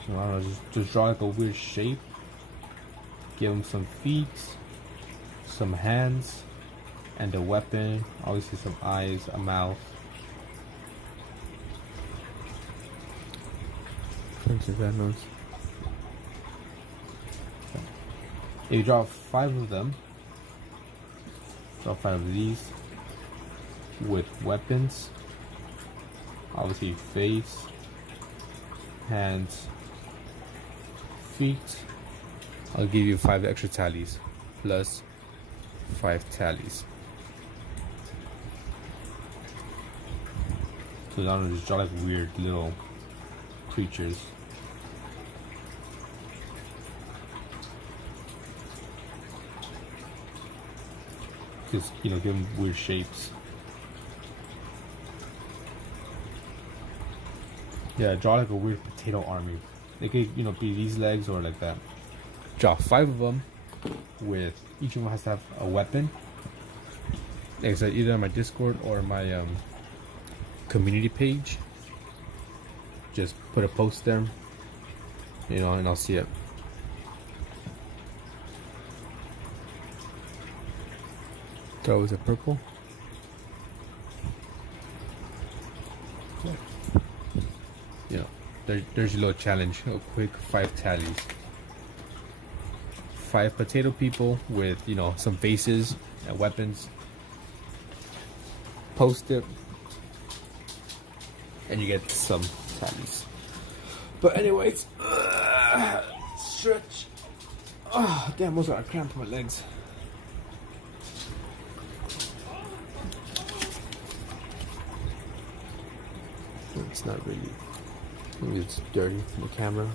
So I don't know, just draw like a weird shape. Give them some feet, some hands, and a weapon. Obviously some eyes, a mouth. If you draw 5 of them, draw 5 of these with weapons. Obviously face, hands, feet. I'll give you 5 extra tallies plus 5 tallies. So now I'm just draw like weird little creatures. Just give them weird shapes. Yeah, draw like a weird potato army. They could be these legs or like that. Draw 5 of them with each of them has to have a weapon. Like I said, either on my Discord or my community page. Just put a post there, and I'll see it. Throw is a purple. There's your little challenge. A quick 5 tallies. 5 potato people with some faces and weapons. Post it, and you get some tallies. But anyways, stretch. Oh, damn! Almost got a cramp in my legs. It's not really. Maybe it's dirty from the camera.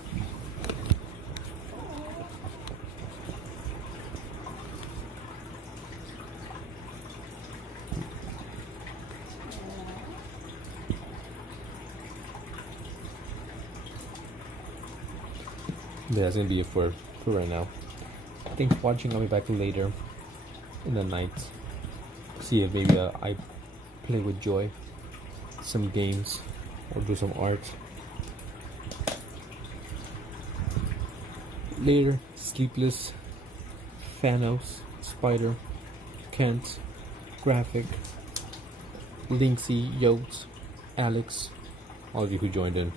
Yeah, that's gonna be it for right now. Thanks for watching. I'll be back later in the night. See if maybe I play with Joy, some games, or do some art. Later, Sleepless, Thanos, Spider, Kent, Graphic, Linksy, Yotes, Alex, all of you who joined in.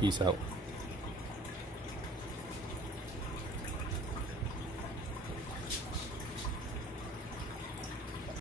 Peace out.